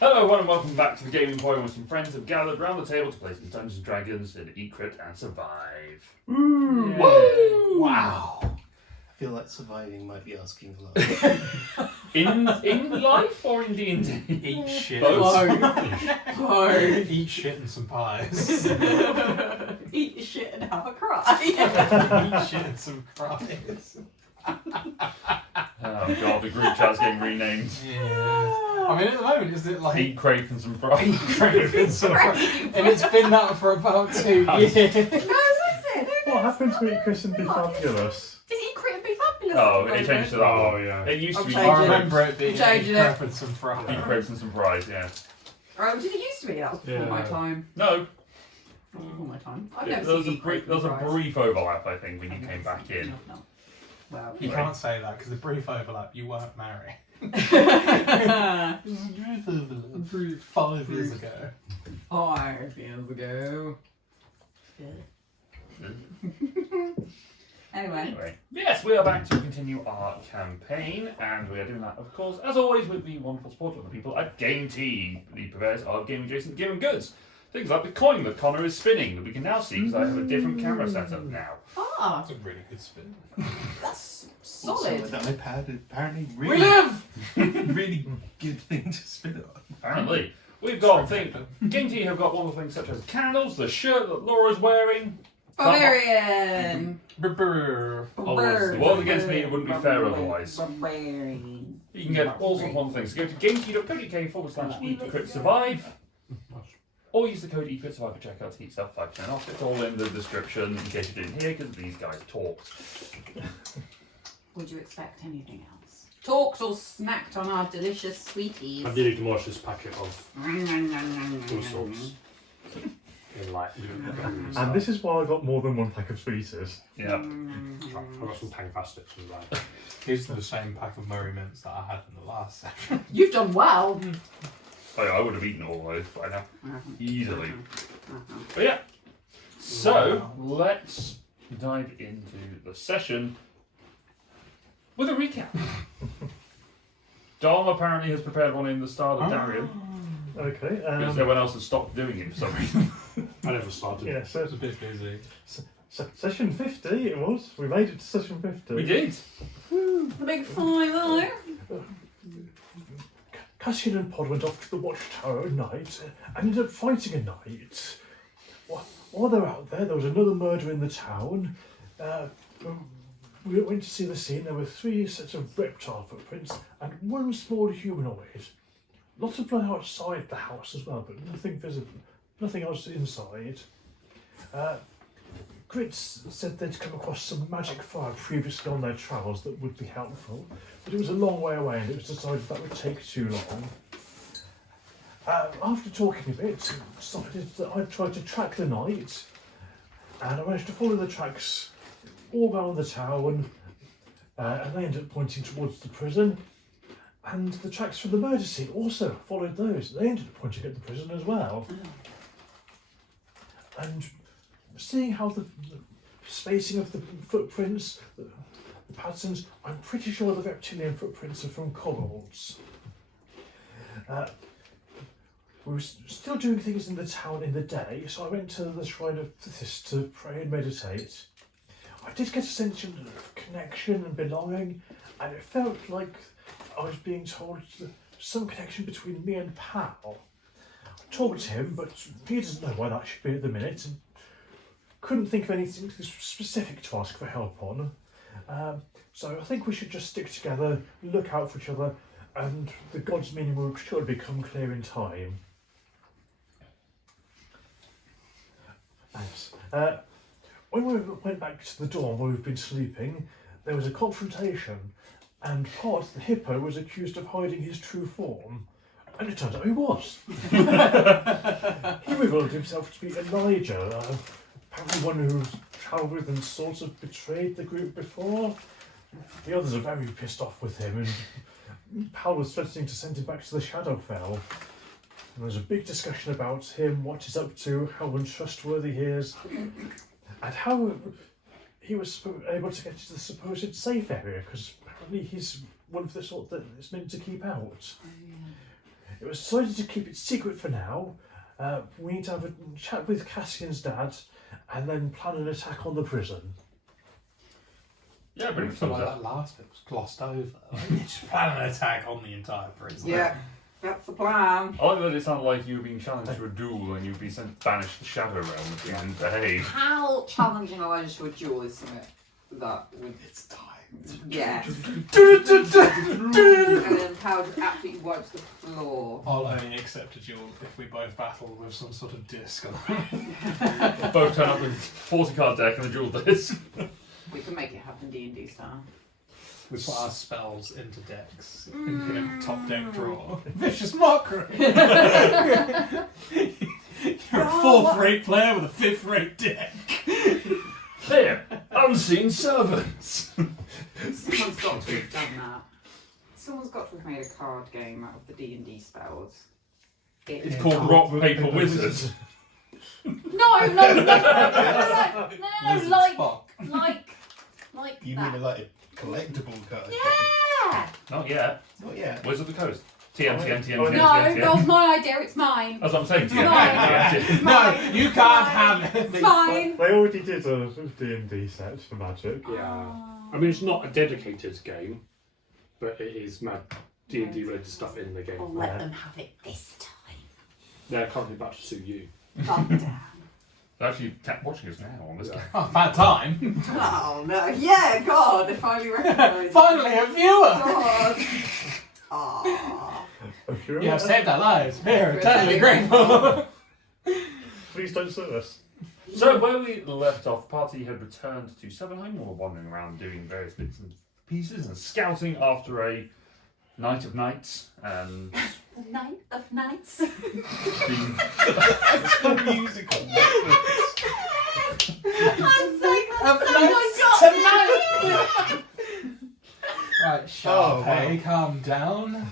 Hello everyone and welcome back to the Gaming Point where some friends have gathered round the table to play some Dungeons & Dragons and eat, crit and survive. Ooh. Yeah. Woo. Wow. I feel like surviving might be asking a lot. In life or in D&D? Eat shit. Both. Eat shit and some pies. Eat your shit and have a cry. Eat shit and some fries. Oh god, the group chat's getting renamed. Yeah. I mean, at the moment, is it like Eat crepe and some fries. eat crepe and some fries? And it's been that for about 2 years. No, that's it. What happened to Eat Chris and Be Fabulous? Did Eat Crit and Be Fabulous? Oh, it changed to that one. yeah. It used to I'm be changing I it. remember it being Changing eat it. crepe and some fries. eat crepes and some fries, yeah. Oh, did it used to be? That was before my Yeah. time. No, Before my time. I've there never was, seen Eat Crit there was a and Fries. brief overlap, I think, when you I've came never back seen in. it. No. Well, You can't say that because the brief overlap, you weren't married. yeah. 5 years ago. 5 years ago. Anyway. Yes, we are back to continue our campaign, and we are doing that, of course, as always, with the wonderful support of the people at Game Tea, the purveyors of gaming adjacent gear and goods. Things like the coin that Connor is spinning, that we can now see because I have a different camera setup now. Ah, That's a really good spin. that's Also, solid. the iPad is apparently We really, live! really good thing to spin it on. Apparently. We've got things. Game Tea have got wonderful things such as candles, the shirt that Laura's wearing. Barbarian. Brr. The world against me, it wouldn't be fair otherwise. Barbarian. You can get all sorts of wonderful things. Go to gametea.co.uk/eatcritsurvive. Or use the code eCritSurvive at checkout to get yourself 5% off. It's all in the description in case you didn't hear because these guys talked. Would you expect anything else? Talked or snacked on our delicious sweeties. I did demolish this packet of all sorts. In like, And this is why I got more than one pack of sweeties. Yeah. I got some Tangafastics and like. Here's the same pack of Murray Mints that I had in the last session. You've done well. Oh, yeah, I would have eaten all those by now. Easily. Uh-huh. But yeah. So, let's dive into the session with a recap. Dom apparently has prepared one in the style of Darian, Okay, because everyone else has stopped doing it for some reason. I never started. yeah, so It's a bit busy. session 50 it was. We made it to session 50. We did. The big 5-0. Cassian and Pod went off to the watchtower at night and ended up fighting a knight. While they were out there, there was another murder in the town. We went to see the scene. There were 3 sets of reptile footprints and 1 small humanoid. Lots of blood outside the house as well, but nothing visible, nothing else inside. Grits said they'd come across some magic fire previously on their travels that would be helpful, but it was a long way away and it was decided that would take too long. After talking a bit, decided that I'd try to track the knight, and I managed to follow the tracks all around the town, and they ended up pointing towards the prison, and the tracks from the murder scene also followed those. They ended up pointing at the prison as well. And seeing how the spacing of the footprints, the patterns, I'm pretty sure the reptilian footprints are from kobolds. We were still doing things in the town in the day, so I went to the Shrine of Thithis to pray and meditate. I did get a sense of connection and belonging, and it felt like I was being told some connection between me and Pal. I talked to him, but he doesn't know why that should be at the minute, and couldn't think of anything specific to ask for help on. So I think we should just stick together, look out for each other, and the god's meaning will surely become clear in time. Thanks. When we went back to the dorm where we've been sleeping, there was a confrontation, and Pod, the hippo, was accused of hiding his true form. And it turns out he was. He revealed himself to be Elijah, apparently one who's travelled with and sort of betrayed the group before. The others are very pissed off with him, and Pal was threatening to send him back to the Shadowfell. And there was a big discussion about him, what he's up to, how untrustworthy he is, and how he was able to get to the supposed safe area, because apparently he's one of the sort that is meant to keep out. it was decided to keep it secret for now. We need to have a chat with Cassian's dad and then plan an attack on the prison. Yeah, I pretty feel much. like that last bit was glossed over. Like, you just plan an attack on the entire prison. Yeah, that's the plan. I like that it sounded like you were being challenged to a duel and you'd be sent to banish the Shadow Realm if you didn't behave. How challenging a challenge to a duel is something that would. It's time. Yeah. And then how it absolutely wipes the floor. I'll only accept a duel if we both battle with some sort of disc. Both turn up with 40 card deck and a duel disc. We can make it happen D&D style. We put our spells into decks in a top deck drawer. Vicious Mockery! You're a 4th rate player with a 5th rate deck. Here, unseen servants. Someone's got to have done that. Someone's got to have made a card game out of the D&D spells. It's called Rock, Paper, Wizard. No, like You that. mean like a collectible card? Yeah! Not yet. Not yet. Wizard of the Coast. TM. No, that was my idea, it's mine. That's what I'm saying. It's No, you can't have it. It's mine. They already did a D&D set for Magic. Yeah. I mean, it's not a dedicated game, but it is D&D related stuff in the game. I'll let them have it this time. They're currently about to sue you. Calm down. They're actually watching us now on this game. Oh, bad time. Oh no, yeah, God, they finally recognised. Finally, a viewer! God. Aww. You have saved our lives. We're We're totally totally grateful. Please don't sue us. So where we left off, the party had returned to Sevenheim and were wandering around doing various bits and pieces and scouting after a night of nights and The night of nights. being Musical. Right, Sharpay, calm down.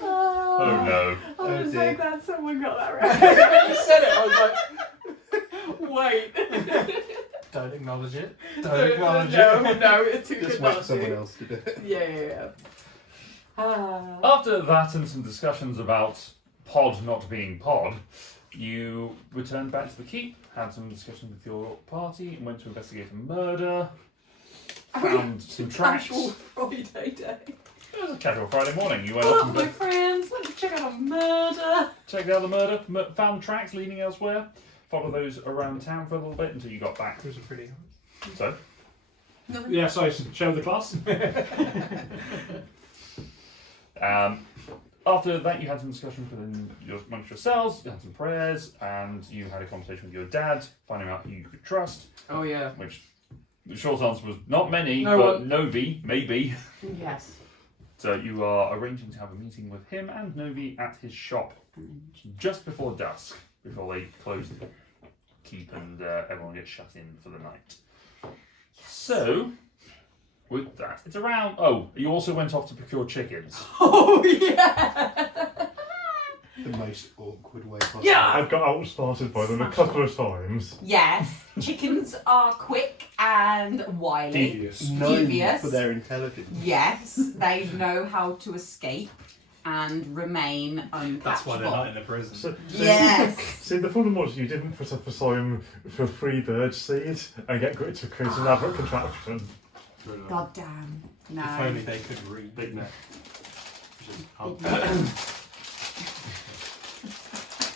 oh no. Oh dear. glad someone got that right. You said it, I was like, Wait. don't acknowledge it. Don't acknowledge it. No, it's too Just good wait not for someone to. else to do it. Yeah. After that and some discussions about Pod not being Pod, you returned back to the keep, had some discussions with your party, and went to investigate a murder. Found some tracks. Casual Friday day. It was a casual Friday morning. You went Oh, up my and friends, let's check out a murder. checked out the murder, found tracks leading elsewhere, followed those around town for a little bit until you got back. It was a pretty. So, Yeah, so show the class. after that, you had some discussions amongst yourselves, you had some prayers, and you had a conversation with your dad, finding out who you could trust, Oh yeah. which the short answer was not many, No but one. Novi, maybe. Yes. So you are arranging to have a meeting with him and Novi at his shop just before dusk, before they close the keep and everyone gets shut in for the night. So, with that, it's around... Oh, you also went off to procure chickens. Oh yeah. The most awkward way possible. Yeah. I've got outsmarted by them a couple of times. Yes. Chickens are quick and wily. Devious. Known Devious. for their intelligence. Yes, they know how to escape and remain uncatchable. That's why they're not in the prison. So, Yes. See, the problem was you didn't put up a sign for free bird seed and get Grit to create an elaborate contraption. God damn. No. If only they could read. Big net. Which is hard.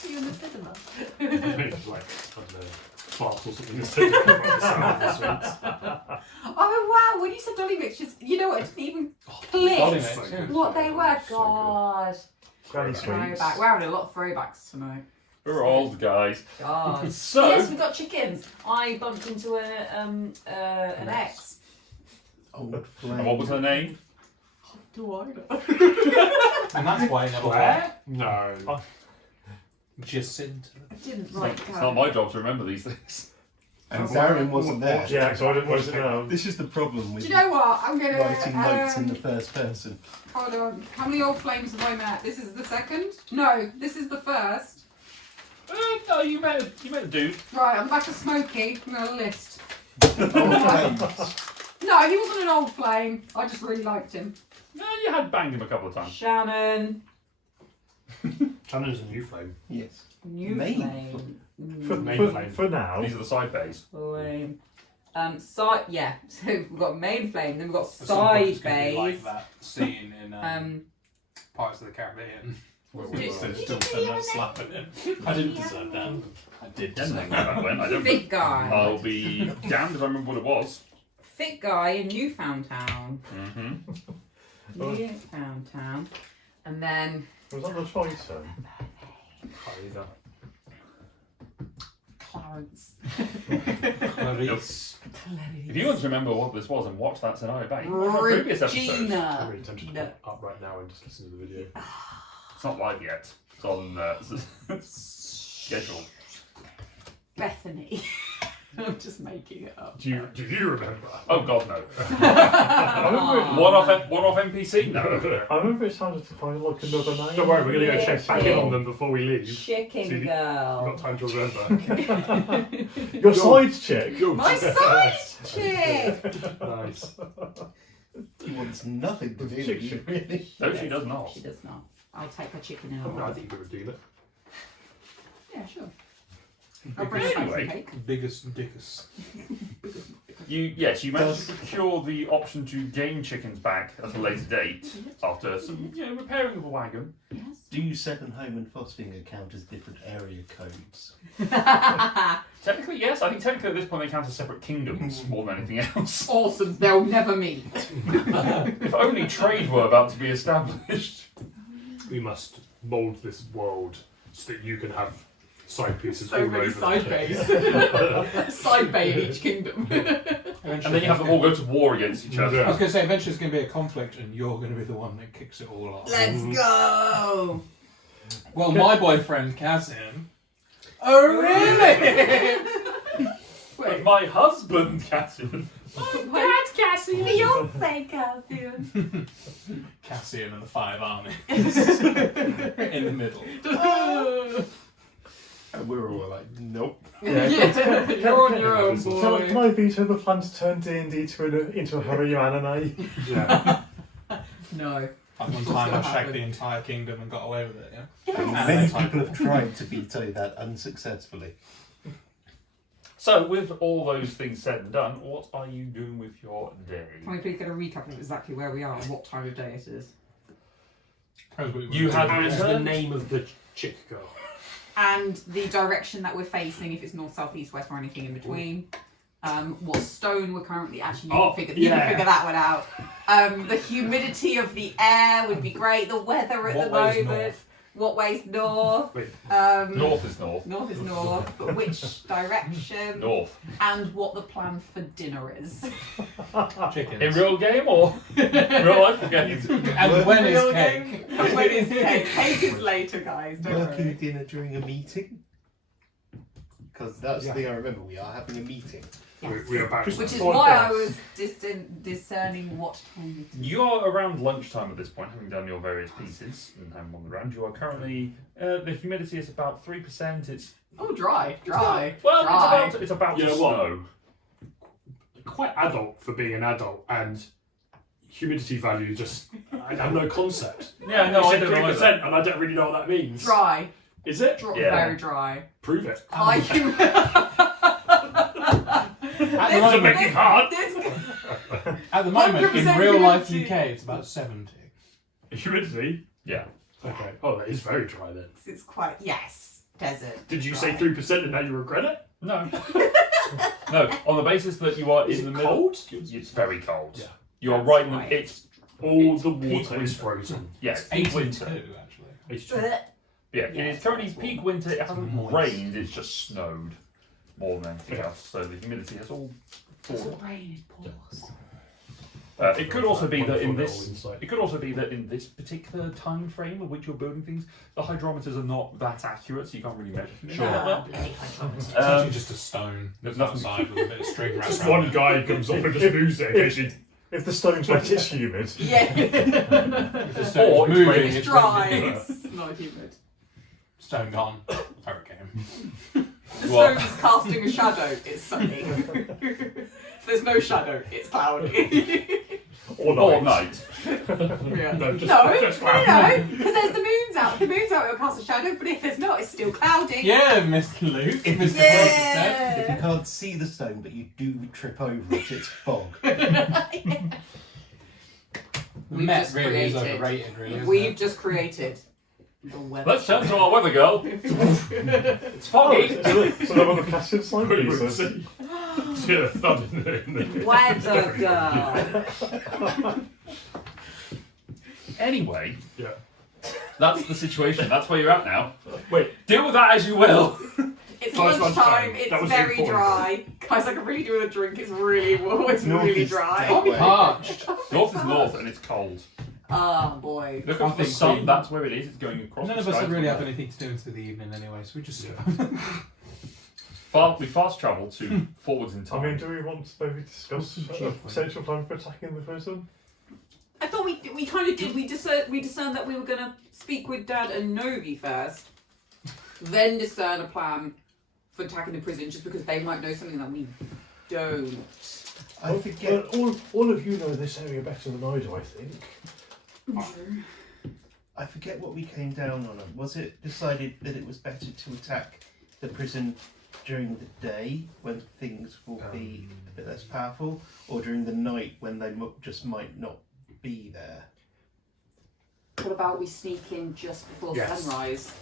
You in the cinema? like, I don't know, farts or something instead of the sound of the sweets. Oh wow, when you said dolly mixtures, you know what, it didn't even Dolly click mix, so yeah. good. what they were. So good. God. Granny Throwback. sweets. Throwback. We're having a lot of throwbacks tonight. We're old guys. God. So, Yes, we got chickens. I bumped into an ex. Old flame. and what was her name? Do I know? And that's why I never Claire? No. Oh. Jacinta. I didn't It's write not, down. it's not my job to remember these things. And Darren wasn't there. Yeah, so I didn't write it down. This is the problem with Do you know what? I'm gonna writing notes in the first person. hold on. How many old flames have I met? This is the second? No, this is the first. No, you met a dude. Right, I'm back to Smokey. I'm gonna list. Old flames. No, he wasn't an old flame. I just really liked him. No, you had banged him a couple of times. Shannon. Challenger's a new flame. Yes. New Main. flame. Main flame. For now, These are the side bays. Flame. Side, yeah. So we've got main flame, then we've got At some point side it's gonna be like bays. that scene in Pirates of the Caribbean. Where we stood still turn up slapping him. I didn't deserve that. I did Don't know deserve how that. that went. I don't. Fit guy. I'll be damned if I remember what it was. Fit guy in Newfound Town. Mm-hmm. Newfound Town. And then was that the fighter? Either. Clarence. Clarice. If you want to remember what this was and watch that scenario back, you can watch our previous episodes. I'm Regina. really tempted to put it up right now and just listen to the video. It's not live yet. It's on schedule. Bethany. I'm just making it up. Do you remember? Oh God, no. I remember, One-off NPC? No. I remember it sounded kind of like another name. Don't worry, we're going to go Yeah, check back in on them before we leave. Chicken See, I've girl. got time to remember. Your side chick. My side chick! Nice. He wants nothing to do with you, really. No, she does not. She does not. I'll take her chicken in a I while. think you redeem it. Yeah, sure. I'll bring her Anyway. some cake. Biggest dickus. You managed to procure the option to gain chickens back at a later date after some repairing of a wagon. Yes. Do Seven Home and Fostering count as different area codes? Technically, yes. I think technically at this point they count as separate kingdoms more than anything else. Awesome. They'll never meet. If only trade were about to be established. We must mould this world so that you can have side pieces So all many over side the bays. Side bay in each kingdom. And then you have them all go to war against each other. Yeah. I was going to say, eventually it's going to be a conflict and you're going to be the one that kicks it all off. Let's go. Well, my boyfriend, Kazim. Oh, really? Wait, my husband, Cassian. Dad Cassian. Fiance Cassian. Cassian and the Five Armies. In the middle. And we're all like, nope. Yeah, you're on your own, Can boy. I veto the plan to turn D&D into a horror anime? Yeah. No. At one time I shagged the entire kingdom and got away with it, yeah? And Yes. many people have tried to veto that unsuccessfully. So, with all those things said and done, what are you doing with your day? Can we please get a recap of exactly where we are and what time of day it is? You had And the returned? name of the chick girl. And the direction that we're facing, if it's north, south, east, west, or anything in between. What stone we're currently actually you can figure that one out. The humidity of the air would be great. The weather at What the way's moment. north? What way's north? Wait, North is north. North is north, but which direction? North. And what the plan for dinner is. Chickens. In real game or real life game? And when is Real cake? game. When is cake? Cake is later, guys. Don't Working worry. dinner during a meeting? Because that's the thing I remember, we are having a meeting. Yes. we are back. Which is Podcast. why I was discerning what time it is. You are around lunchtime at this point, having done your various pieces and having wandered around. You are currently the humidity is about 3%. It's Oh, dry. dry. It's about You to know what? snow. Quite adult for being an adult, and humidity value just I have no concept. Yeah, no, You I said don't know 3%, either. and I don't really know what that means. Dry. Is it? Yeah. Very dry. Prove it. High humidity. At the Doesn't make moment, it hard. at the moment in 100% real life humidity. UK, it's about 70. Humidity? Yeah. Okay. Oh, that is very dry then. It's quite, yes, desert. Did you say dry. 3% and now you regret it? No. No, on the basis that you are Is in the it middle. cold? It's very cold. Yeah. You are That's right in the. right. It's All It's the peak water is winter. frozen. yes, peak 82, winter. actually. It's Blech. Yeah, it is currently peak winter. It hasn't Moist. rained. It's just snowed more than anything else. So the humidity has all fallen. Rain, it pours. It could also be that in Wonderful this. little insight. It could also be that in this particular time frame of which you're building things, the hydrometers are not that accurate, so you can't really measure things Sure. that well. It's Um, actually just a stone there's that's nothing- outside with a bit of string wrapped Just around one it. guy comes up and just moves it occasionally. If the stone's wet, it's humid. Yeah. If the stone's Or it's moving, raining. It's dry. raining. It's not humid. Stone gone. Hurricane. The Well- stone is casting a shadow. It's sunny. there's no shadow. It's cloudy. Or Or night. night. Yeah. No, No, just no, because there's the moon's out. If the moon's out, it'll cast a shadow, but if there's not, it's still cloudy. Yeah, Mr. Luke. If Mr. Yeah. If you can't see the stone, but you do trip over it, it's fog. The We've Met just really is created- overrated, really. Isn't We've it? just created the weather. Let's turn to our weather girl. It's Oh, foggy. so they're on the casting slide Pretty much pieces. see. See the thud in the Weather girl. Anyway, Yeah. that's the situation. That's where you're at now. Wait, Deal with that as you will. It's Oh, it's lunchtime. lunchtime. It's That was the very important dry. Guys, I can really do with a drink. It's really, it's North really is dry. that way. Parched. North is north and it's cold. Oh boy. Look I up the think sun. we- That's where it is. It's going across. None the of us sky really have somewhere. anything to do until the evening anyway, so we just. We fast travel to forwards in I time. mean, do we want to maybe discuss a potential plan for attacking the prison? I thought we kind of did. We discerned that we were gonna speak with Dad and Novi first, then discern a plan for attacking the prison, just because they might know something that we don't. I forget. Well, all of you know this area better than I do, I think. I forget what we came down on. Was it decided that it was better to attack the prison during the day when things will be a bit less powerful, or during the night when they just might not be there? What about we sneak in just before Yes. sunrise?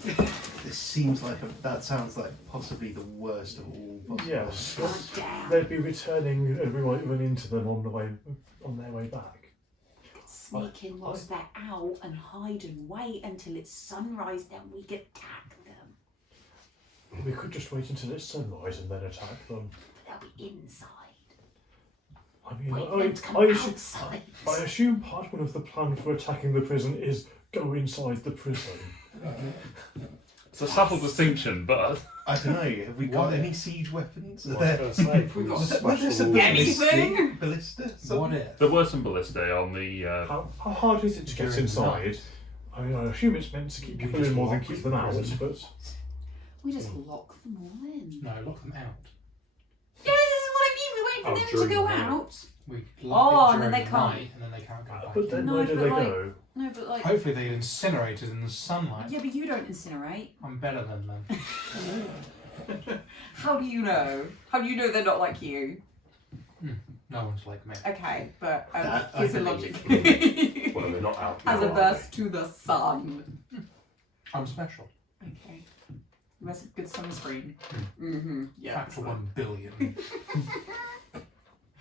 This seems like that sounds like possibly the worst of all possible. Yes, God damn. they'd be returning, and we might run into them on their way back. Sneak in whilst they're out and hide and wait until it's sunrise, then we can attack them. We could just wait until it's sunrise and then attack them. They'll be inside. I mean, Wait for I, them to come I, assume, outside. I assume part one of the plan for attacking the prison is go inside the prison. It's a subtle distinction, but I don't know. Have we got What any siege weapons? Are what I there? was gonna say, We got Was there some Anything? ballista? What if? there were some ballistae on the. How hard is it to get During the inside? night. I mean, I assume it's meant to keep We people just in more than lock keep the them out, prison. but We just lock them all in. No, lock them out. Yeah, this is what I mean. We wait for Oh, them to during go the night. out. We Oh, lock it and then during they the can't. night, and then they can't go back. but then No, where do but they like- go? No, but like. Hopefully they get incinerated in the sunlight. Yeah, but you don't incinerate. I'm better than them. How do you know? How do you know they're not like you? No one's like me. Okay, but That I physiologically. well, they're not out. As now, a are verse to the sun. I'm special. Okay. You must have good sunscreen. Mm-hmm. Yeah. Fact for 1 billion.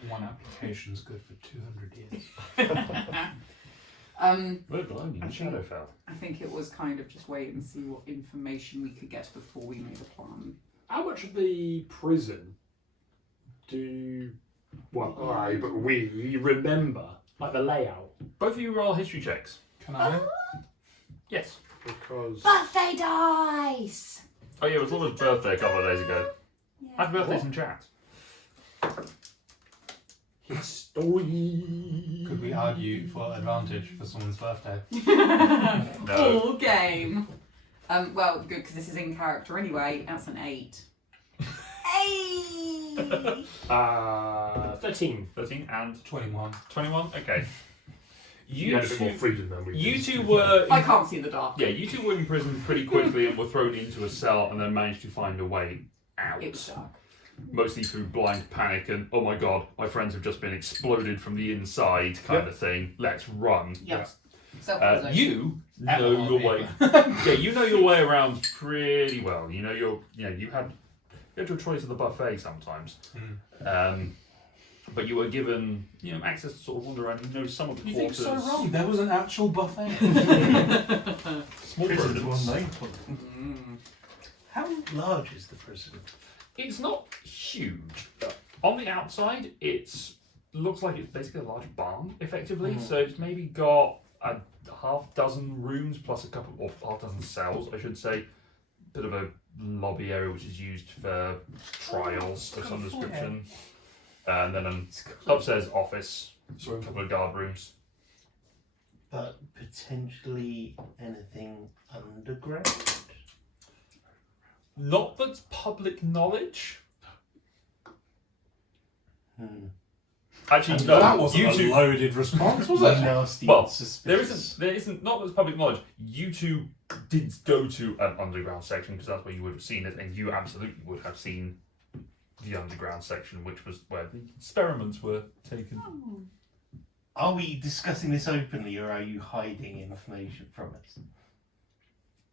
One application's good for 200 years. We're blimey, I the think- Shadowfell. I think it was kind of just wait and see what information we could get before we made a plan. How much of the prison do but we remember? Like the layout? Both of you roll history checks. Can I? Yes. Because Birthday dice! Oh yeah, it was Laura's birthday a couple of days ago. Happy birthday in chat. history. Could we argue for advantage for someone's birthday? No. All game. Well, good because this is in character anyway. That's an 8. 8. 13. 13 and 21. 21. Okay. You had a bit more freedom than we You did. two were. I can't see in the dark. Yeah, you two were in prison pretty quickly and were thrown into a cell and then managed to find a way out. It was dark. Mostly through blind panic and, oh my god, my friends have just been exploded from the inside kind of thing. Let's run. Yep. Self-realization. You know your way. Yeah, you know your way around pretty well. You know you had a choice of the buffet sometimes. But you were given, access to sort of wander around. You know some of the You think quarters. so wrong? There was an actual buffet. Small Prison's prisons. one name for them. How large is the prison? It's not huge. On the outside, looks like it's basically a large barn, effectively. So it's maybe got a half dozen rooms plus a couple, or half dozen cells, I should say. Bit of a lobby area which is used for trials of some description. And then an upstairs office, a couple of guard rooms. But potentially anything underground? Not that's public knowledge. Actually, That no. wasn't You a two. loaded response, was it? Nasty. Well, suspicious. there isn't, not as public knowledge. You two did go to an underground section because that's where you would have seen it, and you absolutely would have seen the underground section, which was where the experiments were taken. Are we discussing this openly, or are you hiding information from us?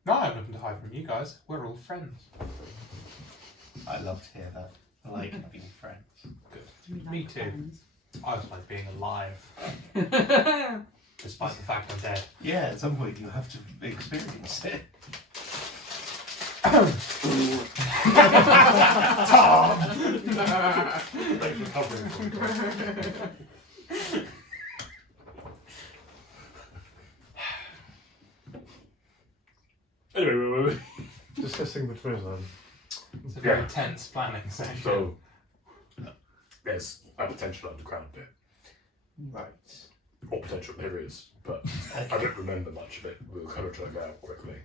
No, I have nothing to hide from you guys. We're all friends. I love to hear that. I like having friends. Good. Me too. I just like being alive, despite the fact I'm dead. Yeah, at some point you have to experience it. Thanks for covering for me. Anyway, wait. Discussing the prison. It's a very Yeah. tense planning session. So, there's a potential underground bit, Right. or potential there is, but I don't remember much of it. We'll kind of check it out quickly.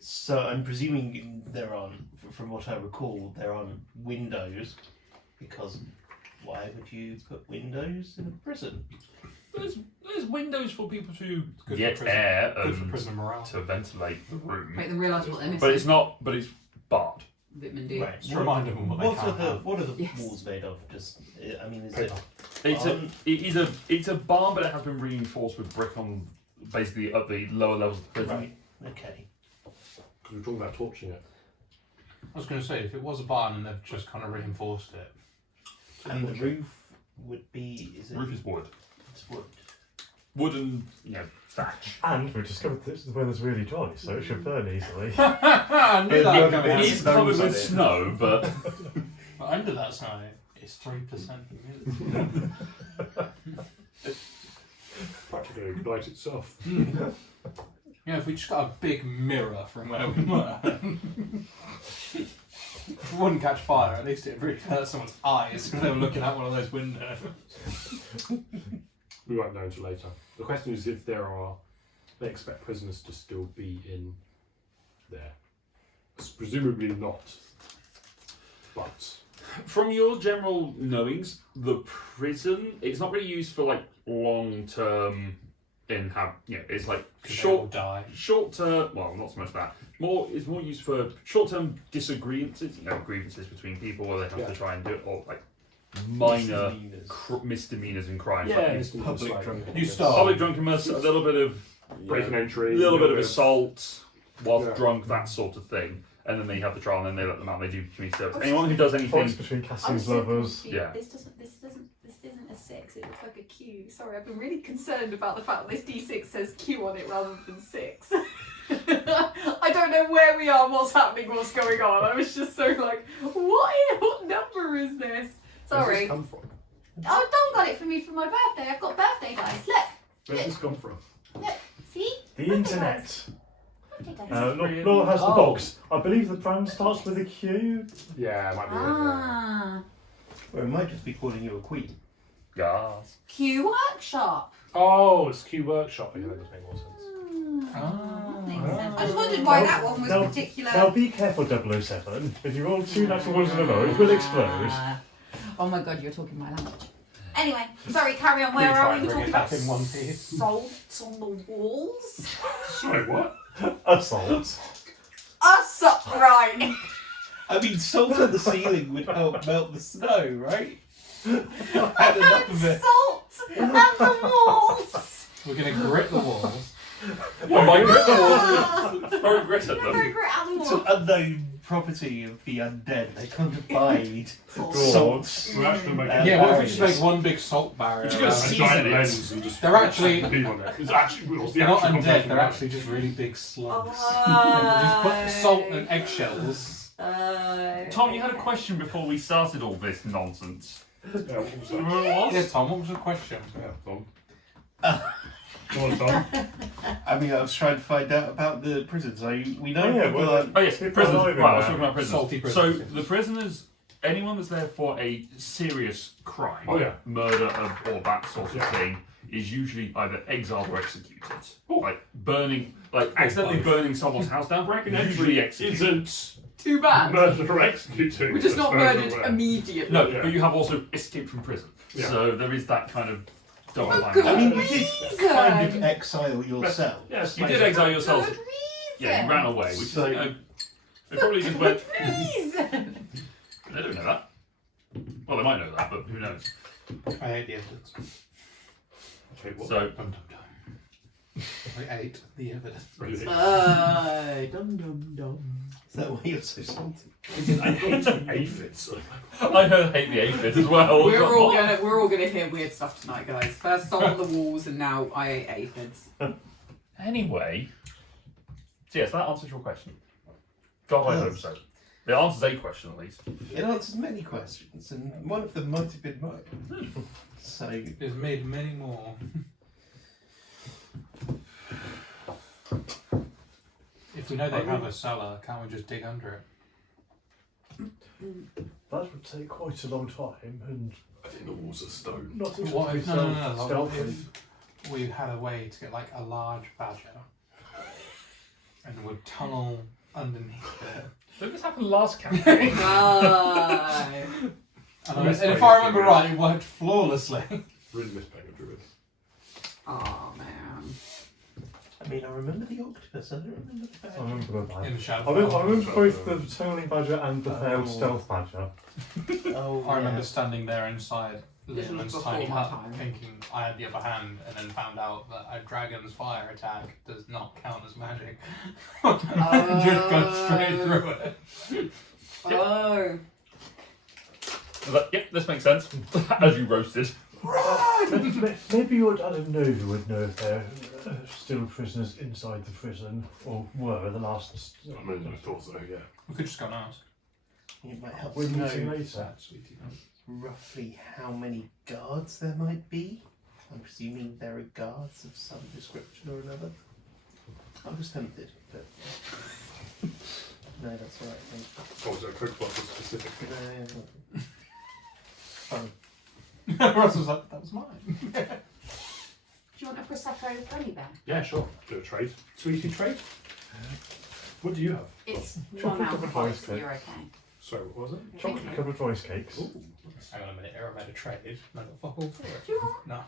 So I'm presuming there aren't, from what I recall, there aren't windows, because why would you put windows in a prison? There's windows for people to Good get for prison. air Good for and prisoner morale. to ventilate the room. Make them realise what they're missing. But it's not. But it's barred. Vitamin D. Right. Just remind them what they What are can't the have. what are the Yes. walls made of? Just I mean, is Paper. It's a barn, but it has been reinforced with brick on basically at the lower levels of the it prison. right? Okay. Because we're talking about torching it. I was going to say, if it was a barn and they've just kind of reinforced it. And the roof would be is it? Roof is wood. It's wood. Wooden, thatch. And we discovered this is the weather's really dry, so it should burn easily. I knew that coming It out. is covered with snow, but But under that snow, it's 3% humidity. Practically ignite itself. Yeah, if we just got a big mirror from where we were, if it wouldn't catch fire, at least it'd really hurt someone's eyes if they were looking out one of those windows. We won't know until later. The question is if they expect prisoners to still be in there. Presumably not. But from your general knowings, the prison it's not really used for like long term it's like They'll die. short term. Well, not so much that. It's more used for short term disagreements. Grievances between people where they have to try and do it, or like minor misdemeanors and crimes. Like Public drunkenness. You start. public drunkenness, a little bit of break and entry. a little bit of assault whilst Yeah. drunk, that sort of thing. And then they have the trial, and then they let them out. And they do community service. Anyone who does anything, Fights between Cassie's lovers. Yeah. This isn't a 6, it looks like a Q. Sorry, I've been really concerned about the fact that this D6 says Q on it rather than 6. I don't know where we are, what's happening, what's going on. I was just so like, what number is this? Where's Sorry. this come from? Oh, Dom got it for me for my birthday. I've got birthday dice. Look, Where's this come from? see? The internet. Birthday dice. Laura has the Oh. box. I believe the brand starts with a Q. Yeah, it might be. Ah. Or it might just be calling you a queen. gas. Q Workshop. Oh, it's Q Workshop. Yeah, that does make more sense. Makes sense. I just wondered why that one was Now- particular. Now be careful, 007. If you roll 2 natural ones in a row, it will explode. Oh my god, you're talking my language. Anyway, sorry, carry on. Where Will you are try we? and We're bring talking it about back in one piece? salt on the walls. Sorry, what? Assault. Us right. I mean, salt on the ceiling would help melt the snow, right? Had enough of it. Salt and the walls. We're going to grit the walls. Oh my Ah. goodness! Throw grit at You're very them. great at the It's wall. an unknown property of the undead. They can't abide Salt. salt. We're actually making Uh, Yeah, what if we just barriers. make one big salt barrier? You're around gonna it? a season giant it. lens and just They're actually- beam on it. It's actually what's the They're not actual undead, conversation they're about? actually just really big slugs. Oh. Just put salt and eggshells. Tom, you had a question before we started all this nonsense. Yeah, what was Do you that? remember what it Yeah, was? Tom, what was the question? Yeah, Tom. Go on, Tom. I mean, I was trying to find out about the prisons. We know Oh, yeah, people well, are. Oh yes, People prisoners. are Right, living I was there. talking about prisoners. Salty So prisoners. the prisoners, anyone that's there for a serious crime, Oh, yeah. murder or that sort of Yeah. thing, is usually either exiled or executed. Oh. Like burning, like accidentally both. burning someone's house down. Break and Usually entry executed. isn't Too bad. murder or executing. We're just not as far as I'm murdered aware. immediately. No, Yeah. but you have also escaped from prison. Yeah. So there is that kind of double For whammy. good I mean, you did kind of reason. exile yourself. Yes, You did exile yourself. Good Yeah, you ran away, which So- is. They probably just went. reason. They don't know that. Well, they might know that, but who knows? I hate the evidence. Okay, what? So, Dum dum dum. I ate the evidence. Really? Dum dum dum. Is that why you're so salty? I hate aphids. I hate the aphid as well. We're all gonna hear weird stuff tonight, guys. First Soul on the Walls, and now I ate aphids. Anyway, so yes, that answers your question. God, I hope so. It answers a question at least. It answers many questions, and one of them might have been mine. So, It's made many more. If we know they have a cellar, can't we just dig under it? That would take quite a long time, and I think the walls are stone. not What exactly if, no, like, what stealthy. if we had a way to get like a large badger and would tunnel underneath it? Did this happen last campaign? Bye. And if I remember right, it worked flawlessly. Really miss playing a druid. Oh man. I mean, I remember the octopus, I don't remember the badger. I remember the badger. In the shadow. I remember both the turning badger and the failed Oh. stealth badger. Oh, I remember yeah. standing there inside This was Liam's before tiny my hut, time. thinking I had the upper hand, and then found out that a dragon's fire attack does not count as magic. Just go straight through it. Oh. Yep, this makes sense. As you roasted. Maybe your dad and Nova would know if they're still prisoners inside the prison, or were the last. I mean, I thought so, yeah. We could just go and ask. It might help We're to meeting know later. Sad, sweetie. roughly how many guards there might be. I'm presuming there are guards of some description or another. I was tempted, but no, that's all right. Thank Oh, was there a coke bottle specific? you. No, fine. Ross was like, that was mine. Do you want a prosecco gummy bear? Yeah, sure. Do a trade. Sweetie trade? What do you have? It's Chocolate non-alcoholic, covered so ice you're okay. Sorry, what was it? Chocolate covered rice cakes. Ooh. Hang on a minute, here I've made a trade. And I got fuck all for it. Do you want? No.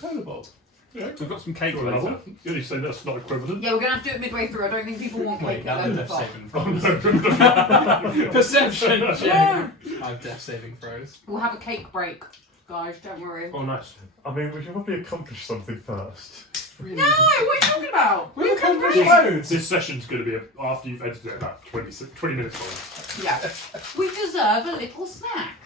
Cola bowl. Yeah. We've got some cake Sure, another later. one. You're saying that's not equivalent? Yeah, we're gonna have to do it midway through. I don't think people want Wait, cake now at they're 11 death o'clock. saving throws. Perception No! check. I have death saving throws. We'll have a cake break, guys. Don't worry. Oh, nice. I mean, we should probably accomplish something first. No, what are you talking about? We've accomplished This, loads. this session's going to be, after you've edited it, about 20 minutes long. Yeah. We deserve a little snack.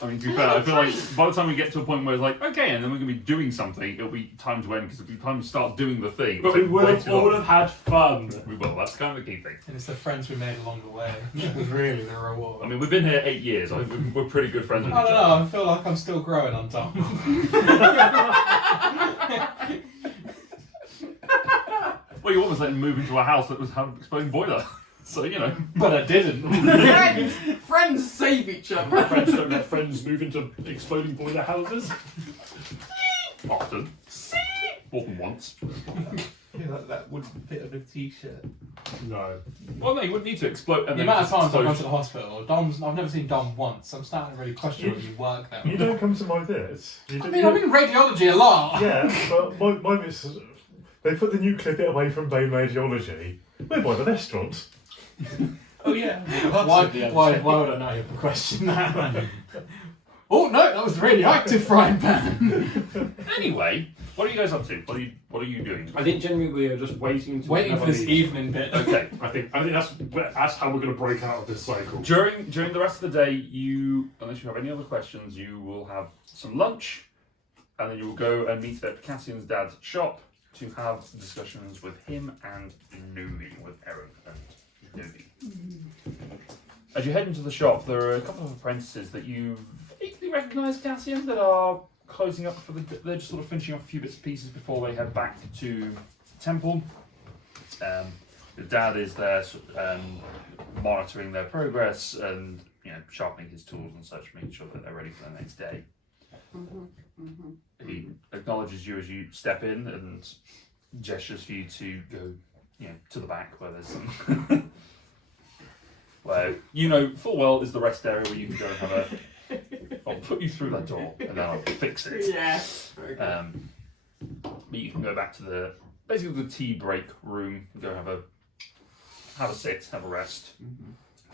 I mean, to be fair, I feel like by the time we get to a point where it's like, okay, and then we're going to be doing something, it'll be time to end because it'll be time to start doing the thing. But It'll we take will way have too all long. have had fun. We will, that's kind of the key thing. And it's the friends we made along the way. That was really the reward. I mean, we've been here 8 years. I think we're pretty good friends with I each don't other. know, I feel like I'm still growing on Tom. Well, you almost let him move into a house that was having an exploding boiler. So, you know. But I didn't. Friends save each other. Friends don't let friends move into exploding boiler houses. Often. More than once. I feel like that wouldn't fit on a t-shirt. No. Well, no, you wouldn't need to explode. And The then amount of just times I've explode. gone to the hospital, I've never seen Dom once. I'm starting to really question whether you work there. You don't come to my bits. You I don't- mean, I'm in radiology a lot. Yeah, but my bits. They put the nuclear bit away from Bain Radiology. We're by the restaurant. Oh yeah. Why would I know you would question that? Oh no, that was the radioactive frying pan. Anyway, what are you guys up to? What are you doing? I think generally we are just waiting to Waiting for this evening bit. Okay. I think that's how we're going to break out of this cycle. During the rest of the day, you, unless you have any other questions, you will have some lunch, and then you will go and meet at Cassian's dad's shop to have discussions with him and Numi, with Aaron and Numi. As you head into the shop, there are a couple of apprentices that you vaguely recognise, Cassian, that are closing up for the. They're just sort of finishing off a few bits and pieces before they head back to the temple. The dad is there, monitoring their progress and sharpening his tools and such, making sure that they're ready for the next day. He acknowledges you as you step in and gestures for you to go, to the back where there's some. Where full well is the rest area where you can go and have a. I'll put you through that door and then I'll fix it. Yes. Very good. But you can go back to the basically the tea break room. Go have a sit, have a rest.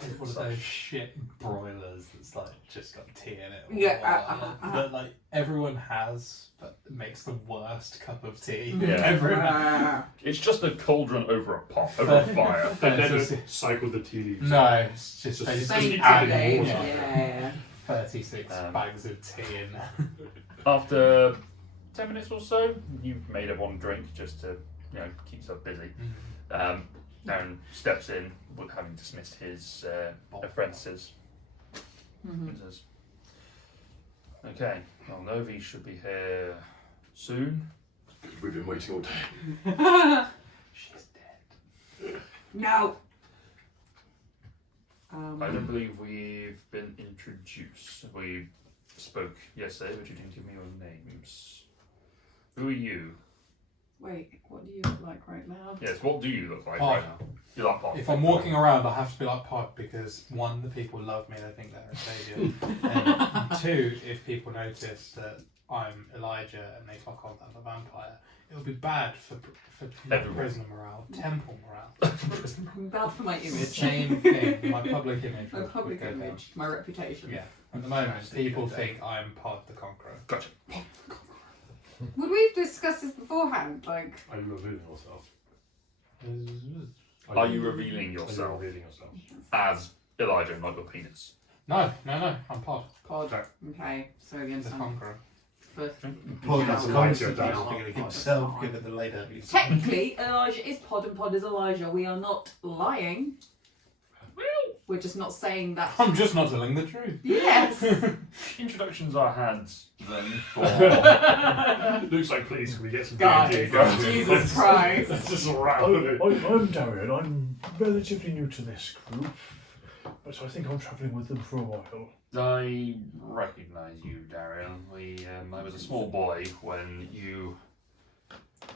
It's one of those shit broilers that's like just got tea in it. Yeah, That like everyone has, but it makes the worst cup of tea. Yeah. Everyone. It's just a cauldron over a pot, over a fire. And then It's it cycle the tea leaves. No, it's just Just basically Same adding today. water. Yeah. 36 Um, bags of tea in. After 10 minutes or so, you've made everyone drink just to keep yourself busy. Aaron steps in, having dismissed his apprentices. Mhm. He says, "Okay, well, Novi should be here soon." We've been waiting all day. She's dead. No. I don't believe we've been introduced. We spoke yesterday, but you didn't give me your names. Who are you? Wait, what do you look like right now? Yes, what do you look like Pod. right now? You like Pod. If I'm walking around, I have to be like Pod because one, the people love me, they think they're a saviour. And two, if people notice that I'm Elijah and they clock on that I'm a vampire, it'll be bad for Everyone. prisoner morale, temple morale. Bad for my It's the image. same thing. My public image. My would public go down. image. My reputation. Yeah. At the moment, people think I'm Pod the Conqueror. Gotcha. Would we have discussed this beforehand? Like, Are you revealing yourself? Are you revealing Are you yourself revealing yourself? as Elijah, not your penis? No, I'm Pod pod. Okay. Okay, so again, the some Conqueror. first. Paul Yeah. is Yeah. constantly Yeah. feeling himself given the later. Technically, Elijah is Pod and Pod is Elijah. We are not lying. We're just not saying that. I'm just not telling the truth. Yes. Introductions are had then for. Looks like, please, can we get some God, D&D? Jesus Christ. Let's just round it. I'm Darian. I'm relatively new to this group, but I think I'm travelling with them for a while. I recognise you, Darian. I was a small boy when you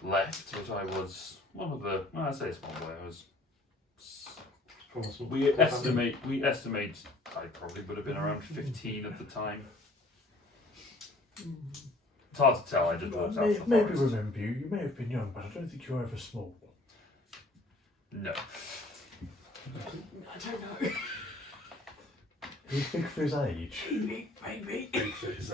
left, but I was one of the. Well, I say small boy. I was. We estimate I probably would have been around 15 at the time. It's hard to tell. I just walked out of the Maybe forest. remember you. You may have been young, but I don't think you were ever small. No. I don't know. He's big for his age. Maybe. Jesus.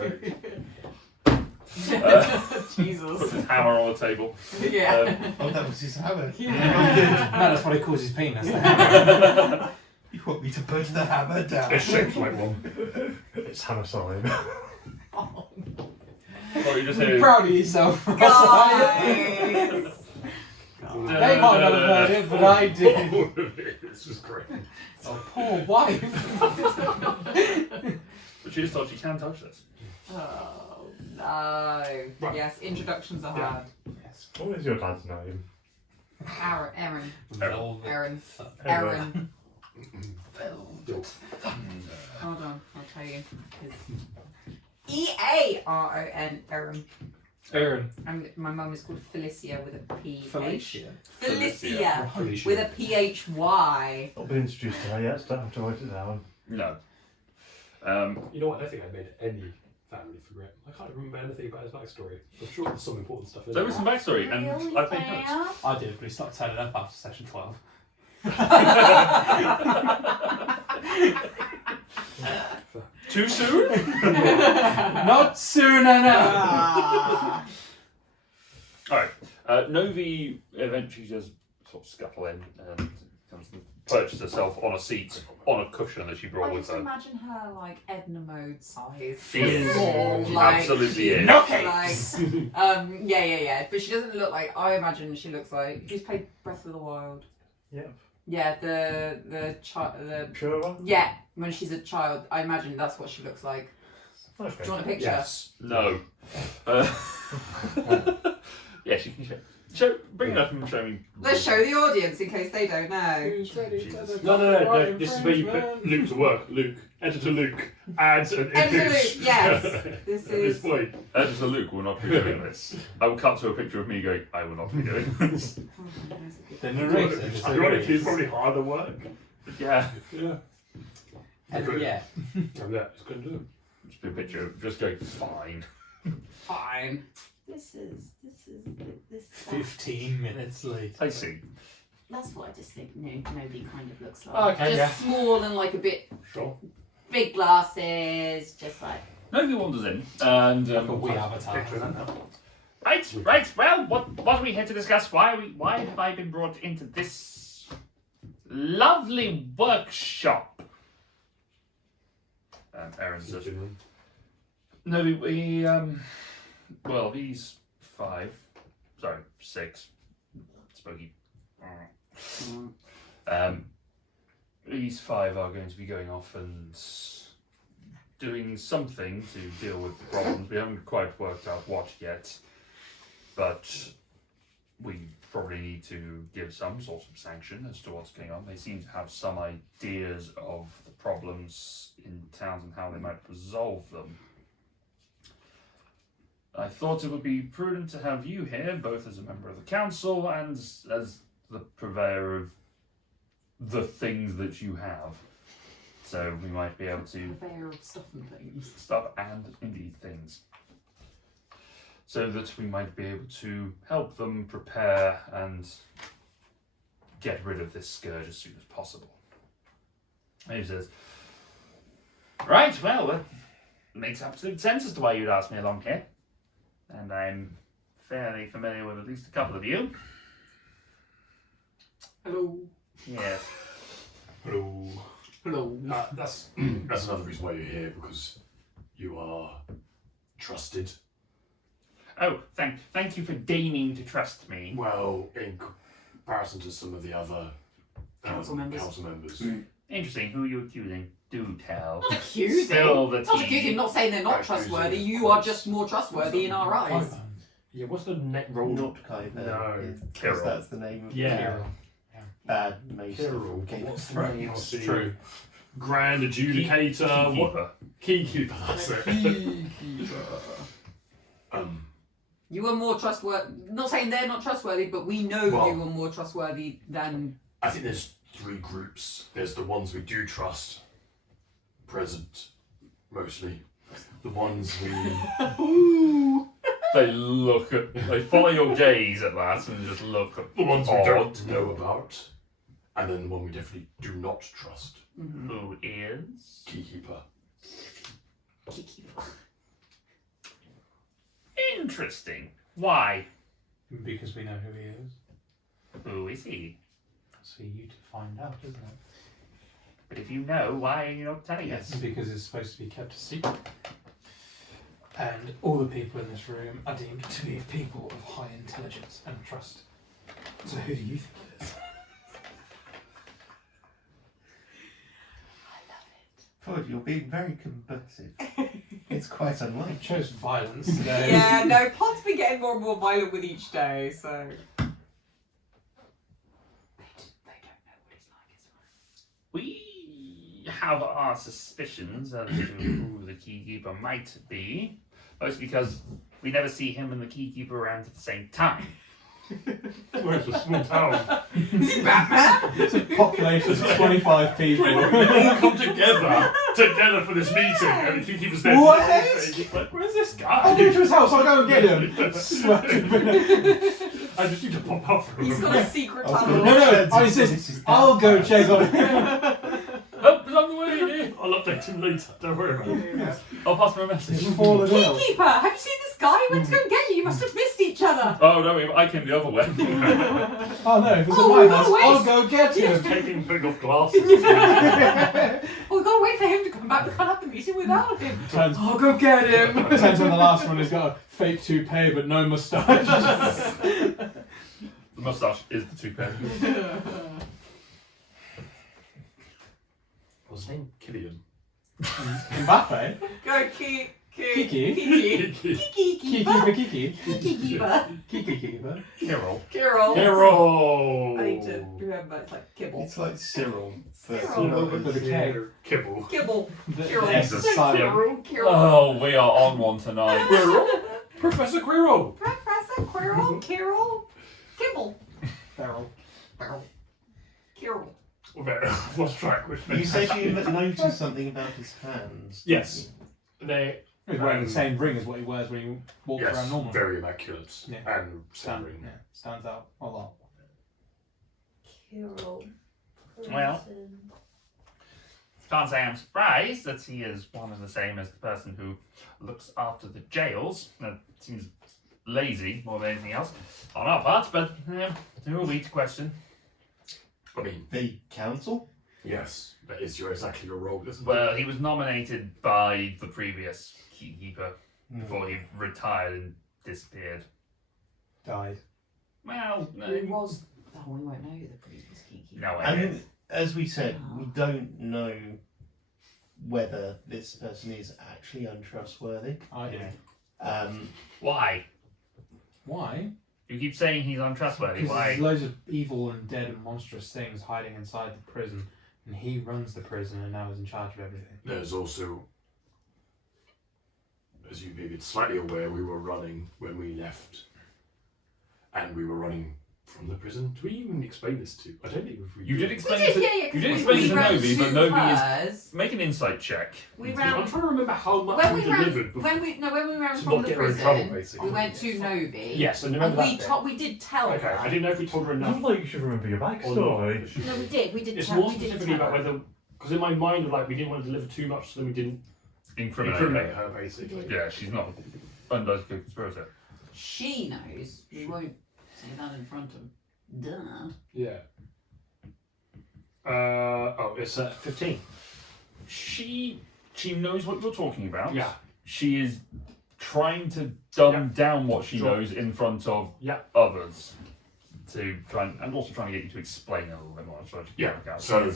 Put his hammer on the table. Yeah. Oh, that was his hammer. No, that's what he calls his penis. You want me to put the hammer down? It's shaped like one. It's hammer time. Oh, you just hear. Proud of yourself. Guys. They might not have heard it, but I did. This is great. Oh, poor wife. But she just thought she can touch this. Oh no. Right. Yes, introductions are Yeah. hard. Yes. What is your dad's name? Aaron. Velvet. Aaron. Aaron. Hold on, I'll tell you. E-A-R-O-N. Aaron. Aaron. And my mum is called Felicia with a P-H. Felicia. Felicia. Felicia. With a P-H-Y. Not been introduced to her yet, so don't have to write it down. No. You know what? I don't think I made any family forget. I can't remember anything about his backstory. I'm sure there's some important stuff in There there. was some backstory, and I think notes. I did, but he started turning up after session 12. Too soon? Not soon enough! Ah. Alright. Novi eventually just sort of scuttle in and comes and perches herself on a seat on a cushion that she brought I with just her. imagine her like Edna Mode size. She is. Small, She like, absolutely is. No like, cakes! yeah. But she doesn't look like. I imagine she looks like. Who's played Breath of the Wild? Yep. Yeah, the Sure one? yeah. When she's a child, I imagine that's what she looks like. Okay. Do you want a picture? Yes. No. Yeah, she can show. Bring it up and show me. Let's show the audience in case they don't know. Who's ready to the No. This is where you put Luke to work. Luke. Enter to Luke. Add an Enter image. Luke, yes. At This this is. point. As a Luke will not be doing this. I will cut to a picture of me going, I will not be doing this. The narrator. Ironically, it's probably harder work. Yeah. Yeah. And yeah. And that is going to do. Just be a picture of just going fine. Fine. This. 15 minutes later. I see. That's what I just think Novi kind of looks like. Okay, just small and like a bit Sure. big glasses, just like. Nobody wanders in, and Like a wee avatar. right. Well, what are we here to discuss? Why have I been brought into this lovely workshop? And Aaron says, "No, well, these 6, Spooky. These 5 are going to be going off and doing something to deal with the problems. We haven't quite worked out what yet, but we probably need to give some sort of sanction as to what's going on. They seem to have some ideas of the problems in towns and how they might resolve them. I thought it would be prudent to have you here, both as a member of the council and as the purveyor of the things that you have. So we might be able to Purveyor of stuff and things. stuff and indeed things. So that we might be able to help them prepare and get rid of this scourge as soon as possible. And he says, right, well, it makes absolute sense as to why you'd ask me along here. And I'm fairly familiar with at least a couple of you. Hello. Yes. Hello. Hello. That's another reason why you're here, because you are trusted. Oh, thank you for deigning to trust me. Well, in comparison to some of the other Council members. Interesting. Who are you accusing? Do tell. Not accusing. Spill the Not tea. accusing. Not saying they're not Accusing, trustworthy. of You course. are just more trustworthy in our eyes. Yeah, what's the net roll? Not Kyber. No. Because that's the name of Yeah. the bad maester Carol, from but Game of what's the name? Thrones. What's the True. Grand Adjudicator. What? Keykeeper. Keykeeper. That's it. You are more trustworthy. Not saying they're not trustworthy, but we know Well- you are more trustworthy than. I think there's 3 groups. There's the ones we do trust, present mostly. The ones we They follow your gaze at that and just look at the ones we odd. don't know about, and then the one we definitely do not trust. Who is? Keykeeper. Interesting. Why? Because we know who he is. Who is he? It's for you to find out, isn't it? But if you know, why are you not telling us? Because it's supposed to be kept a secret. And all the people in this room are deemed to be people of high intelligence and trust. So who do you think it is? Pod, you're being very combative. It's quite I unlikely. chose violence today. Yeah, no, Pod's been getting more and more violent with each day, so. They don't know what he's like, is fine. We have our suspicions as to who the keykeeper might be, mostly because we never see him and the keykeeper around at the same time. Well, it's a small town. Is he Batman? It's a population of 25 people. We all come together for this meeting, and the keykeeper's there. What? Like, where's this I'll guy? go to his house, I'll go and get him. Smack him. I just need to pop up for He's him. got a secret Oh, tunnel. No, I insist. I'll go chase on him. Oh, he's on the way here. I'll update him later. Don't worry about it. I'll pass him a message. He's fallen ill. Keykeeper, have you seen this guy? He went to go and get you. You must have missed each other. Oh no, I came the other way. Oh no, if it's Oh, at we my gotta house, wait. I'll go get him. Taking putting off glasses. Well, we've got to wait for him to come back. We can't have the meeting without him. Turns I'll go get him. on the last one, he's got a fake toupee but no moustache. The moustache is the toupee. What's his name? Killian. Mbappe? Go Kiki. Kiki? Kiki. Kiki. Kiki. Kiki for Kiki? Kiki. Kiki for Carol. Carol. Hero. I need to remember it's like kibble. It's like Cyril. but- Cyril. With a K. Kibble. Kibble. The Carol. S is silent. Carol. Oh, we are on one tonight. Professor Quirrell. Professor Quirrell. Carol. Kibble. Feral. Carol. I've lost track. Which You said you noticed something about his hands. Yes. they He's wearing the same ring as what he wears when he walks around yes, normally. very immaculate Yeah. and stammering. Stands out a lot. Cool. Well. Can't say I'm surprised that he is one and the same as the person who looks after the jails. That seems lazy more than anything else on our part, but who are we to question? I mean, The council? yes, that is exactly your role, isn't Well, he was nominated by the previous keeper before he retired and disappeared. Died. Well, no, Who was? Oh, we won't know the previous keeper. no I way. mean, as we said, we don't know whether this person is actually untrustworthy. I do. Why? Why? You keep saying he's untrustworthy. Because Why? there's loads of evil and dead and monstrous things hiding inside the prison, and he runs the prison and now is in charge of everything. There's also, as you may be slightly aware, we were running when we left, and we were running from the prison. Did we even explain this to? I don't think we. You did We explain did, it. yeah, You did because explain it we to ran Novi, but to Novi is. hers. Make an insight check. We I'm ran trying to remember how much when we we ran delivered. before- when we ran to from not the get her in prison. trouble, basically. We went to Novi. Yes, I And remember we that. we did tell Okay, her. I didn't know if we told her I enough. feel like you should remember your Or not. backstory. No, we did. We did. It's tell, more we did specifically tell about her. whether, because in my mind, like we didn't want to deliver too much, so then we didn't incriminate her, basically. Yeah, she's not undoes the conspirator. She knows. We won't say that in front of. Duh. Yeah. It's 15. She knows what you're talking about. Yeah. She is trying to dumb Yeah. down what she Sure. knows in front of Yeah. others to try and also trying to get you to explain a little bit more. So Yeah. So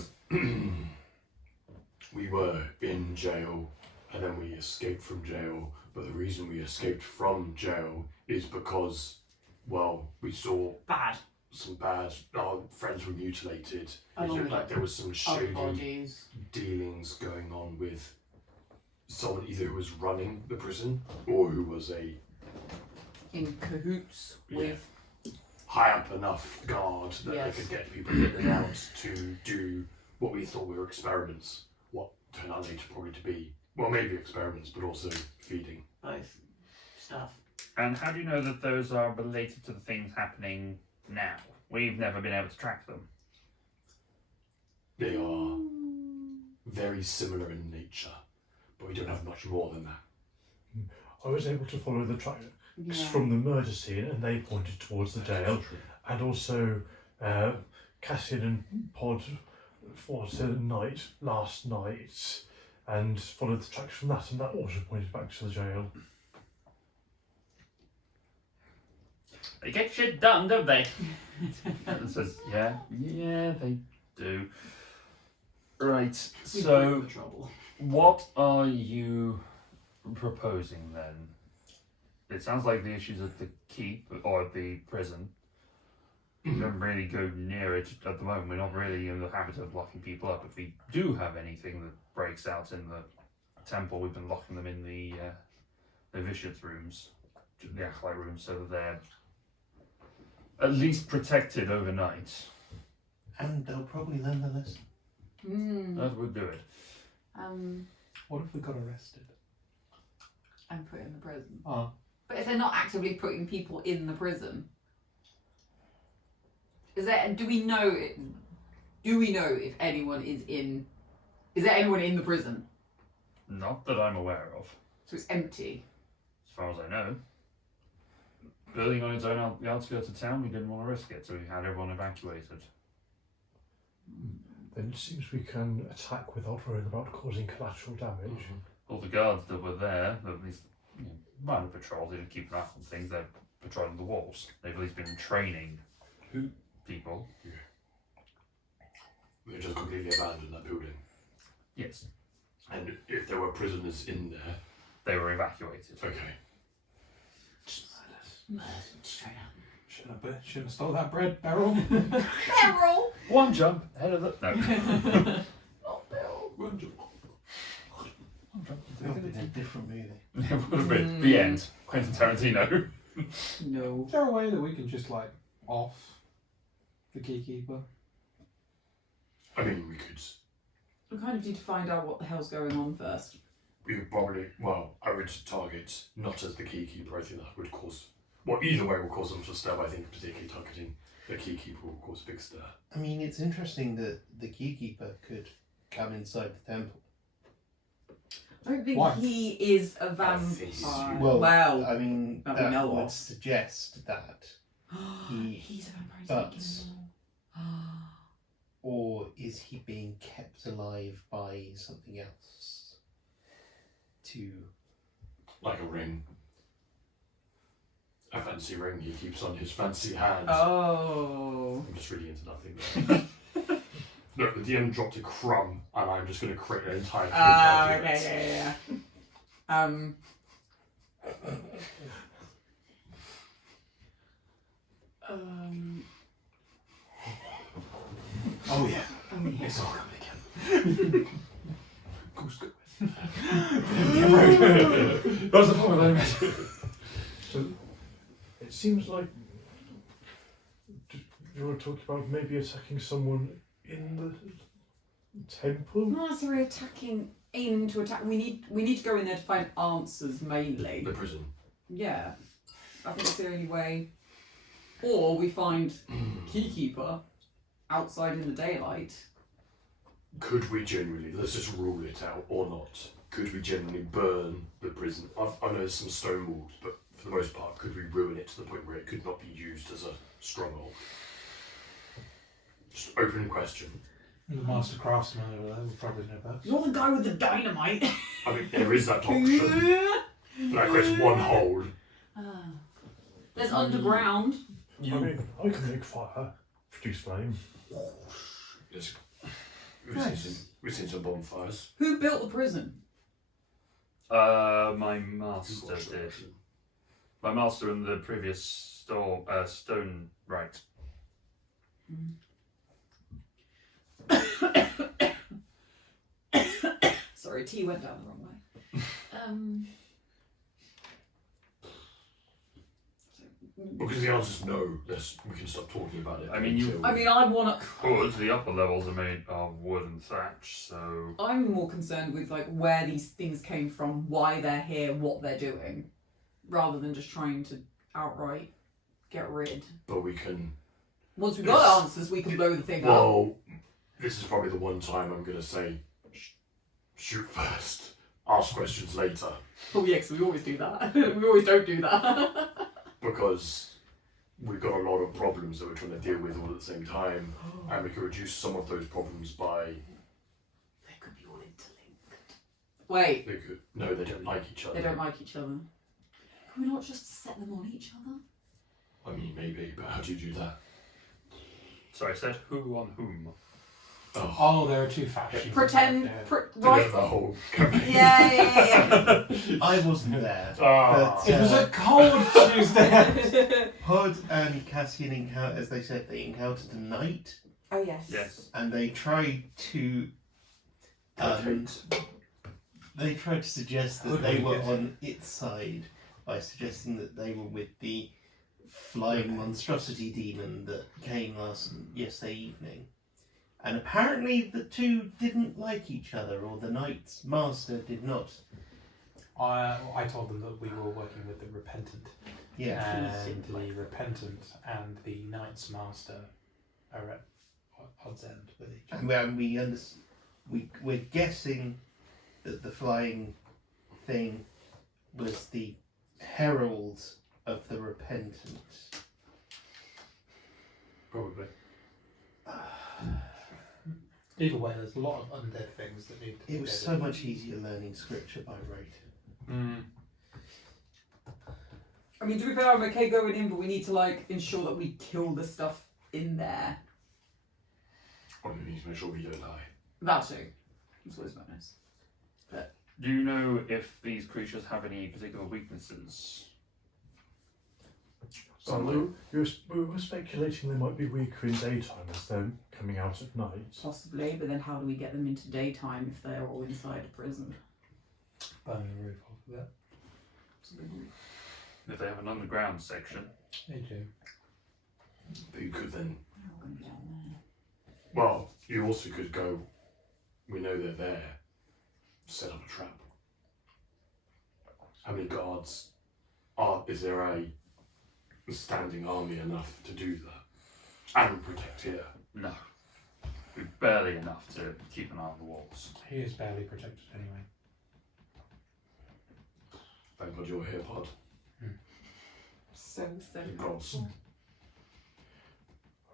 we were in jail, and then we escaped from jail. But the reason we escaped from jail is because, well, we saw Bad. some bad. Our friends were mutilated. It Along looked with like there was some shady Apologies. dealings going on with someone either who was running the prison or who was a In cahoots Yeah. with. high up enough guard that Yes. they could get people in and out to do what we thought were experiments. What turned out later probably to be, well, maybe experiments, but also feeding. Both stuff. And how do you know that those are related to the things happening now? We've never been able to track them. They are very similar in nature, but we don't have much more than that. I was able to follow the tracks Yeah. from the murder scene, and they pointed towards the jail. And also, Cassian and Pod fought a night last night, and followed the tracks from that, and that also pointed back to the jail. They get shit done, don't they? And says, yeah, they do. Right, so Trouble. what are you proposing then? It sounds like the issues at the keep or the prison. We don't really go near it at the moment. We're not really in the habit of locking people up. If we do have anything that breaks out in the temple, we've been locking them in the vicious rooms, the acolyte rooms, so that they're at least protected overnight. And they'll probably learn the lesson. That would do it. What if we got arrested? And put in the prison. Oh. But if they're not actively putting people in the prison, is there? Do we know? Do we know if anyone is in? Is there anyone in the prison? Not that I'm aware of, So it's empty. as far as I know. Building on its own out the outskirts of town, we didn't want to risk it, so we had everyone evacuated. Then it seems we can attack without worrying about causing collateral damage. All the guards that were there, at least minor patrol, they didn't keep an eye on things, they're patrolling the walls. They've at least been training people. We just completely abandoned that building. Yes, And if there were prisoners in there, they were evacuated. okay. Straight up. Should have stole that bread, Beryl. Beryl. One jump ahead of the... No. Oh, Beryl. It'll be a different movie. It would have been the end. Quentin Tarantino. No. Is there a way that we can just like off the keykeeper? I mean, we could. We kind of need to find out what the hell's going on first. we could probably, well, I would target not as the keykeeper. I think that would cause, well, either way will cause them to stir, but I think particularly targeting the keykeeper will cause a big stir. I mean, it's interesting that the keykeeper could come inside the temple. I don't think Why? he is a I think vampire. he's- Well, I mean, that we that know would of. suggest that. he's a vampire. but- He's making them all. Or is he being kept alive by something else? To. Like a ring. A fancy ring he keeps on his fancy hand. Oh. I'm just really into nothing there. Look, the DM dropped a crumb, and I'm just going to create an entire cake out of it. Okay, yeah. Oh yeah. It's all coming again. Goose go. That's the point I made. So it seems like you were talking about maybe attacking someone in the temple. No, so we're attacking, aiming to attack. We need to go in there to find answers mainly. The prison. Yeah, I think it's the only way. Or we find Keykeeper outside in the daylight. Could we genuinely, let's just rule it out or not, could we genuinely burn the prison? I know there's some stone walls, but for the most part, could we ruin it to the point where it could not be used as a stronghold? Just open question. The master craftsman over there will probably know best. You're the guy with the dynamite. I mean, there is that option. That creates one hole. There's underground. I mean, I can make fire, produce flame. Yes. Nice. We've seen some bonfires. Who built the prison? My master did. My master in the previous stone right. Sorry, T went down the wrong way. Because the answer's no, we can stop talking about it. I mean, I want to. Wood, the upper levels are made of wood and thatch, so I'm more concerned with like where these things came from, why they're here, what they're doing, rather than just trying to outright get rid. But we can. Once we've got answers, we can blow the thing up. Well, this is probably the one time I'm going to say shoot first, ask questions later. Oh yeah, 'cause we always do that. We always don't do that. Because we've got a lot of problems that we're trying to deal with all at the same time, and we can reduce some of those problems by. They could be all interlinked. Wait, They could, no, they don't like each other. they don't like each other. Can we not just set them on each other? I mean, maybe, but how do you do that? sorry, I said who on whom. Oh, there are two factions. Pretend, Yeah. right? The whole campaign. Yeah. I wasn't there. Ah. But, It was a cold Tuesday. Hod and Cassian encountered, as they said, they encountered a knight, Oh yes. Yes. and they tried to. They tried to suggest that they were on its side by suggesting that they were with the flying monstrosity demon that came yesterday evening. And apparently the two didn't like each other, or the knight's master did not. I told them that we were working with the repentant, Yeah. and the repentant and the knight's master are at odds end with each other. And we're guessing that the flying thing was the herald of the repentant. Probably. Either way, there's a lot of undead things that need to be It was dead. so much easier learning scripture by rote. I mean, to be fair, I'm okay going in, but we need to like ensure that we kill the stuff in there. Or we need to make sure we don't die. That too. That's always bonus. Do you know if these creatures have any particular weaknesses? We were speculating they might be weaker in daytime as they're coming out at night. Possibly, but then how do we get them into daytime if they're all inside a prison? Burn the roof off of it. If they have an underground section. They do. But you could then. They're all going to be down there. Well, you also could go. We know they're there. Set up a trap. how many guards is there a standing army enough to do that and protect here? No. We're barely enough to keep an eye on the walls. He is barely protected anyway. Thank God you're here, Pod. So The gods.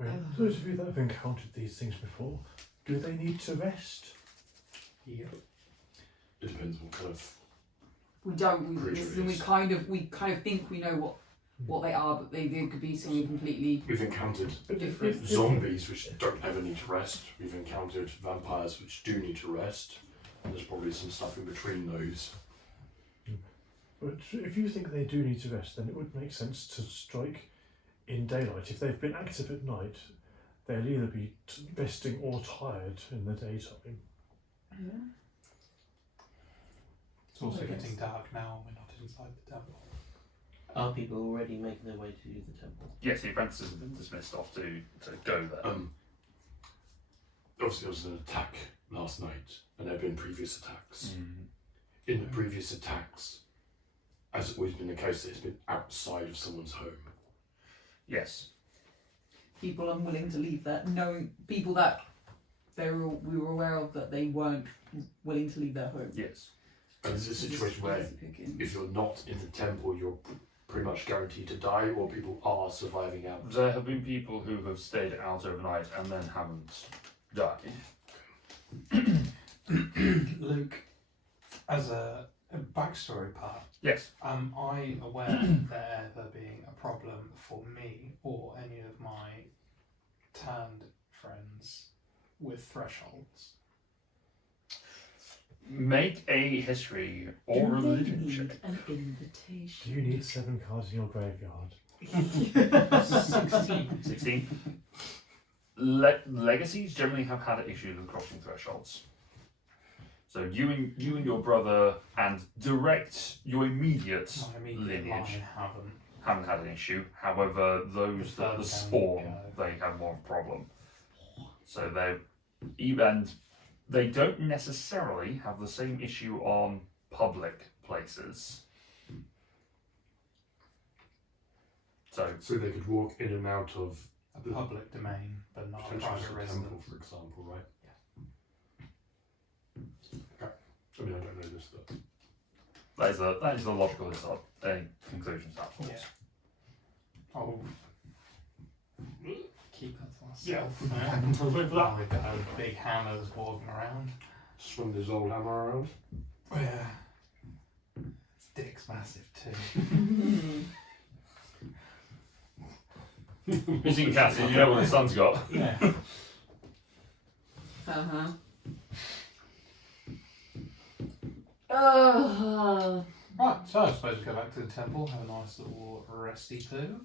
I mean, those of you that have encountered these things before, do they need to rest? Yep. It depends what kind of. we don't. Creature We is. kind of think we know what they are, but they could be something completely We've encountered different. zombies which don't ever need to rest. We've encountered vampires which do need to rest. And there's probably some stuff in between those. But if you think they do need to rest, then it would make sense to strike in daylight. If they've been active at night, they'll either be resting or tired in the daytime. It's also Yes. getting dark now and we're not inside the temple. Are people already making their way to the temple? Yes, the apprentices have been dismissed off to go there. Obviously, there was an attack last night, and there have been previous attacks. Mm. In the previous attacks, as always been the case, it's been outside of someone's home. Yes. People unwilling to leave that, knowing people that we were aware of that they weren't willing to leave their home. Yes. And it's a situation where if you're not in the temple, you're pretty much guaranteed to die, or people are surviving out. There have been people who have stayed out overnight and then haven't died. Luke, as a backstory part, Yes. am I aware there ever being a problem for me or any of my turned friends with thresholds? Make a history or religion check. An Do invitation. you need 7 cards in your graveyard? 16. 16. Legacies generally have had issues with crossing thresholds. So you and your brother and your immediate My immediate lineage line haven't had an issue. However, those The that further the down spawn, you go. they have more of a problem. So they don't necessarily have the same issue on public places. So So they could walk in and out of a public domain, but not a potentially private just a residence. temple, for example, right? Okay. I mean, I don't know this, but that is the logical conclusion to that. Of course. Yeah. I'll keep that to Yeah. myself. With that big hammers walking around. swing this old hammer around. Yeah. His dick's massive too. You've seen Cassie, you know what his son's got. Yeah. Uh-huh. Right, so I suppose we go back to the temple, have a nice little resty poo.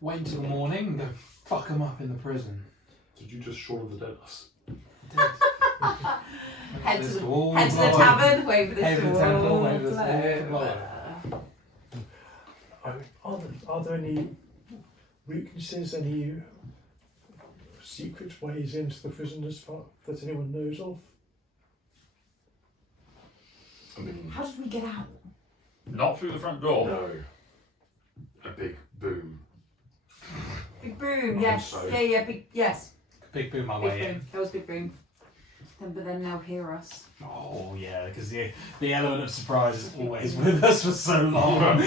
Wait until the morning, go fuck them up in the prison. Did you just Shaun of the Dead us? Head to This the wall Head to the blow. tavern, wave for this Head to the wall, temple, wave for this blow. wall, I mean, are there any weaknesses, any secret ways into the prison as far that anyone knows of? I mean, How did we get out? Not through the front door. no. A big boom. Big boom, Oh, yes. sorry. Yeah, big, yes. Big boom my Big way in. boom. That was big boom. But then now hear us. Oh yeah, because the element of surprise is always with us for so long.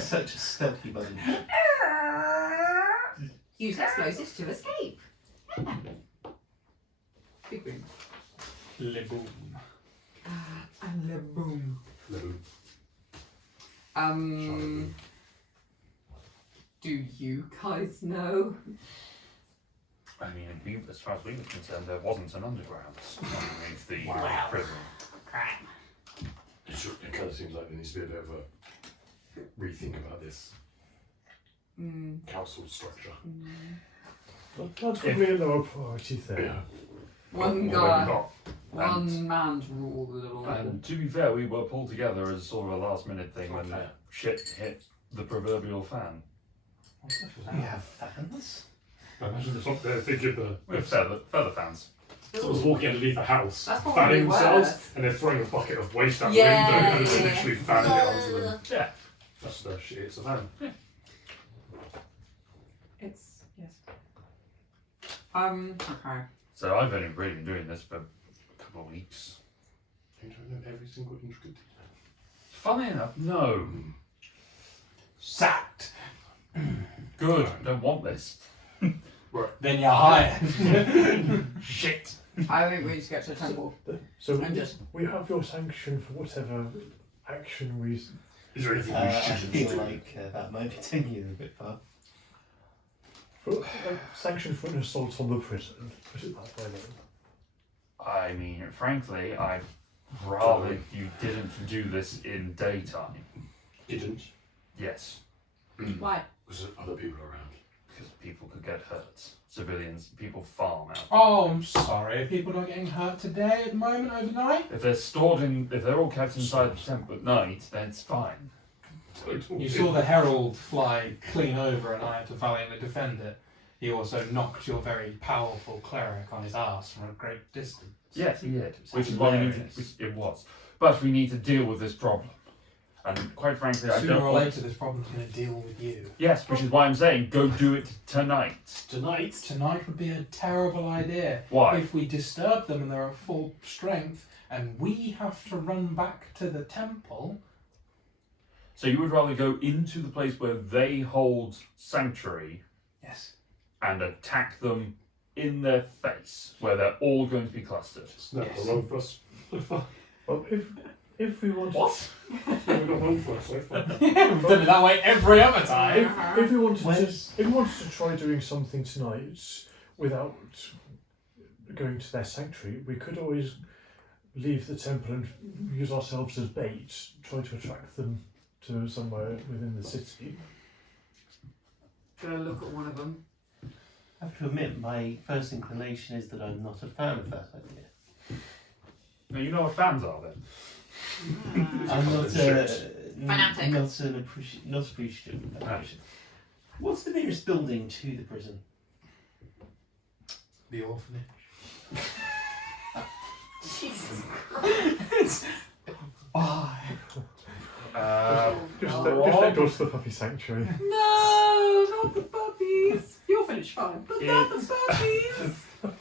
Such a stealthy bunny. Use explosives to escape. Big boom. Le boom. And the boom. Little Do you guys know? I mean, as far as we were concerned, there wasn't an underground underneath the Wow. prison. Crap. it kind of seems like there needs to be a bit of a rethink about this council structure. That's probably a lower priority thing. Yeah. One Well, guy, maybe not. one man's rule the little And to be fair, we were pulled together as sort of a last minute thing when Okay. shit hit the proverbial fan. We have fans. I imagine it's up there thinking the We're feather fans. Someone's walking underneath the house, That's probably fanning themselves, worse. and they're throwing a bucket of waste out Yeah, the window and they're yeah. literally fanning it onto them. Yeah. That's the shit, it's a fan. It's yes. Okay. So I've only really been doing this for a couple of weeks. You don't know every single intricate detail. Funny enough, no. Sacked. Good. Don't want this. Then you're hired. Shit. I think we need to get to the temple. So And just we have your sanction for whatever action we. Is there anything we I shouldn't feel do? like that might be taking you a bit far. For, sanction for an assault on the prison. Put it that way then. I mean, frankly, I'd rather you didn't do this in daytime. Didn't? Yes, why? Was there other people around? because people could get hurt. Civilians, people farm out. Oh, I'm sorry. Are people not getting hurt today at the moment overnight? If they're stored in, if they're all kept inside the temple at night, then it's fine. You saw the herald fly clean over and I had to valiantly defend it. He also knocked your very powerful cleric on his ass from a great distance. Yes, he did. Which is why we need to, which it was. But we need to deal with this problem. And quite frankly, I Sooner don't or want... later, this problem's going to deal with you. Yes, which is why I'm saying go do it tonight. Tonight? Tonight would be a terrible idea. Why? If we disturb them and they're at full strength, and we have to run back to the temple. So you would rather go into the place where they hold sanctuary Yes. and attack them in their face, where they're all going to be clustered. It's never Yes. wrong for us. Well, if we want What? Never got wrong for us so far. We've done it that way every other time. if we wanted to Where's- if we wanted to try doing something tonight without going to their sanctuary, we could always leave the temple and use ourselves as bait, try to attract them to somewhere within the city. Go look at one of them. I have to admit, my first inclination is that I'm not a fan of that idea. Now you know what fans are then. I'm not Fanatic. not appreciative of that. What's the nearest building to the prison? The orphanage. Jesus Christ. Why? Just Rob? let go to the puppy sanctuary. No, not the puppies. You'll finish fine, but not the It's-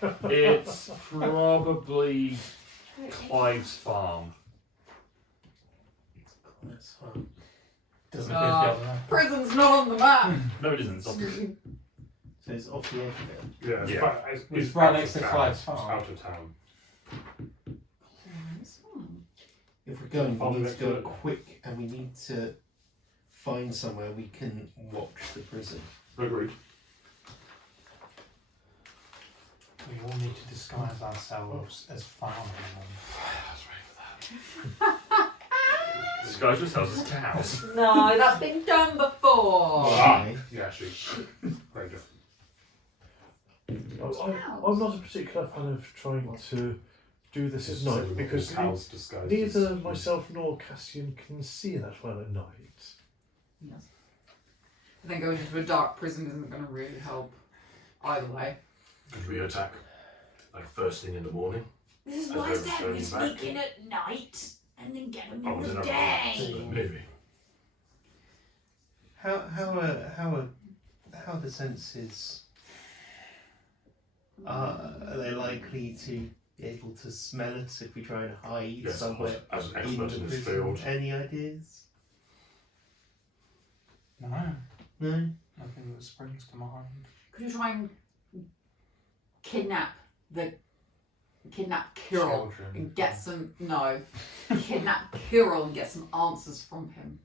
puppies. It's probably Clive's farm. That's fine. Doesn't appear to be on there. Prison's not on the map. No, it isn't. It's off. So it's off the edge of it. Yeah, it's, Yeah. Quite, It's right out next of to town. Clive's It's farm. out of town. If we're going, Follow we need next to go to it. quick, and we need to find somewhere we can watch the prison. Agreed. We all need to disguise ourselves as farm animals. Disguise yourselves as cows. No, that's been done before. Okay. Yeah, actually. Very different. I'm not a particular fan of trying to do this at night because cows disguised neither as- myself nor Cassian can see that well at night. Yes. I think going into a dark prison isn't going to really help either way. Could we attack like first thing in the morning? This is As why I they're said we returning sneak back. in at night and then get them Oh, in the then day. maybe. How the senses are they likely to be able to smell us if we try and hide Yes, somewhere as an in expert the in this prison? field. Any ideas? No, No. nothing that springs to mind. Could you try and kidnap Kirill Children. and get some kidnap Kirill and get some answers from him?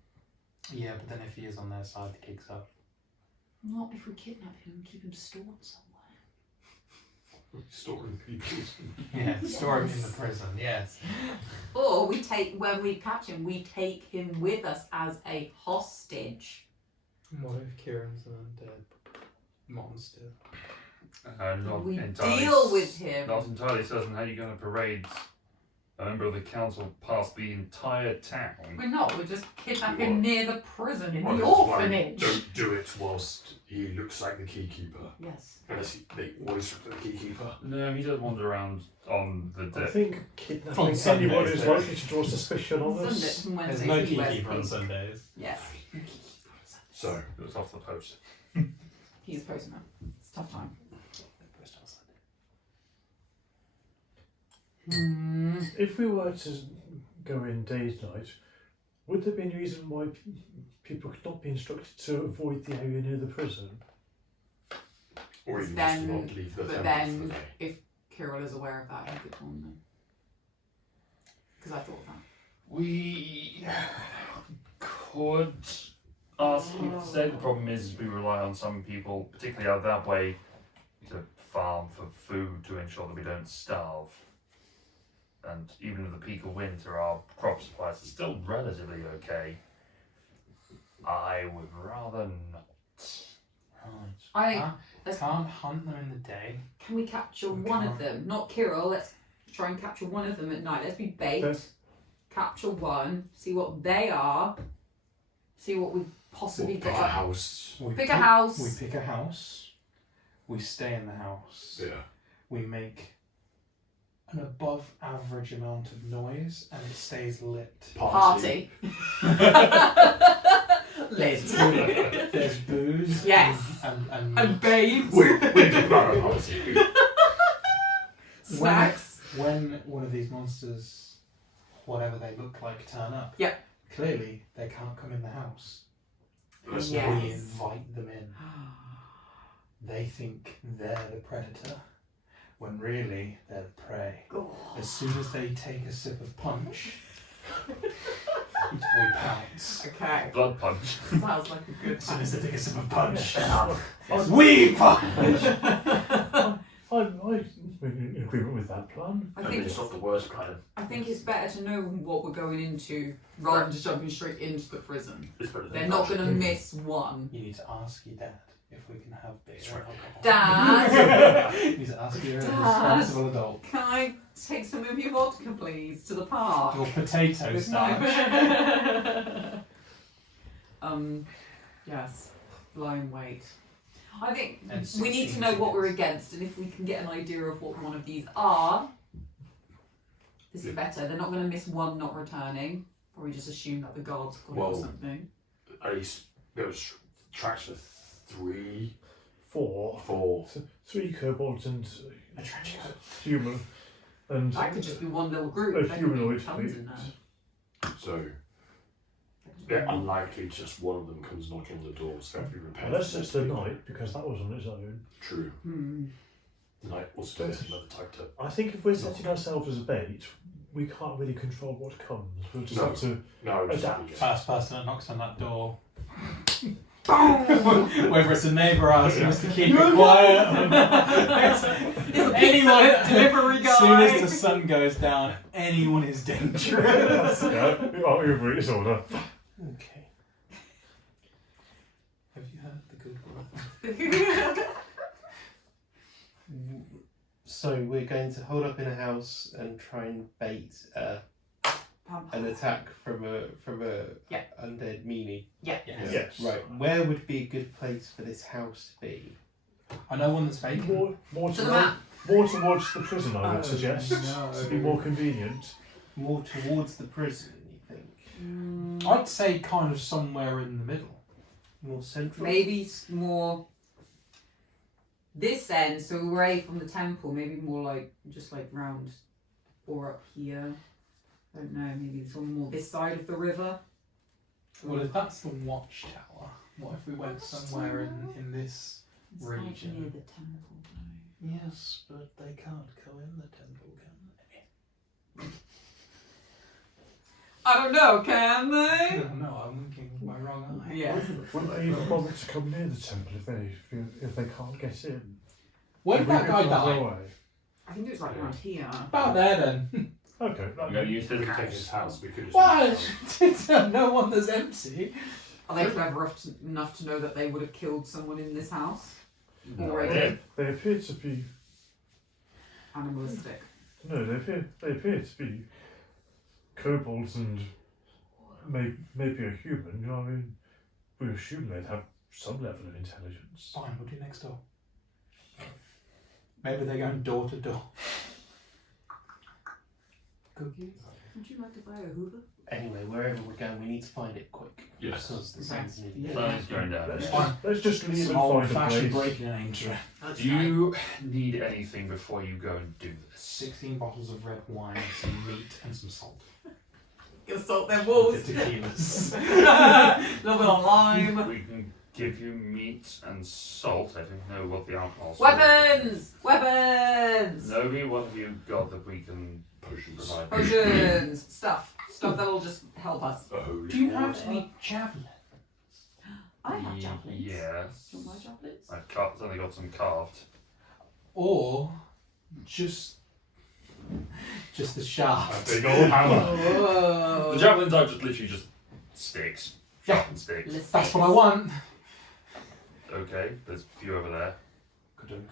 Yeah, but then if he is on their side, the gig's up. Not if we kidnap him and keep him stored somewhere. Storing people. Yeah, store him in the prison, yes. Or when we catch him, we take him with us as a hostage. What if Kieran's an undead monster? Not We entirely deal with him. Not entirely certain how you're going to parade a member of the council passed the entire town. We're not. We're just kidnapping near the prison in Well, the that's why we orphanage. Don't do it whilst he looks like the keykeeper. Yes. Unless they always look like the keykeeper. No, he does wander around on the I day. think kidnapping On Sundays, anyone is though. likely to draw suspicion on Sunday, us. from There's Wednesday, no he wears keykeeper on pink. Sundays. Yes. So, It was off the post. He's a postman. It's a tough time. If we were to go in days night, would there be any reason why people could not be instructed to avoid the area near the prison? or even Then- just not leave the but temple then- for the day. If Kirill is aware of that, he could warn them. Because I thought of that. We could ask people to stay. The problem is we rely on some people, particularly out that way, to farm for food to ensure that we don't starve. And even in the peak of winter, our crop supplies are still relatively okay. I would rather not. I Huh? let's- Can't hunt them in the day. Can we capture We one of can't. them? Not Kirill. Let's try and capture one of them at night. Let's be bait. Yes. Capture one. See what they are. See what we've possibly We'll pick a got. house. We Pick a house. We pick a house. We stay in the house. Yeah. We make an above average amount of noise and it stays lit. Party. Lit. There's booze. Yes. And And babes. We do run a party. Snacks. When one of these monsters, whatever they look like, turn up. Yep. Clearly, they can't come in the house. Let's Yeah. We Yes. invite them in. They think they're the predator, when really they're the prey. As soon as they take a sip of punch, we pounce. Okay. Blood punch. Sounds like a good As soon as plan. they take a sip of punch, I'm, we punch. I'm in agreement with that plan. I I mean, think it's not the worst plan. I think it's better to know what we're going into rather than just jumping straight into the prison. It's better than They're not punch. going to miss one. You need to ask your dad if we can have beer That's and right. alcohol. Dad, You need to ask your Dad. responsible adult. can I take some of your vodka, please, to the park? Your potato With starch. my- yes, lying wait. I think And we need to 16 know what we're seconds. against, and if we can get an idea of what one of these are, this is Yeah. better. They're not going to miss one not returning, or we just assume that the guards got it or Well, something. At least there was tracks for 3, 4, 4. 3 kobolds and A trench coat. human, and That could just be one little group. a There could be humanoid tons fleet. in there. So they're unlikely just one of them comes knocking on the door. So if we repair Unless it's the night, because that was on its own. True. Hmm. The night also does another type to. I think if we're setting ourselves as a bait, we can't really control what comes. We'll just No. have to. No, just Adapt. First person that knocks on that door. Boom! Whether it's a neighbour asking us to keep it quiet or It's a anyone. pizza delivery guy. As soon as the sun goes down, anyone is dangerous. Yeah, we agree, it's order. Okay. Have you heard the good word? So we're going to hold up in a house and try and bait an attack from a Yeah. undead meanie. Yes. Yes. Right, where would be a good place for this house to be? I know one that's vacant. More To the map. towards the prison, I would Oh, suggest. no. To be more convenient. More towards the prison, you think? I'd say kind of somewhere in the middle. More central? Maybe more this end, so away from the temple. Maybe more like just like round or up here. I don't know. Maybe some more this side of the river. Well, if that's the watchtower, what if we went somewhere in this It's like region? near the temple. Though. Yes, but they can't go in the temple, can I don't know. Can they? they? No, I'm winking with my wrong eye. Yes. Wouldn't they even bother to come near the temple if they can't get in? Where did that guy Further die? away. I think it was like around here. About there then. Okay. I'm going to use his We could take house. his house. We could just. What? No one that's empty. Are they clever enough to know that they would have killed someone in this house No already? idea. They appear to be. Animalistic. No, they appear to be kobolds and maybe a human. You know, I mean, we assume they'd have some level of intelligence. Fine, we'll do next door. Maybe they're going door to door. Cookies? Would you like to buy a Hoover? Anyway, wherever we're going, we need to find it quick. Yes. Because the sun's nearly Sun is going down. Let's, Fine. let's just leave Some and old find a fashioned place. breaking and entry. Do you need anything before you go and do this? 16 bottles of red wine, some meat, and some salt. Gonna salt their walls. The tequilas. A little bit of lime. We can give you meat and salt. I don't know what the alcohol. Weapons! Weapons! Novi, what have you got that we can Potions. provide? Potions! Stuff that'll just help us. A holy Do you have water. any javelin? I have javelins. Yes. Do you want my javelins? I've certainly got some carved. Or just the shaft? A big old hammer. Whoa. The javelins are just literally just sticks. Yeah. Sharpened sticks. That's what I want. Okay, there's a few over there. Ka-dunk.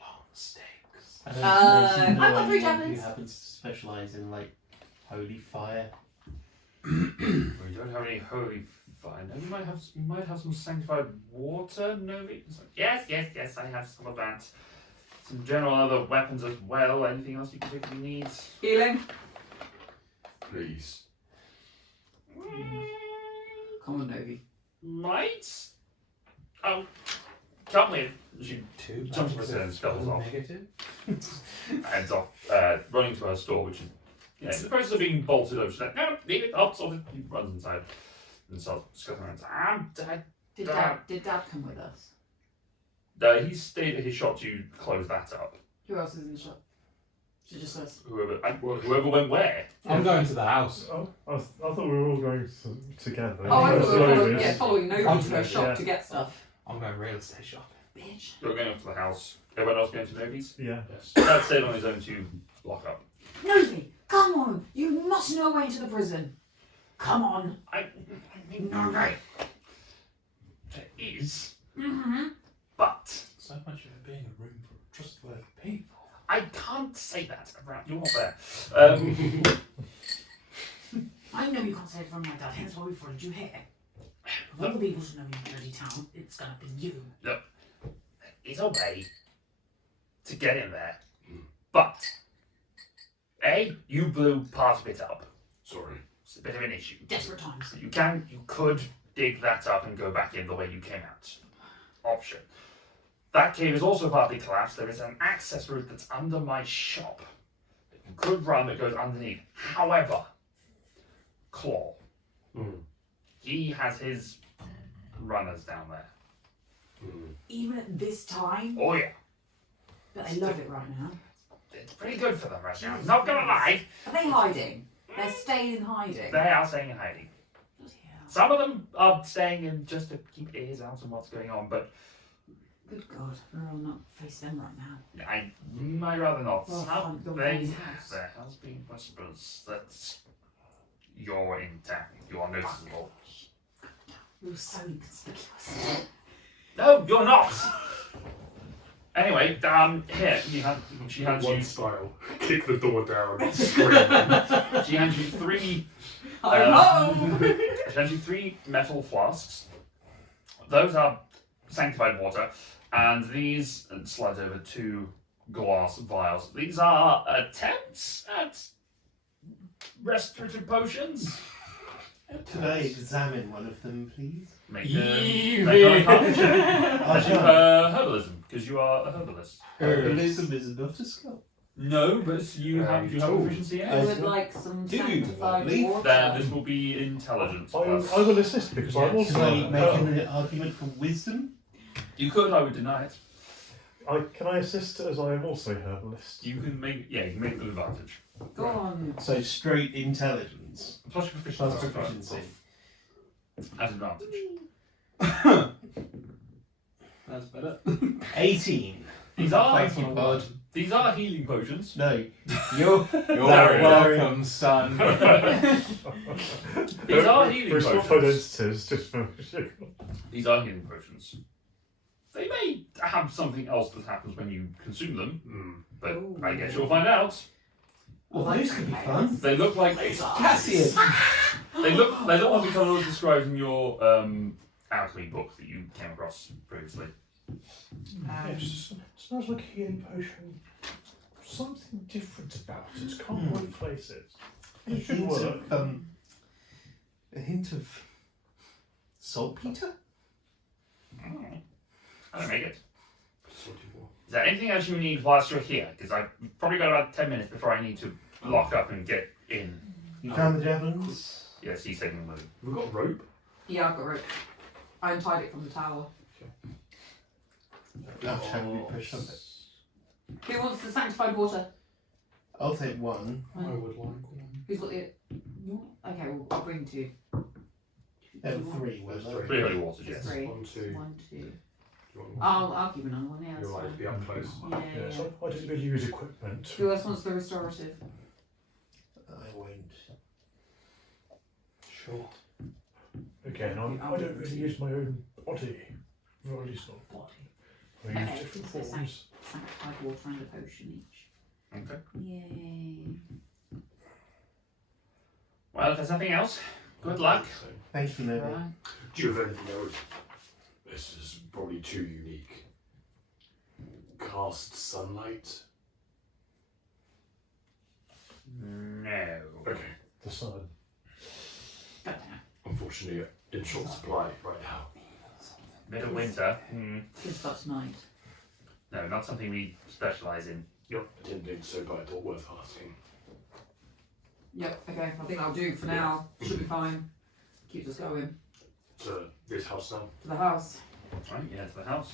Long stakes. I don't I've suppose you know got 3 anyone javelins. who happens to specialise in like holy fire. We don't have any holy fire. No, you might have some sanctified water, Novi. Yes, I have some of that. Some general other weapons as well. Anything else you particularly need? Healing. Please. Come on, Novi. Might. Oh, come with. She 2 Jumps battles percent, of spells off. negative. heads off, running to her store, which is in the process of being bolted over. She's like, no, leave it up. So he runs inside and starts scuttling around. Did Dad come with us? He stayed at his shop to close that up. Who else is in the shop? Is it just us? Whoever went where? I'm going to the house. Oh, I thought we were all going together. Oh, I thought we were Slowly. following Novi to her Yeah. shop to get stuff. I'm going real estate shopping. Bitch. You're going up to the house. Everyone else going to Novi's? Yeah. Yes. Dad stayed on his own to lock up. Novi, come on. You must know a way into the prison. Come on. Novi. There is, Mm-hmm. but So much of it being a room for trustworthy people. I can't say that around. You're not there. I know you can't say it from like that, hence why we followed you here. Of all the people who know in bloody town, it's gonna be you. It's a way to get in there, but you blew part of it up. Sorry. It's a bit of an issue. Desperate times. You could dig that up and go back in the way you came out. Option. That cave is also partly collapsed. There is an access route that's under my shop that you could run that goes underneath. However, Claw, he has his runners down there. Even at this time, Oh yeah, but they love it right now. it's pretty good for them right now. Not gonna lie, Are they hiding? They're staying in hiding. they are staying in hiding. Bloody hell. Some of them are staying in just to keep ears out on what's going on, but Good God, we're all not face them right now. I might rather not. Well, Some- your there dad's house. has been whispers that you're in town. You are noticeable. We were so inconspicuous. No, you're not. Anyway, here she hands One you. style. Kick the door down. Scream. She hands you 3. I'm home! She hands you 3 metal flasks. Those are sanctified water, and these slide over 2 glass vials. These are attempts at respiratory potions. Could I examine one of them, please? Make an arcana check. Herbalism, because you are a herbalist. Herbalism is not a skill. No, but you have proficiency in I it. would like some Do sanctified leave water. Then this will be intelligence. I plus. will assist because I'm also. Can I make an argument for wisdom? You could, I would deny it. Can I assist as I am also herbalist? You can make, you can make the advantage. Go on. So straight intelligence Plus your plus proficiency. proficiency. At advantage. That's better. 18. These are, Thank you, bud. these are healing potions. No, you're You're Larry. welcome, son. These are healing We're swap potions. identities just for These are healing potions. They may have something else that happens when you consume them, but I guess you'll find out. Well, those could be fun. They look like Cassian. they look like the colour was described in your alchemy book that you came across previously. It just smells like a healing potion. Something different about it. Can't quite place it. A It should hint work. of a hint of saltpeter. I don't make it. Salty water. Is there anything else you need whilst you're here? Because I've probably got about 10 minutes before I need to lock up and get in. You found the javelins. Yes, he's taking the move. We've got rope. Yeah, I've got rope. I untied it from the tower. How shall we push up it? Who wants the sanctified water? I'll take one. I would like one. Who's got the? Okay, well, I'll bring two. There were three, were There's there? Three holy waters, Just yes. three. 1, 2. 1, 2. Do you want one? I'll keep another one. Yeah, that's You're right to fine. be up close. Yeah, Yeah, yeah. so I didn't really use equipment. Who else wants the restorative? I won't. Sure. Again, I don't really use my own body. Or at least not Body. I use Okay, different so forms. Sanctified water and a potion each. Okay. Yay. Well, if there's nothing else, good luck. So, Thank you, Noble. Right. do you have anything else? This is probably too unique. Cast sunlight? No. Okay. The sun. Don't know. Unfortunately, in short supply right now. Bit of winter. It's got tonight. No, not something we specialise in. Yep. I didn't think so, but I thought worth asking. Yep, okay, I think I'll do for now. Should be fine. Keeps us going. To this house now? To the house. Right, yeah, to the house.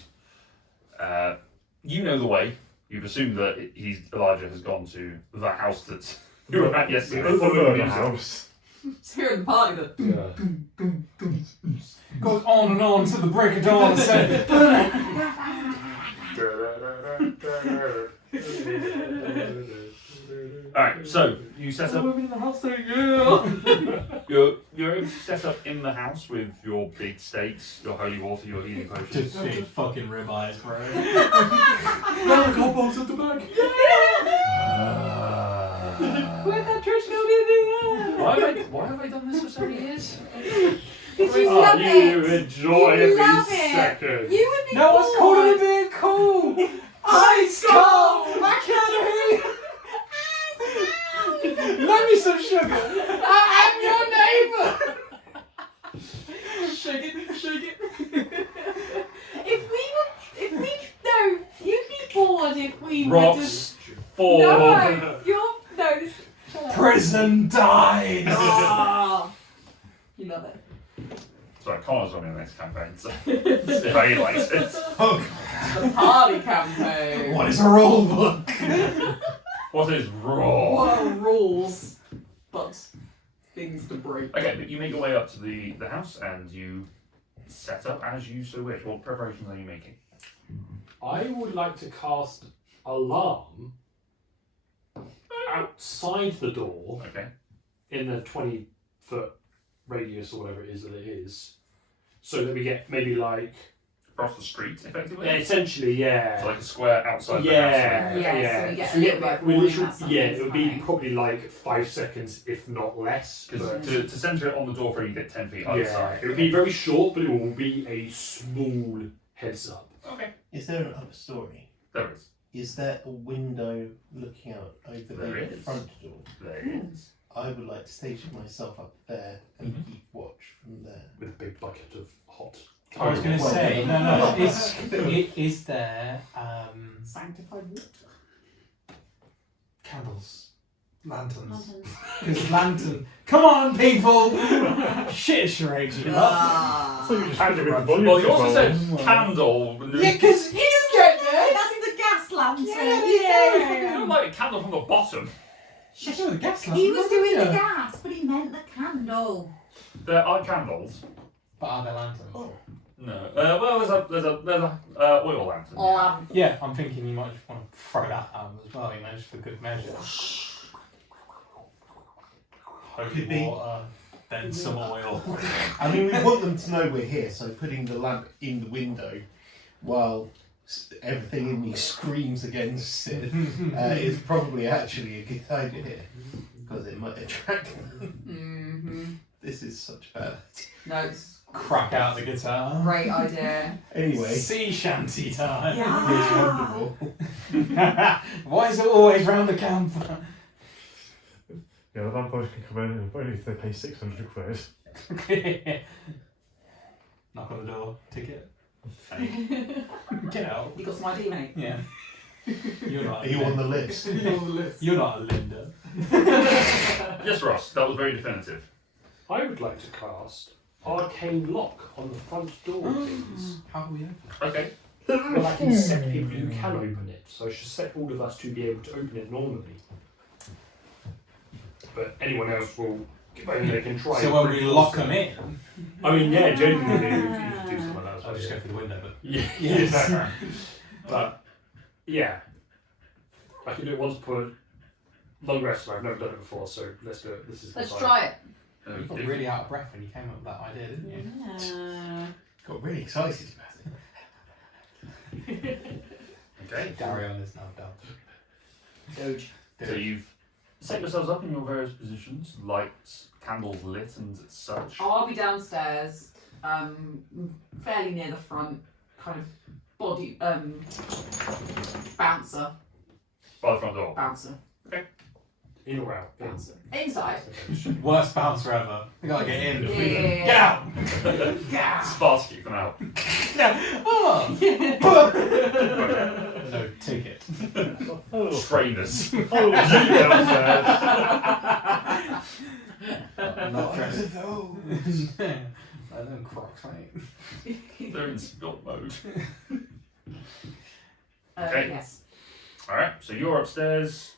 You know the way. You've assumed that Elijah has gone to the house that you were at yesterday. The following murder music. house. It's here in the party that Goes on and on to the break of dawn. So, Alright, so you set up. in the house saying, yeah. You're able to set up in the house with your big stakes, your holy water, your healing potions. just big fucking ribeyes, bro. Now the cobbles at the back! Where'd that church go? Why have I done this for so many years? Did you Oh, love you it? enjoy You every love it. second. You would be No one's called bored. it a bit cool. Ice cold. I can't hear you. Let me some sugar. I am your neighbour. Shake it, shake it. No, you'd be bored if we were Rocks just. fall. No, no. Shut up. Prison died. Ah, you love it. Sorry, Connor's running the next campaign, so if I likes it. The party campaign. What is a rule book? What is raw? What are rules, but things to break. Okay, but you make your way up to the house and you set up as you so wish. What preparations are you making? I would like to cast alarm outside the door Okay. in the 20-foot radius or whatever it is that it is, so that we get maybe like Across the street, effectively? essentially So like a square outside yeah, the house. Yeah, so we get a So little bit of we warning literally- that something's it would be coming. probably like 5 seconds, if not less. Because But to centre it on the door frame, you get 10 feet either yeah, side. it would be very short, but it will be a small heads up. Okay. Is there an upper story? There is. Is there a window looking out over There the is. front door? There is. I would like to station myself up there and keep watch from there. With a big bucket of hot. I was going to Well, say, well, no. Is there Sanctified water. candles, lanterns? Lanterns. Because lantern. Come on, people! Shit, charades, you know. Ah. So you just had to be the volume Well, you also control. said candle. Yeah, because you get there. That's the gas lantern. You don't light a candle from the bottom. She's doing the gas lantern. He was doing the yeah. gas, but he meant the candle. There are candles. But are there lanterns? Oh. No. Well, there's a oil lantern. Oh, Yeah, I'm thinking you might just want to throw that out as well, you know, just for good measure. Holy Could be. water, then some oil. I mean, we want them to know we're here, so putting the lamp in the window while everything in me screams against it, it's probably actually a good idea because it might attract them. Mm-hmm. This is such a bad No, it's Crack out the guitar. a great idea. Anyway, Sea shanty time. it's wonderful. Why is it always round the campfire? Yeah, the vampires can come in, but only if they pay 600 quid. Knock on the door. Ticket. Get out. You got some ID, mate? Yeah. You're not. Are you on the list? You're not a Linda. Yes, Ross, that was very definitive. I would like to cast Arcane Lock on the front door, please. How are we open? Okay. Well, I can set people who can open it, so I should set all of us to be able to open it normally. But anyone else will, they can try. So when we lock them in, I mean, yeah, genuinely, if you could do something else. I'll just go through the window. But Yeah. Yes. But yeah, I can do it once per long rest. I've never done it before, so let's do it. This is the Let's time. try it. you got really out of breath when you came up with that idea, didn't you? Got really excited about it. Okay. Darion is now done. Doge. So you've set yourselves up in your various positions, lights, candles lit, and such. I'll be downstairs, fairly near the front, kind of body, bouncer. By the front door. Bouncer. In or out? Bouncer. Inside. Worst bouncer ever. We gotta get in. Yeah. Get out! Sparsky from out. Oh. No ticket. Oh, Trainers. oh, you downstairs. Not dressed. I know Crocs, mate. They're in spilt mode. Okay. Yes. Alright, so you're upstairs.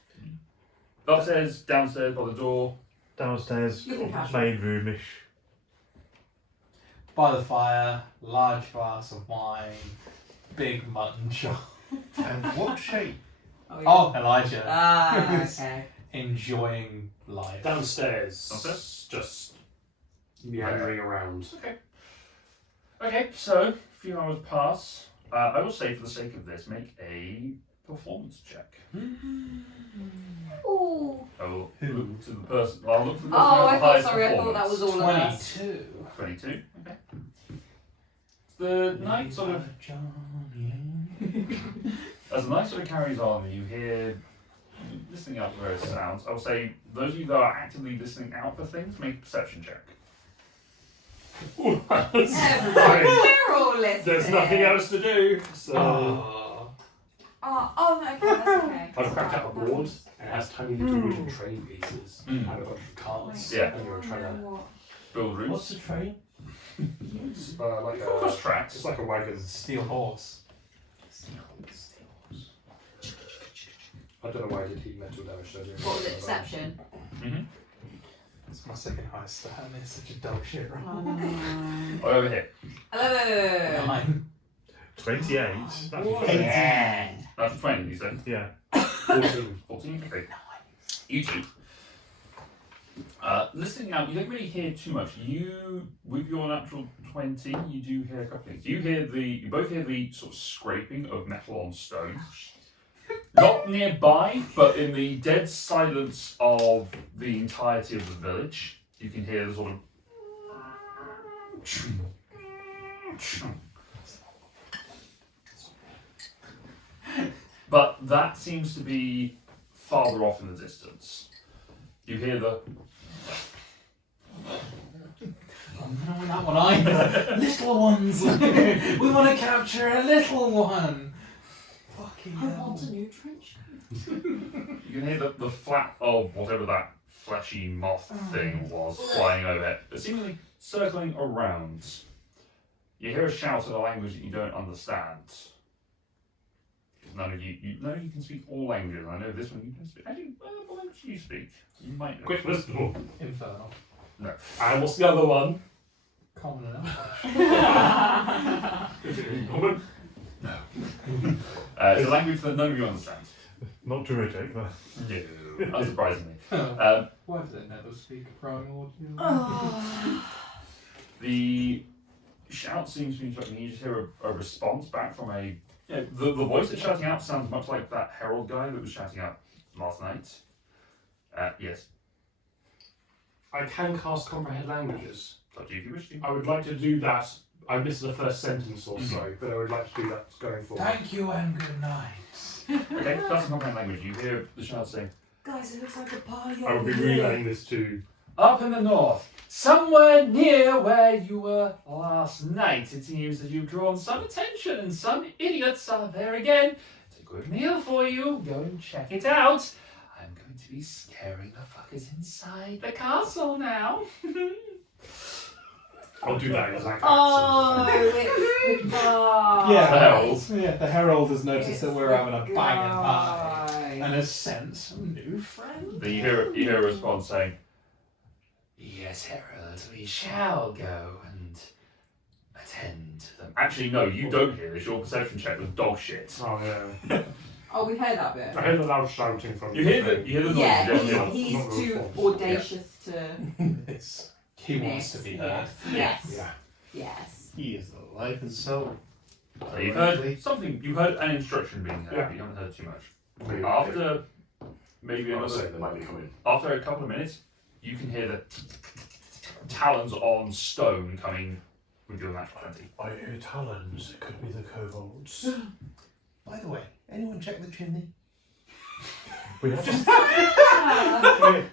Upstairs, downstairs by the door. Downstairs, You can sort of catch main roomish. By the fire, large glass of wine, big mutton chop. And what shape? Oh, Elijah. Ah, okay. Enjoying life. Downstairs. Downstairs? Just meandering around. Okay, so a few hours pass. I will say, for the sake of this, make a performance check. Ooh. I will Who? look to the person. I'll look to the person Oh, who has I the thought. highest Sorry, I thought that performance. was all of us. 22. 22. Okay. The night sort of, as the night sort of carries on, you hear listening out for various sounds. I will say those of you that are actively listening out for things, make a perception check. Everyone, we're all listening. There's nothing else to do, so Oh, no, okay, that's okay. I've cracked out a board and it has tiny little wooden train pieces Mm. and a bunch of carts. Yeah. And you're trying to Build routes. What's the train? it's, like Of course, a tracks. it's like a wagon. Steel horse. I don't know why I did heat metal damage. So I didn't What was it, know. perception? Mm-hmm. It's my second highest stat and it's such a dog shit roll. Oh, no. Over here. 11. 9. 28. That's Yeah. That's 20, you said. yeah. 14. 14? Okay. You two. Listening out, you don't really hear too much. You, with your natural 20, you do hear a couple things. You both hear the sort of scraping of metal on stone. Not nearby, but in the dead silence of the entirety of the village, you can hear the sort of but that seems to be farther off in the distance. You hear the Oh, no, that one either. Little ones. We want to capture a little one. Fucking I hell. want a new trench coat. you can hear the flap of whatever that fleshy moth thing was flying overhead, but seemingly circling around. You hear a shout in a language that you don't understand. None of you can speak all languages. I know this one you can speak. Actually, what language do you speak? You might know. Quick whistle. Infernal. And what's the other one? Common enough. Is it in common? It's a language that none of you understand. Not druidic, but No, unsurprisingly. Why do they never speak primordial? The shout seems to be interrupting. You just hear a response back from a Yeah, the voice that's shouting out sounds much like that herald guy that was shouting out last night. Yes, I can cast comprehend languages. it's up to you if you wish to. I would like to do that. I missed the first sentence or so, but I would like to do that going forward. Thank you and good night. Okay, that's a comprehend language. You hear the child saying, Guys, it looks like a party. I would be over here. relaying this to. up in the north, somewhere near where you were last night, it seems that you've drawn some attention and some idiots are there again. It's a good meal for you. Go and check it out. I'm going to be scaring the fuckers inside the castle now. I'll do that in exact Oh, accent. it's the guy. Yeah, The herald. Yeah, the herald has noticed It's that we're the having a banging party guy. and has sent some new friends. Then you hear a response saying, yes, Herald, we shall go and attend to them. Actually, no, you don't hear this. Your perception check was dog shit. Oh yeah. Oh, we heard that bit. I heard the loud shouting from You hear the noise. Yeah, you don't hear he's not too response. audacious to Yes. He wants to be heard. Yes. Yeah. Yes. He is the life and soul. So you've heard something. You heard an instruction being heard. Yeah. But you haven't heard too much. Maybe- After maybe I was another, saying they might be coming. after a couple of minutes, you can hear the talons on stone coming with your natural 20. I hear talons. It could be the kobolds. By the way, anyone check the chimney? We have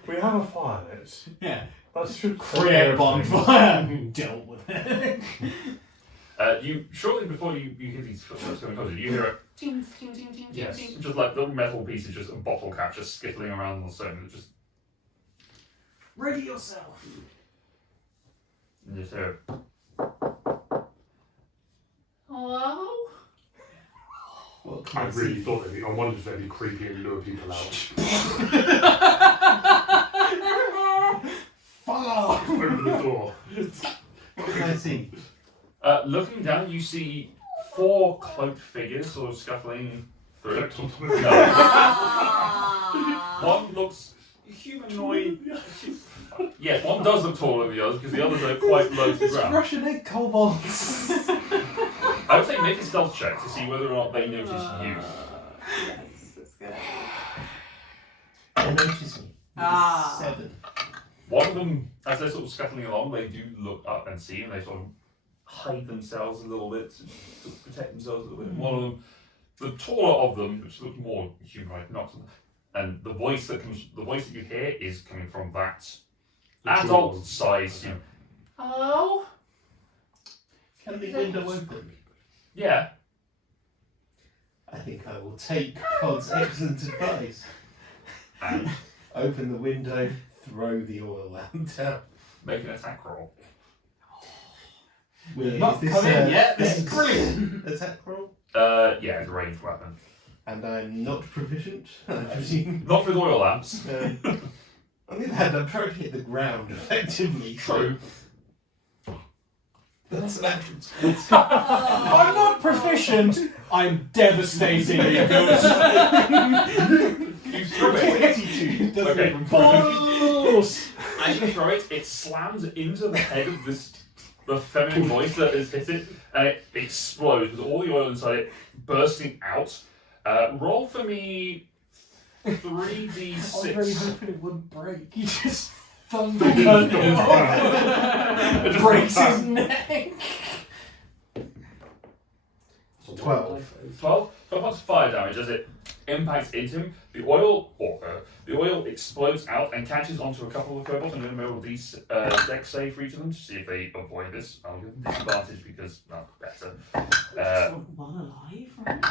we have a fire lit. Yeah. That should Create a bonfire. Dealt with it. You shortly before you hear these footsteps coming closer, you hear a ting ting ting ting ting Yes. ting, just like little metal pieces, just a bottle cap, just skittling around on the stone. It's just Ready yourself. you just hear. Hello. What can I I really see? thought they'd be. I wondered if they'd be creepy and lure people out. Fuck! Open the door. What can I see? Looking down, you see 4 cloaked figures sort of scuttling through. Clicked on top of No. it. Ah. One looks humanoid. Yes, one does look taller than the others because the others are quite low to the It's ground. Russian egg kobolds. I would say make a stealth check to see whether or not they notice you. Yes, that's good. They notice me. Ah. 7. One of them, as they're sort of scuttling along, they do look up and see, and they sort of hide themselves a little bit to protect themselves a little bit. One of them, the taller of them, which looks more humanoid, not, and the voice that you hear is coming from that The short adult one. size. Okay. Hello. Can the window open? Yeah. I think I will take Pod's excellent advice. And Open the window, throw the oil lamp down. make an attack roll. Will Not come in yet. This is brilliant. Attack roll? Yeah, it's a ranged weapon. And I'm not proficient, I presume. Not with oil lamps. On the other hand, I'm trying to hit the ground effectively. True. That's an actual 20. I'm not proficient. I'm devastatingly good. You throw it. 22. Doesn't Okay. even balls. As you throw it, it slams into the head of the feminine voice that has hit it, and it explodes with all the oil inside it bursting out. Roll for me I was really 3d6. hoping it wouldn't break. He just thundercuts him off. It just Breaks breaks his neck. 12. 12 points of fire damage as it impacts into him. The oil explodes out and catches onto a couple of kobolds. I'm going to roll these dex save for each of them to see if they avoid this. I'll give them disadvantage because that's better. One alive, right?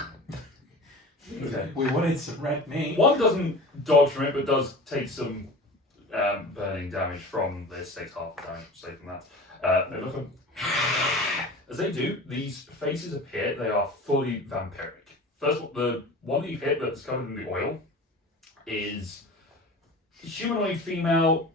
Okay. We wanted some red meat. One doesn't dodge from it, but does take some burning damage from this. Takes half the damage save from that. They look up. As they do, these faces appear. They are fully vampiric. First, the one that you hit that's covered in the oil is humanoid female,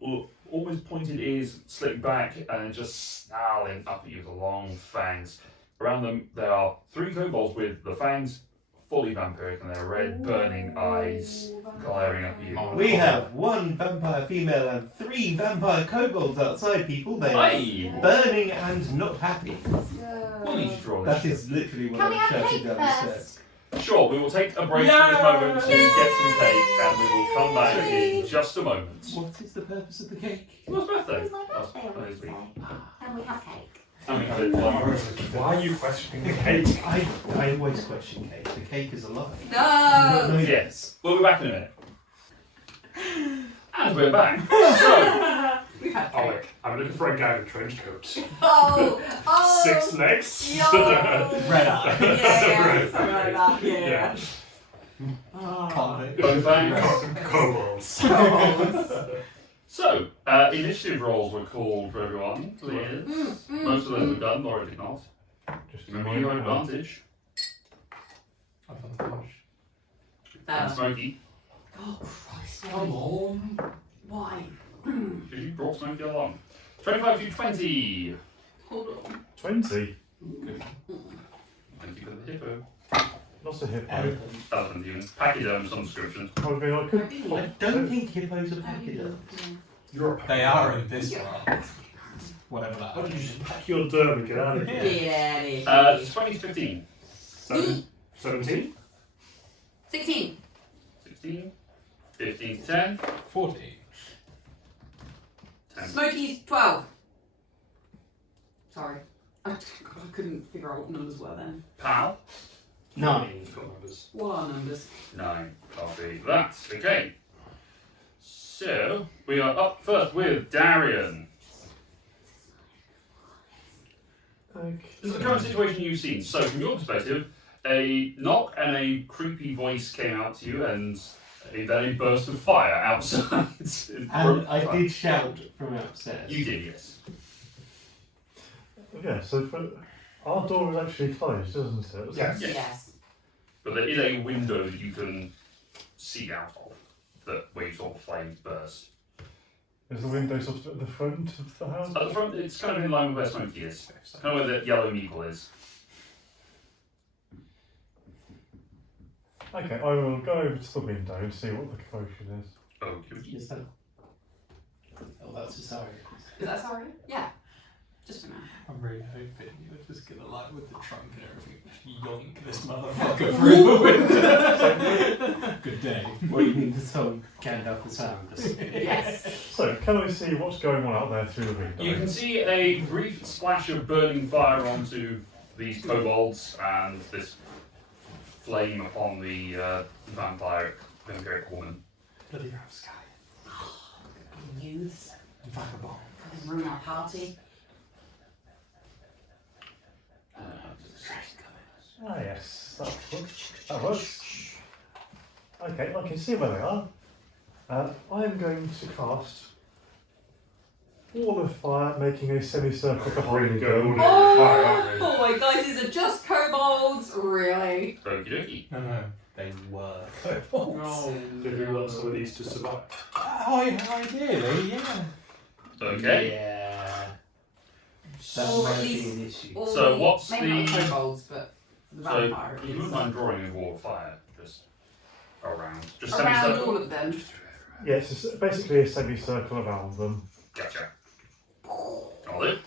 almost pointed ears, slicked back, and just snarling up at you with long fangs. Around them, there are 3 kobolds with the fangs fully vampiric and their red burning eyes glaring up at you. We have 1 vampire female and 3 vampire kobolds outside, people. They are Hey! burning and not happy. We'll need to draw That this. is literally what Can we I'm have shouting cake down the first? stairs. Sure, we will take a break from this moment to get some cake, and we will come back in just a moment. What is the purpose of the cake? What's birthday? It's my birthday on Oh, Wednesday. And we have cake. And we have it one more. Why are you questioning the cake? I always question cake. The cake is alive. No! Yes. We'll be back in a minute. And we're back. So, We've had Oh, cake. wait, I'm looking for a guy in a trench coat. Oh! 6 legs. Yo! Red eye. Yeah, something like that. Yeah. Convict. both thanks. Kobolds. So, initiative rolls were called for everyone. Please. Most of them were done, Laura did not. Just Remember your advantage. I've done the push. And Smokey. Oh Christ! Come on. Why? Because you brought Smokey along. 25 to 20. Hold on. 20. Thank you for the hippo. Not a hippo. Elephant. Elephant unit. Pachyderm, some description. I mean, I could. I don't think hippos are pachyderms. You're a They are in this world. Whatever that How did you is. just pack your derm and get out of here? Yeah. 20 to 15. 17? 16. 16. 15 to 10. 14. 10. Smokey's 12. Sorry. I couldn't figure out what numbers were then. Pal. 9. Got numbers. What are numbers? 9. Copy that. Okay. So, we are up first with Darian. This is the current situation you've seen. So, from your perspective, a knock and a creepy voice came out to you, and then a burst of fire outside. And I did shout from upstairs. You did, yes. Yeah, so for, our door is actually closed, isn't it? Yes. Yes. But there is a window that you can see out of, that where you saw the flames burst. Is the window sort of at the front of the house? At the front, it's kind of in line with where Smokey is. Kind of where the yellow needle is. Okay, I will go over to the window and see what the commotion is. Okay. Is that? Oh, that's a sorry. Is that sorry? Yeah. Just for now. I'm really hoping you're just gonna, like, with the trunk and everything, just yoink this motherfucker through the window. Good day. What do you mean the song Gandalf the Sound? Yes. So, can I see what's going on out there through the window? You can see a brief splash of burning fire onto these kobolds and this flame upon the vampiric woman. Bloody Rapsky. Youths. Vagabond. Fucking ruin our party. Ah, yes, that works. Okay, I can see where they are. I am going to cast Wall of Fire, making a semicircle behind them. Oh my guys, these are just kobolds. Really? Okie dokie. No, they were. No. Did we want some of these to survive? Ideally, yeah. Okay. Yeah. That Or at might be least- an issue. Or So what's maybe not the- kobolds, but the So, vampire. you wouldn't mind drawing a wall of fire just around. Just Around semicircle? all of them. Yes, it's basically a semicircle around them. Gotcha. Got it.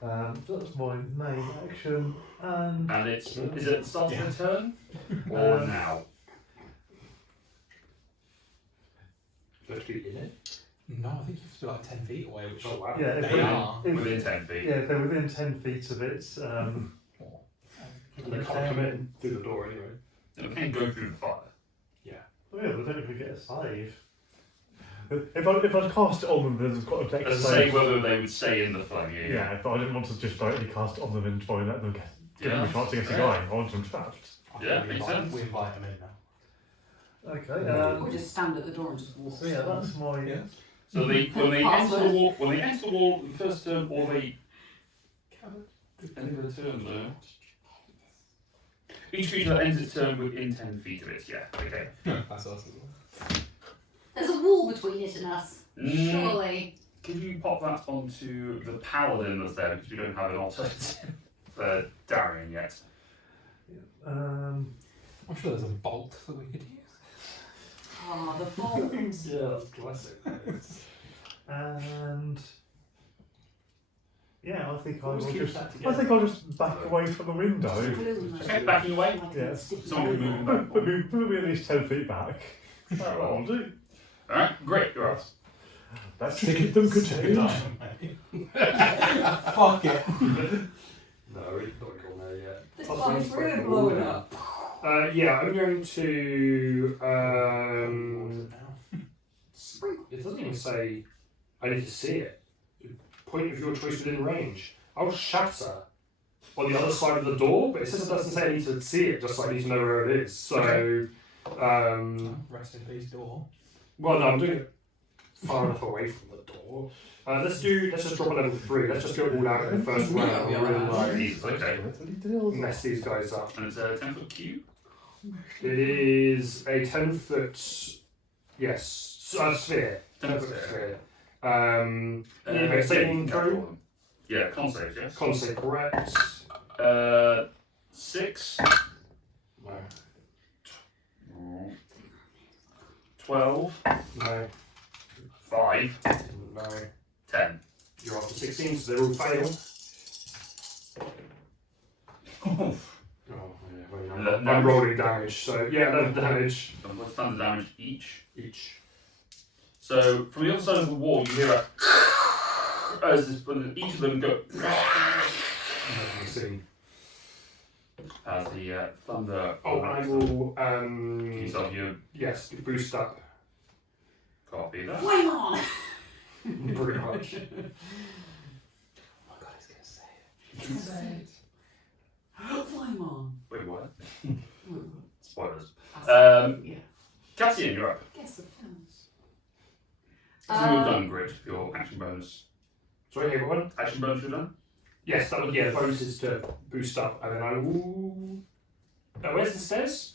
That's my main action, and And it's, is it starting a turn? Or Um, now? Do you have to be in it? No, I think you have to be like 10 feet away, which Oh, wow. yeah, if they they're- are. if- Within 10 feet. yeah, if they're within 10 feet of it. They can't come in through the door anyway. They can't go through the fire. Oh yeah, they don't even get a save. If I cast it on them, then they've got a dex Doesn't say save. whether they would stay in the flame. Yeah, but I didn't want to just directly cast it on them and try and let them give them a chance to get Yeah. going. I want them trapped. Yeah, we makes invite, sense. we invite them in now. Okay. Or just stand at the door and just walk. So yeah, that's my. Yeah. So they, when they enter the Password. wall, the first turn, or they end of the turn though. Each creature that ends its turn within 10 feet of it. Yeah. Okay. That's us as well. There's a wall between it and us. Surely. Could you pop that onto the paladin that's there because we don't have an alternative for Darian yet? Um, I'm sure there's a bolt that we could use. Oh, the bolt. Yeah, that's classic. and Yeah, I think I Always will keep just. that I together. think I'll just back away from the window. Okay, backing away. Yes. Someone moving back. Put me at least 10 feet back. That'll do. Alright, great, you're up. That's to keep them contained. Fuck it. No, we're not going there yet. This Plus bomb's one's really fucking blowing warm. up. Yeah, I'm going to. It doesn't even say I need to see it. Point of your choice within range. I'll shatter on the other side of the door, but it says it doesn't say I need to see it, just I need to know where it is. So, Rest in peace, door. well, no, I'm doing it far enough away from the door. Let's just drop a level 3. Let's just go all out in the first round. Yeah, Really like Jesus, okay. mess these guys up. And it's a 10-foot cube. It is a 10-foot, yes, sphere. 10-foot sphere. Saving throw. Yeah, con save, yes. Con save correct. 6. No. 12. No. 5. No. 10. You're after 16, so they all fail. Oh, yeah, well, I'm rolling damage, so yeah, 11 damage What's thunder damage each? each. So from the other side of the wall, you hear a as this, each of them go as the thunder. Oh, I will. Yourself, you Yes, boost up. copy that. Flame on! Pretty much. Oh my god, he's gonna say it. Flame on. Wait, what? Ooh, Spoilers. yeah. Cassian, you're up. Guess it counts. So you're done, Grid. Your action bonus. Sorry, here, what one? Action bonus, you're done. Yes, that would, yeah, the bonus is to boost up, and then I will. Where's the stairs?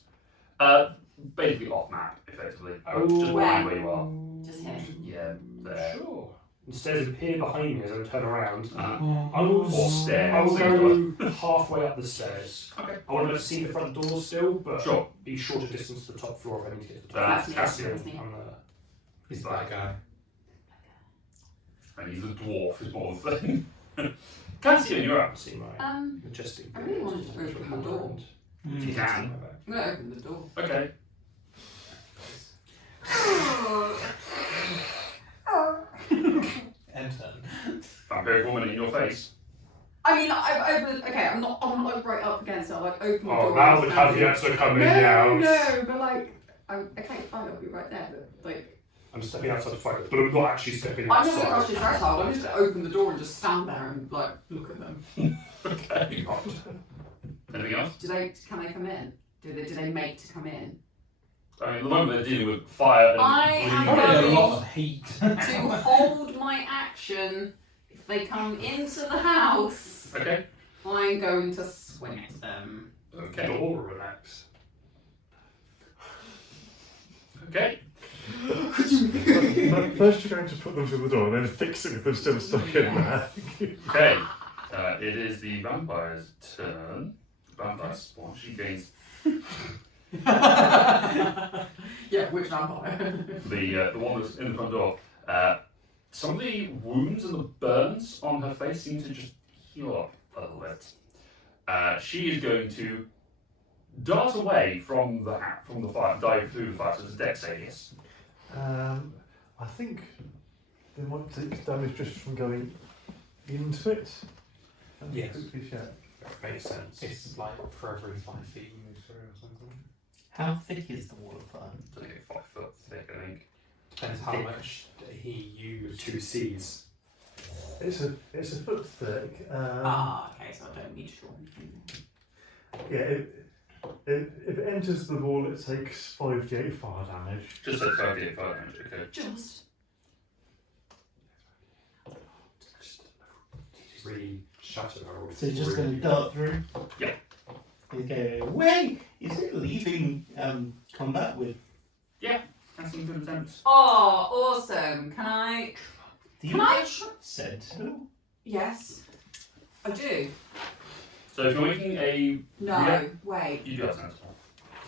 Basically off map, effectively. Oh, Just behind where you are. Just here. Yeah, there. Sure. The stairs appear behind me as I turn around. Uh, I will, Or stairs. I will go halfway up the stairs. Okay. I want to see the front door still, but Sure. be shorter distance to the top floor if I need to get to the top. That's me, Cassian. that's me. I'm, He's the bad guy. And he's a dwarf, is more the thing. Cassian, you're up. see my majestic. I really wanted to open the door. You can. I'm gonna open the door. Okay. Enter. Vampiric woman in your face. I mean, I've opened. Okay, I'm not like right up against it. I'll like open the Oh, door. now and the stand caveats are coming No, out. no, but like, okay, fine, I'll be right there. But like, I'm stepping outside the fight, but I'm not actually stepping I'm not gonna outside. rush this threshold. I'm just gonna open the door and just stand there and like look at them. Okay. Anything else? Can they come in? Do they make to come in? I mean, at the moment they're dealing with fire and I bleeding am Probably a going- lot of heat. To hold my action if they come into the house, Okay. I'm going to swing at them. Okay. Door or an axe? Okay. First, you're going to put them to the door and then fix it if they're still stuck in there. Okay. It is the vampire's turn. Vampire spawn. She gains Yeah, which vampire? the one that's in the front door. Some of the wounds and the burns on her face seem to just heal up a little bit. She is going to dart away from the fire, dive through the fire. So it's a dex save, yes. I think they might take damage just from going into it. Yes. Quickly check. That makes sense. It's like for every 5 feet you move through or something. How thick is the wall of fire? It's only 5 foot thick, I think. Depends how much he used. 2 C's. It's a foot thick. Okay, so I don't need to draw anything. Yeah, if it enters the wall, it takes 5d8 fire damage. Just a 38 fire damage, okay. Just. Really shattered her. all So you're just through. going to dart through? Yeah. You go, wait! Is it leaving combat with? Casting good attempts. Oh, awesome! Can I? Do Can you I? have Sentinel? Yes, I do. So if you're making a... No, Yeah. wait. You do have sensible.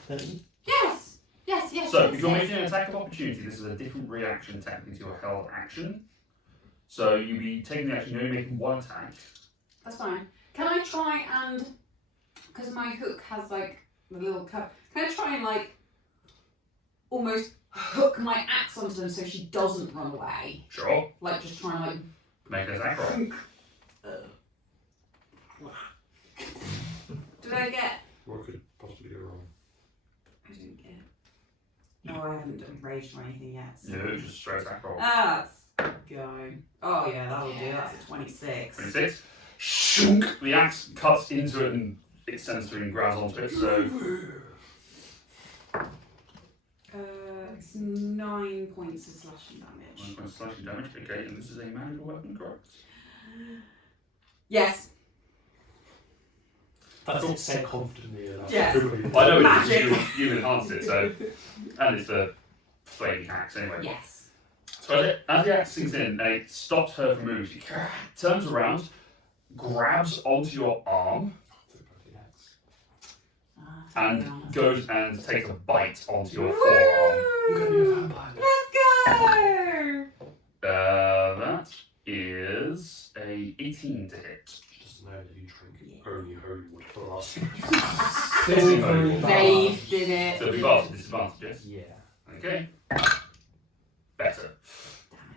Don't you? Yes, yes, yes. So yes, if you're yes. making an attack of opportunity, this is a different reaction technically to your held action. So you'll be taking the action, you're only making one attack. That's fine. Can I try and, because my hook has like the little cup, can I try and like almost hook my axe onto them so she doesn't run away? Sure. Like just try and like. Make an attack roll. Did I get? What could possibly go wrong? I didn't get. No, I haven't done raged or anything yet. So. No, just straight attack roll. Let's go. Oh yeah, that'll do. That's a 26. 26. Shunk! The axe cuts into it and it sends through and grabs onto it, so. It's 9 points of slashing 1 damage. point of slashing damage, okay, and this is a magical weapon, correct? Yes. That's not said confidently enough. Yes. I know it is, Magic. you enhanced it, so. And it's the flaming axe anyway. Yes. So as the axe sinks in, it stops her from moving. She turns around, grabs onto your arm, and goes and takes a bite onto your forearm. You're gonna be a vampire. Let's go! That is a 18 to hit. She doesn't know that you drink only holy water for the last. Dave did it. So it'll be vast disadvantages. Yeah. Okay. Better.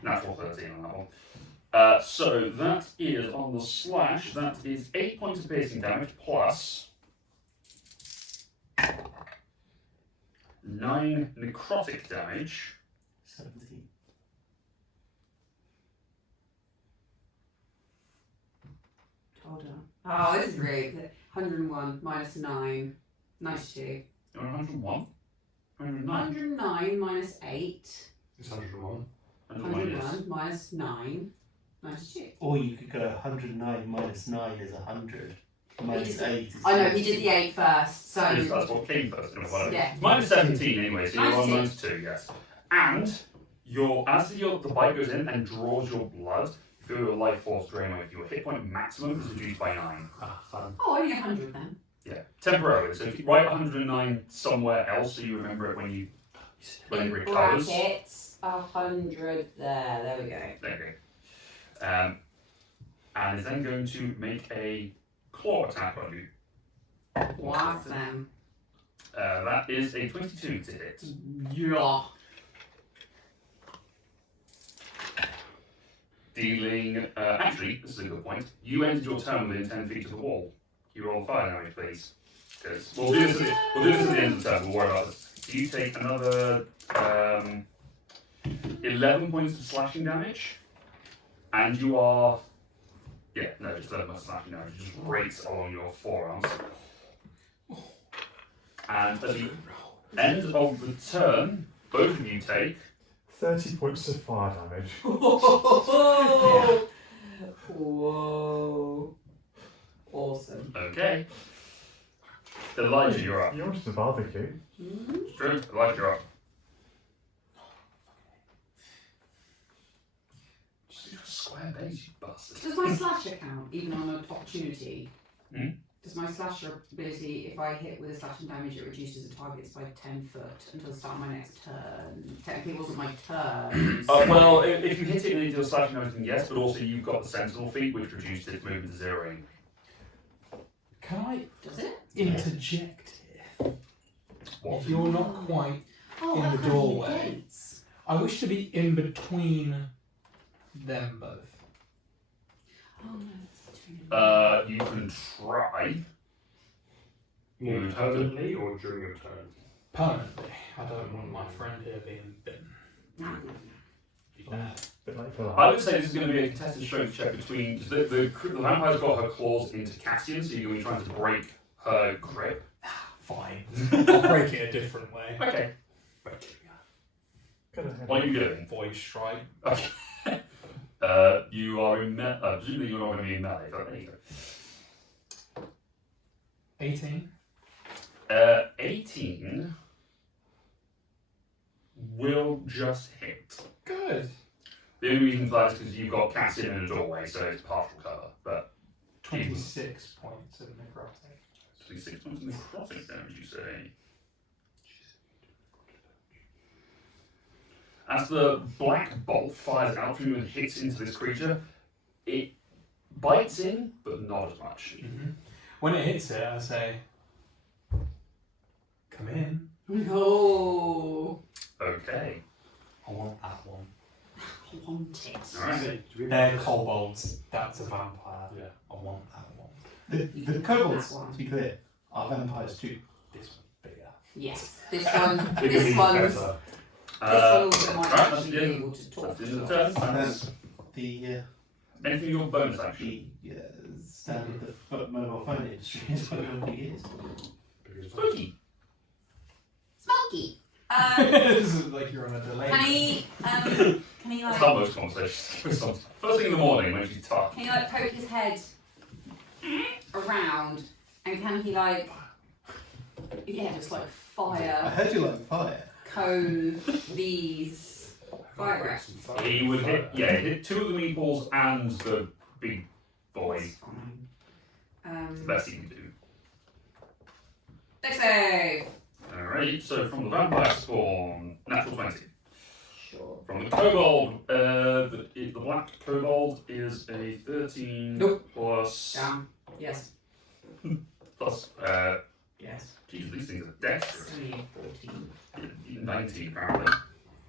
Natural 13 on that one. So that is on the slash, that is 8 points of piercing damage plus 9 necrotic damage. 17. Hold on. Oh, this is great. 101 minus 9. 92. You're 101? 109? 109 minus 8. It's 101. 101 minus 9. 92. Or you could go 109 minus 9 is 100. Minus 8 is I know, he did the 8 first, so. That's what came first. Yeah. Minus 17 anyway, so you're on 92. 92, yes. And the bite goes in and draws your blood, you feel your life force drain away. Your hit point maximum is reduced by 9. Fun. Oh, only 100 then. Yeah, temporarily. So if you write 109 somewhere else so you remember it when it recovers. Brackets, 100 there. There we go. There you go. And is then going to make a claw attack on you. Awesome. That is a 22 to hit. Yeah. Dealing. Actually, this is a good point. You ended your turn within 10 feet of the wall. You roll fire damage, please. Because we'll do this at the end of the turn. We'll worry about this. So you take another 11 points of slashing damage, and you are. Yeah, no, just 11 points of slashing damage. Just rates along your forearms. And at the end of the turn, both of you take 30 points of fire damage. Whoa. Whoa. Awesome. Okay. Elijah, you're up. You wanted to barbecue. It's true. Elijah, you're up. Just do a square base, you bastard. Does my slasher count even on an opportunity? Hmm? Does my slasher ability, if I hit with a slashing damage, it reduces the targets by 10 foot until the start of my next turn? Technically, it wasn't my turn. Well, if you hit it and you do a slashing damage, then yes, but also you've got the Sentinel feat, which reduced its movement to 0. Can I Does it? interject here? What? If you're not quite Oh, in how the can I doorway. gates? I wish to be in between them both. Oh no, it's between them. You can try. More permanently or during your turn? Permanently. I don't want my friend here being bitten. Be bad. Bit like for I would say this is going to be a contested strength check between. Cause the vampire's got her claws into Cassian, so you're going to be trying to break her grip. Fine. I'll break it a different way. Okay. Go ahead. What are you doing? Void strike. Okay. You are in presumably you're not going to be in melee, but there you go. 18. 18 will just hit. Good. The only reason for that is because you've got Cassian in a doorway, so it's partial cover. But 26 points of necrotic. 6 points of necrotic damage, you say? As the black bolt fires out from you and hits into this creature, it bites in, but not as much. When it hits it, I say, "Come in." Oh. Okay. I want that one. I want it. Alright. They're kobolds. That's a vampire. Yeah. I want that one. The kobolds, to be clear, are vampires too. This one's bigger. Yes. This one. Bigger This means one's. better. This one also might Right, that's actually the be end. able to talk. That's the end of to the us. turn. And That's the anything your bonus action. stand of the mobile phone industry is what it is. Spooky. Smoky. This is like you're on a delay. Can he? Can he That's like? not most conversations. First thing in the morning when she's tough. Can he like poke his head around? And can he like? Yeah, just like I fire heard you like fire. cone these fire rats. He would hit, yeah, hit 2 of the meatballs and the big boy. That's fine. It's the best he can do. Dex save. Alright, so from the vampire spawn, natural 20. Sure. From the kobold, the black kobold is a 13 Nope. plus, Down. Yes. plus, Yes. geez, these things are dexterous. 14. 19 apparently,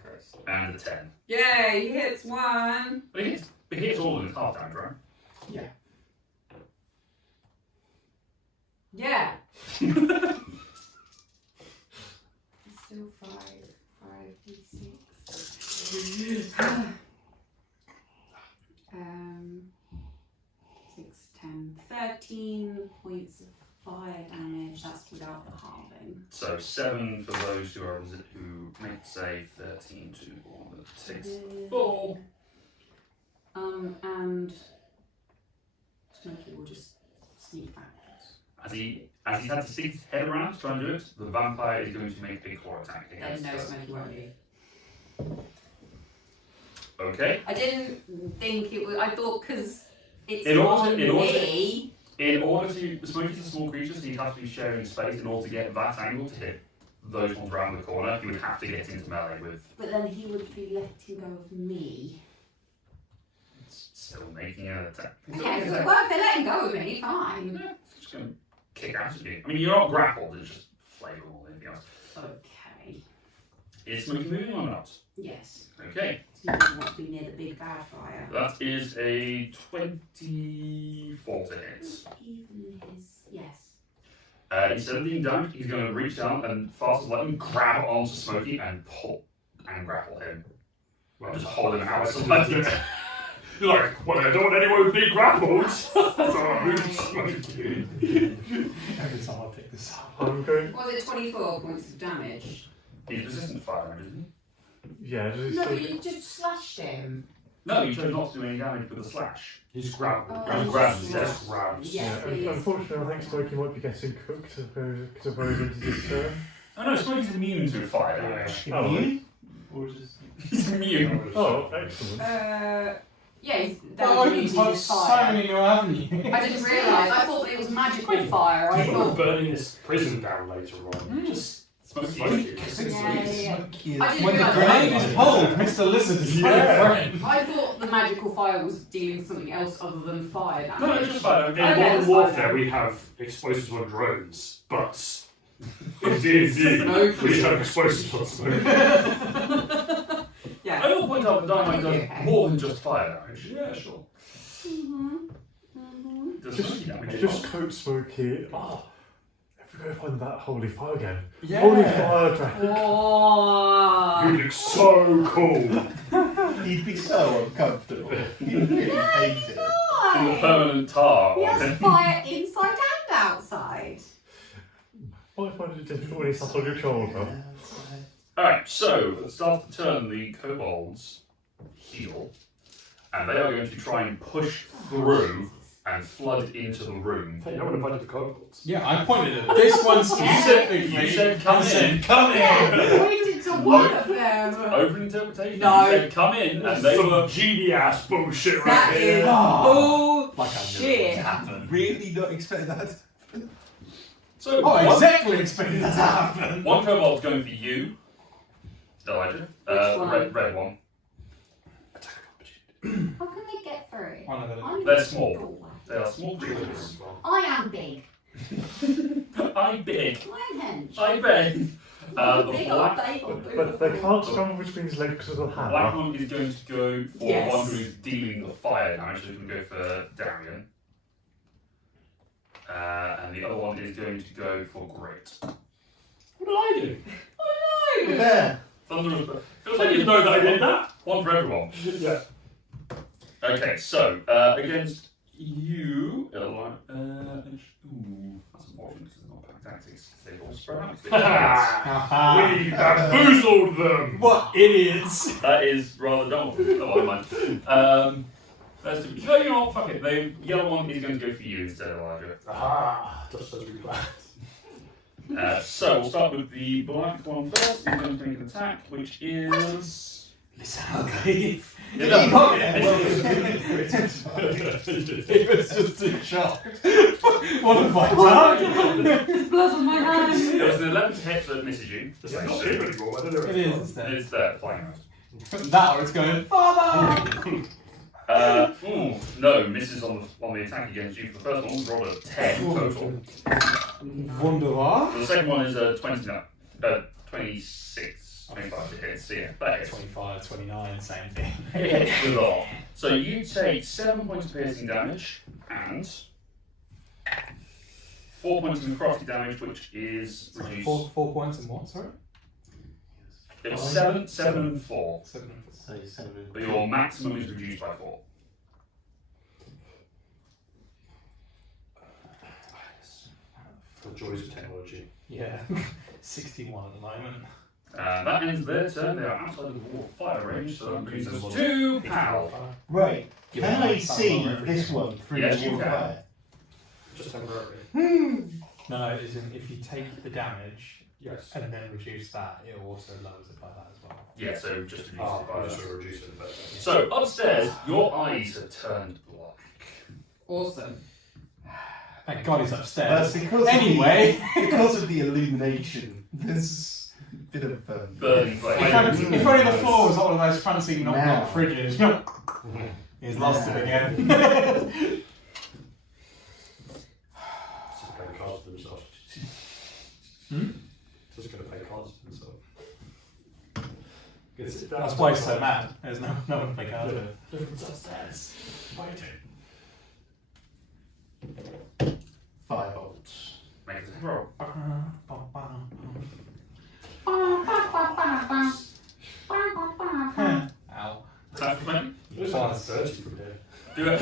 Gross. and a 10. Yay! He hits one. But he hits all of his half damage, right? Yeah. Yeah. Still 5d6. 6, 10, 13 points of fire damage. That's without the halving. So 7 for those who make say 13 to all that takes full. And Smokey will just sneak backwards. As he's had to stick his head around to try and do it, the vampire is going to make a big claw attack Then against no, her. Smokey won't move. Okay. I didn't think it was. I thought because it's In order on to- in order to- me. In order to, Smokey's a small creature, so he'd have to be sharing space in order to get that angle to hit those ones around the corner. He would have to get into melee with But then he would be letting go of me. still making an attack. Okay, so well, if they let him go of me, fine. Yeah, it's just going to kick out at you. I mean, you're not grappled, it's just flavor more than anything else. Okay. Is Smokey moving or not? Yes. Okay. So he doesn't want to be near the big bad fire. That is a 24 to hit. Even his. Yes. Instead of being down, he's going to reach down and fast as lightning grab onto Smokey and pull and grapple him. Well, Just hold him outside. You're like, well, I don't want anyone with big grapples. So I move Smokey. Every time I pick this up. I'm going. Was it 24 points of damage? He's resistant to fire damage, isn't Yeah, does he No, still but you just slashed him. he? No, he chose not to do any damage with a slash. He's grabbed. Oh, grabs, yes. Just grabs. Yes, it is. Unfortunately, I think Smokey might be getting cooked as opposed into this turn. Oh no, Smokey's immune to fire damage. Oh, Immune? Or just He's immune. Oh, excellent. Yeah, he's Well, that I immunity can touch is fire. Simon in your avenue. I didn't realise. I thought it was magical fire. I People are thought. burning this prison down later on. Just Smokey. Yeah. Smoky I didn't When the realise. grenade is pulled, Mr. Lizard is my friend. I thought the magical fire was dealing something else other than fire damage. No, it's just fire. In Okay, Okay, modern that's warfare, fine. we have explosives on drones, but in D&D, No. we have explosives on smoke. I Yeah. will point out that Dynamite Okay. does more than just fire damage. Yeah, sure. Mm-hmm. Does Just, smoky damage. just coat Smokey. Oh, if we go find that holy fire again. Yeah. Holy fire dragon. Oh. You look so cool. He'd be so uncomfortable. He'd really hate it. In the permanent tar. He has fire inside and outside. Might find it difficult when he sat on your shoulder. Alright, so at the start of the turn, the kobolds heal, and they are going to try and push through and flood into the room. Hey, no one invited the kobolds. Yeah, I pointed at this one specifically. You said come and in. said, come in. Yeah, pointed to one of them. Open interpretation. No. You said come in, and they were. GD-ass bullshit right That here. is bullshit. Really not expect that. So Oh, one, exactly expecting that to happen. one kobold's going for you, Elijah. Which one? Red one. How can they get through? Oh, no, they're- I'm They're big. small. They are small creatures. I am big. I beg. I'm hench. I beg. The Big black, old Dave will do But they it. can't scramble between his legs because of the black hammer. one is going to go for Yes. one who is dealing the fire damage, so we can go for Darian. And the other one is going to go for Grit. What did I do? You're there. Thunder. Feels like you know that I did that. One for everyone. Yeah. Okay, so against you, Eli. Ooh, that's unfortunate because it's not pack tactics. They all spread out. We bamboozled them! What idiots! That is rather dull. Oh, never mind. That's no, you know what? Fuck it. The yellow one is going to go for you instead of Elijah. Aha! Just as we planned. So we'll start with the black one first. He's going to make an attack, which is. Listen, okay. Yeah, no. He was just in shock. What have I done? There's blood on my hands. It was an 11 to hit that misses you. It's not here anymore. I don't know. It is instead. It's there, flying out. That or it's going, Father! No, misses on the attack against you. For the first one, rolled a 10 total. Wunderbar. The second one is a 26, 25 to hit. So yeah, that hits. 25, 29, same thing. Hits a lot. So you take 7 points of piercing damage and 4 points of necrotic damage, which is reduced. 4 points and what, sorry? It was 7 and 4. 7 and 4. So 7 But your maximum is reduced by 4. The joys of technology. Yeah. 61 at the moment. That ends their turn. They are outside of the wall of fire range, so that brings us to Pal. Right. Give Can it I a see thumbs up. this one through Yes, the you wall of can. fire? Just temporarily. No, as in if you take the damage Yes. and then reduce that, it also lowers it by that as well. Yeah, so just reduce Ah, it by I just that. want to reduce it. But So upstairs, your eyes have turned black. Awesome. Thank God he's That's upstairs. because Anyway. because of the illumination. There's a bit of Burning If flame. only the floor was one of those fancy knock Now. fridges. He's lost it again. just play cards for themselves. Just going to play cards for themselves. Good sit down. That's why he's so mad. There's no one to play cards with. Everyone's upstairs. Fighting. firebolts. Make it a roll. Ow. That's 20. It's on 30 from here. Do it.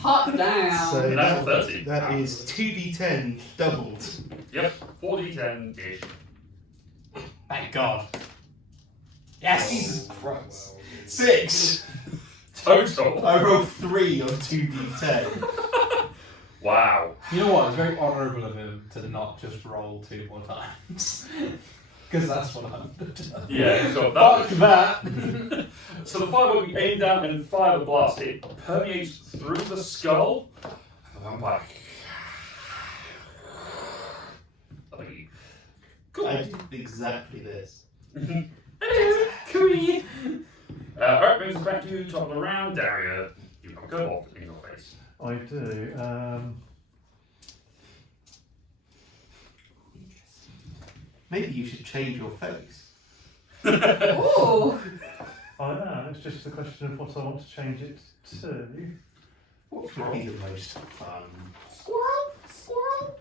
Hot down. So That's that, 30. that is 2d10 doubled. Yep, 4d10 ish. Thank God. Yes! Jesus Christ. 6. Total. I rolled 3 on 2d10. Wow. You know what? It's very honourable of him to not just roll 2 more times. Because that's what I'm done. Yeah, so Fuck that. that! So the fireball, you aim down and fire the blast. It permeates through the skull. And I'm like. Cool. I did exactly this. Cool. Alright, brings us back to top of the round. Daria, you have a go in your face. I do. Maybe you should change your face. Ooh. I know, it's just a question of what I want to change it to. What would be the most fun? Squirrel, squirrel.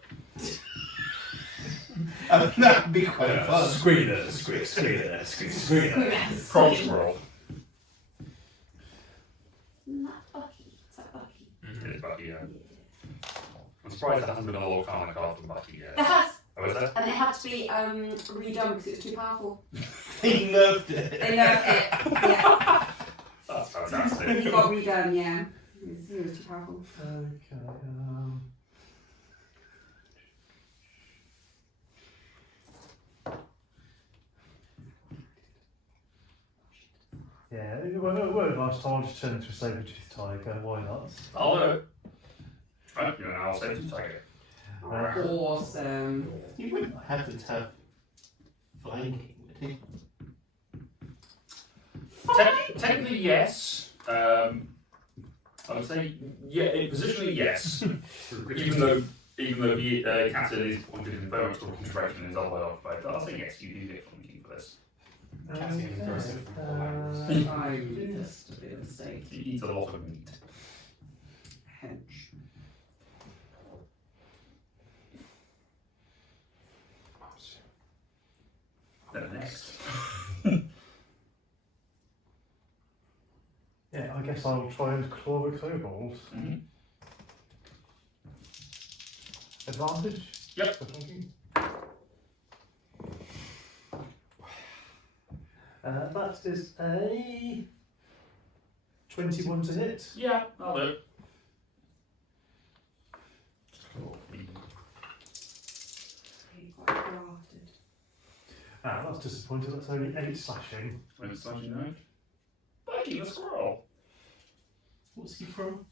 That would be quite fun. Squealer, squealer, squealer. Prompt roll. Not Bucky. Is that Bucky? It's Bucky, yeah. I'm surprised there hasn't been a lore comic after Bucky There yet. has, Oh, is there? and it had to be redone because it was too powerful. He nerfed it. They nerfed it. Yeah. That's It fantastic. got redone. Yeah. It was too powerful. Okay, yeah, it won't last time. I'll just turn into a saber-toothed tiger. Why not? I'll do it. Right, you're now safe to take it. Awesome. He wouldn't happen to have flanking, would he? Technically, yes. I would say, yeah, positionally, yes. even though the Cassian is pointed in very much the wrong direction and is all the way off, but I'll say yes, you do get flanking for this. Cassian is aggressive from all angles. Just a bit of a mistake. He eats a lot of meat. Hench. Then next. Yeah, I guess I'll try and claw the kobold. Mm-hmm. Advantage? Yep. For flanking? That is a 21 to hit. Yeah, I'll do. Really quite grafted. Ah, that's disappointing. That's only 8 slashing. When it's slashing out. Bucky the squirrel. What's he from?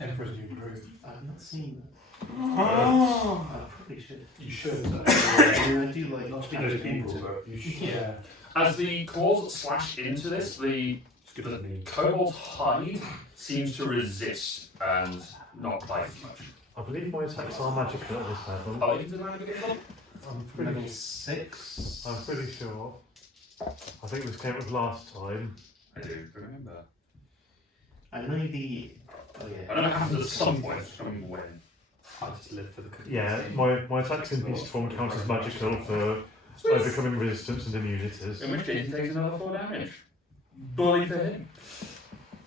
Emperor's New Groove. I've not seen that. Oh! I probably should. You should. I do like Not to be those people, but you should. Yeah. As the claws slash into this, the kobold hide seems to resist and not bite as much. I believe my attacks are magical at this level. Oh, you can do that again? I'm Level pretty, 6. I'm pretty sure. I think this came up last time. I do remember. I know the. Oh yeah. I know it happens at some point, I don't remember when. I just live for the cookies. Yeah, my attacks in Beast Form count as magical for overcoming resistance and immunities. In which case he takes another 4 damage. Bully for him.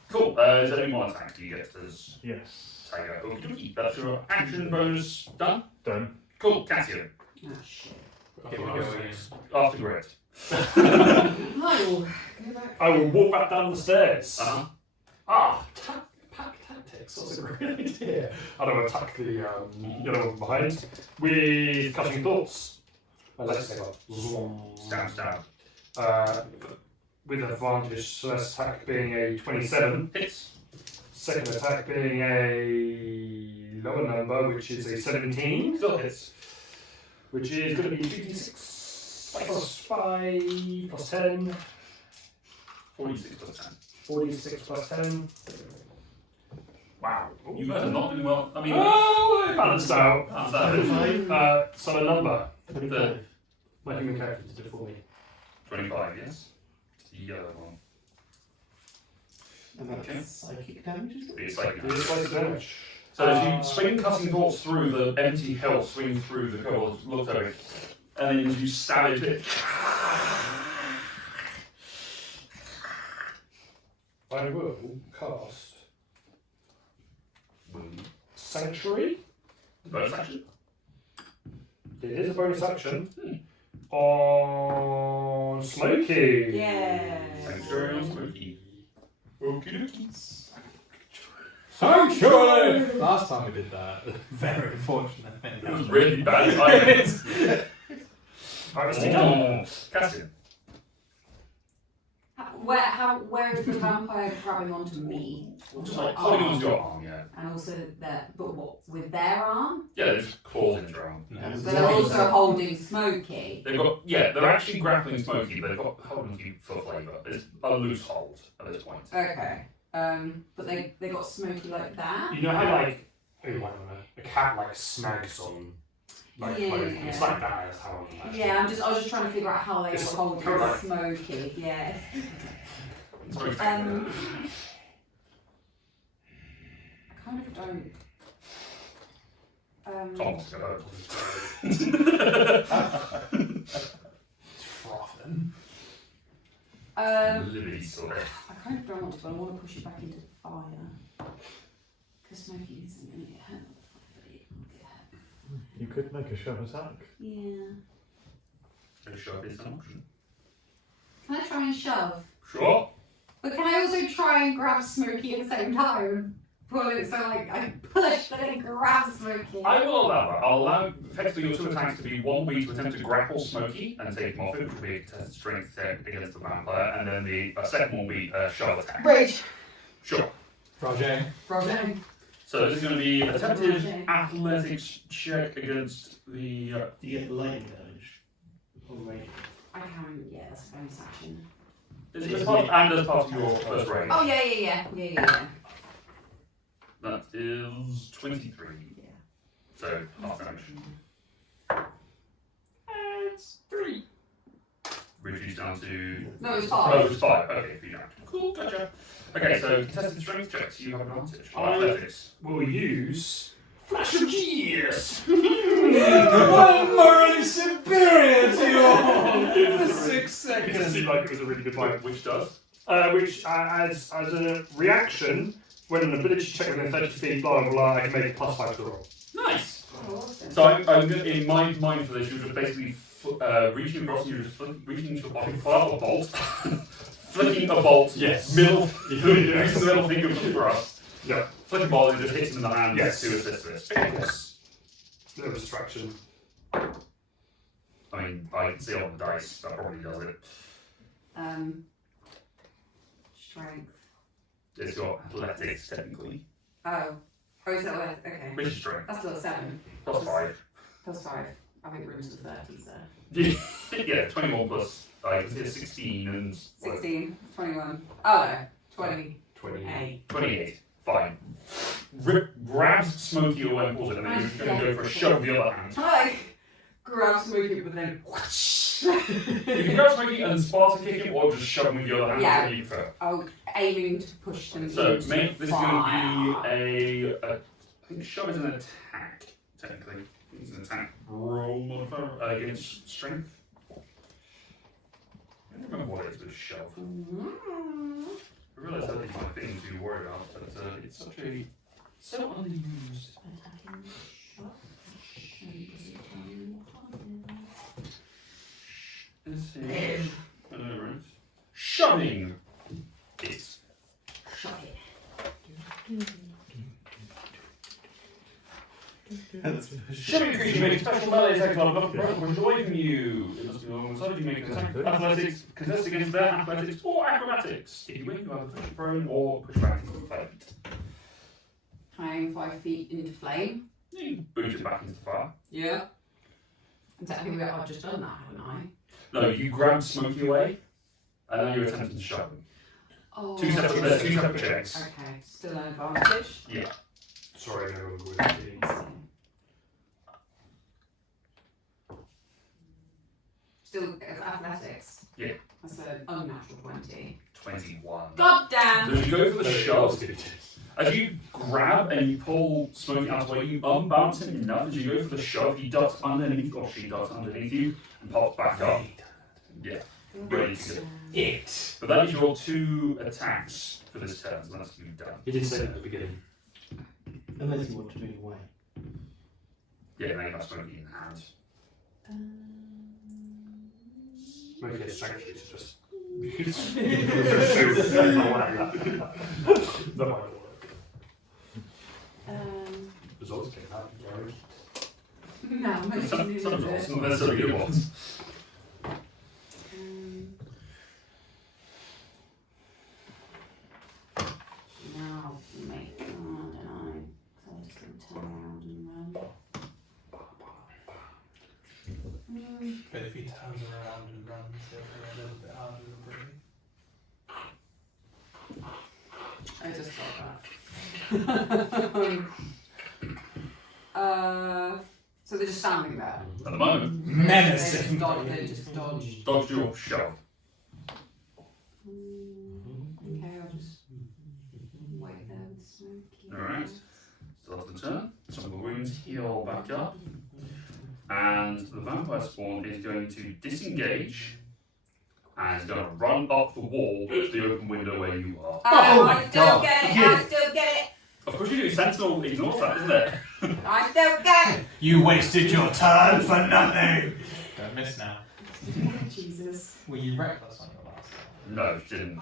Cool, is there any more attack you get as Yes. Tiger? Okie dokie. That's your action bonus done. Done. Cool, Cassian. Oh shit. Here we go again. After Grit. No. Go back. I will walk back down the stairs. Uh-huh. Pack tactics. That's a great idea. I don't attack the yellow one behind with cutting thoughts. Let's say Stab, stab. with advantage, first attack being a 27. Hits. Second attack being a lower number, which is a 17. Still hits. Which is going to be 2d6 plus 5 plus 10. 46 plus 10. 46 plus 10. Wow. You guys are not doing well. I mean, Oh, balanced out. how's that? 25. So a number. 25. My human character did it for me. 25, yes. It's the yellow one. And that's Okay. psychic damage, is it? It's like It is like damage. So as you swing cutting thoughts through the empty hill, swing through the kobold, look at it, and then as you stab it, I will cast Sanctuary. bonus action. It is a bonus action on Smokey. Yeah. Sanctuary on Smokey. Okie dokie. Sanctuary! Last time we did that, very unfortunate. It was really bad timing. Alright, Cassian. Where is the vampire grabbing onto me? Just like holding onto your arm, yeah. And also but what, with their arm? Yeah, they're just claws in your arm. And But they're also holding Smokey. They've got, yeah, they're actually grappling Smokey, but they've got holding you for flavour. It's a loose hold at this point. Okay. But they got Smokey like that. You know how like a cat like snags on like Yeah. clothing? It's like that. That's how I'm imagining. Yeah, I was just trying to figure out how they It's were holding correct. Smokey. Yeah. It's very I kind of don't. Tom's go. It's frothing. Liberty sort of. I kind of don't want to, but I want to push it back into the fire. Because Smokey isn't going to get hurt by the fire, but it will get hurt. You could make a shove attack. Yeah. A shove is an option. Can I try and shove? Sure. But can I also try and grab Smokey at the same time? Pull it so like I push but then grab Smokey. I will allow that. I'll allow effectively your 2 attacks to be one will be to attempt to grapple Smokey and take him off it, which will be a contested strength check against the vampire, and then the second will be a shove attack. Rage. Sure. Roger. Roger. So this is going to be attempted Okay. athletics check against the. Do you get lightning damage? Or radiant? I can, yeah, that's a bonus action. It's part of, and as part of your first range. Oh yeah. That is 23. Yeah. So half damage. It's 3. Reduced down to. No, it's Oh, 5. it's 5. Okay, 3 damage. Cool, gotcha. Okay, so contested strength checks. You have advantage. Athletics. We'll use Flash of Genius. I'm morally superior to you for 6 It just seconds. seemed like it was a really good fight, which does. Which, as a reaction, when an ability check within 30 feet, blah blah blah, I can make a +5 to the roll. Nice. Awesome. So I'm gonna, in my mind for this, you're just basically reaching across and you're just reaching into a pocket, pull out a bolt, flicking a bolt, Yes. middle, using the middle finger for thrust. Yeah. Flick a ball and just hits him in the hand Yes. to assist this. Yes. No distraction. I mean, I can see on the dice, that probably does it. Strength. It's your athletics, technically. Oh, is that what? Okay. Which is strength. That's still a 7. Plus 5. Plus 5. I think we're into the 30s there. Yeah, 21 plus, I can see 16 and... 16, 21. Oh no, 20. 28. 28. Fine. Grabs Smokey away and pulls it, and then you're going to go for a shove with the other hand. I grab Smokey, but then. You can grab Smokey and Sparta kick him, or just shove him with the other hand. Yeah. What do you prefer? Oh, aiming to push them. So, into make this fire. going to be I think shove is an attack, technically. It's an attack roll modifier against strength. I don't remember what it is with shove. I realise that is my thing to worry about, but it's such a so underused. I know, right? Shoving it. Shove it. Shoving creature makes special melee attacks on a pushed away from you. It must be on the side. You make an attack. Athletics, contest against their athletics or acrobatics. If you win, you either push prone or push back into the fight. Hang 5 feet into flame. You boot it back into the fire. Yeah. And technically, I've just done that, haven't I? No, you grab Smokey away, and then you're attempting to shove him. Oh. Two separate checks. Okay, still an advantage. Yeah. Sorry, no one would have Still athletics. Yeah. That's an unnatural 20. 21. God So damn! as you go for the shove, as you grab and you pull Smokey out of the way, you unbalance him enough. As you go for the shove, he ducks underneath, or she ducks underneath you, and pops back up. Yeah. Ready to go. it. But that is your 2 attacks for this turn, so that's you done. He did say that at the beginning. Unless you want to do it away. Yeah, now you have Smokey in hand. Maybe it's sanctuary to just. That might work. Results came out. No, Some results, not necessarily good ones. Now, mate, I don't know. So I'm just going to turn around and run. But if he turns around and runs, it'll be a little bit harder to breathe. I just thought that. So they're just standing there. At the moment, Menacing. They just dodge. dodge your shove. Okay, I'll just wait there with Smokey. Alright. Start the turn. Some of the wounds heal back up. And the vampire spawn is going to disengage and is going to run up the wall to the open window where you are. I still get it! I still get it! Of course you do. Sentinel ignores that, isn't it? I still get it! You wasted your turn for nothing! Don't miss now. Jesus. Were you reckless on your last turn? No, she didn't.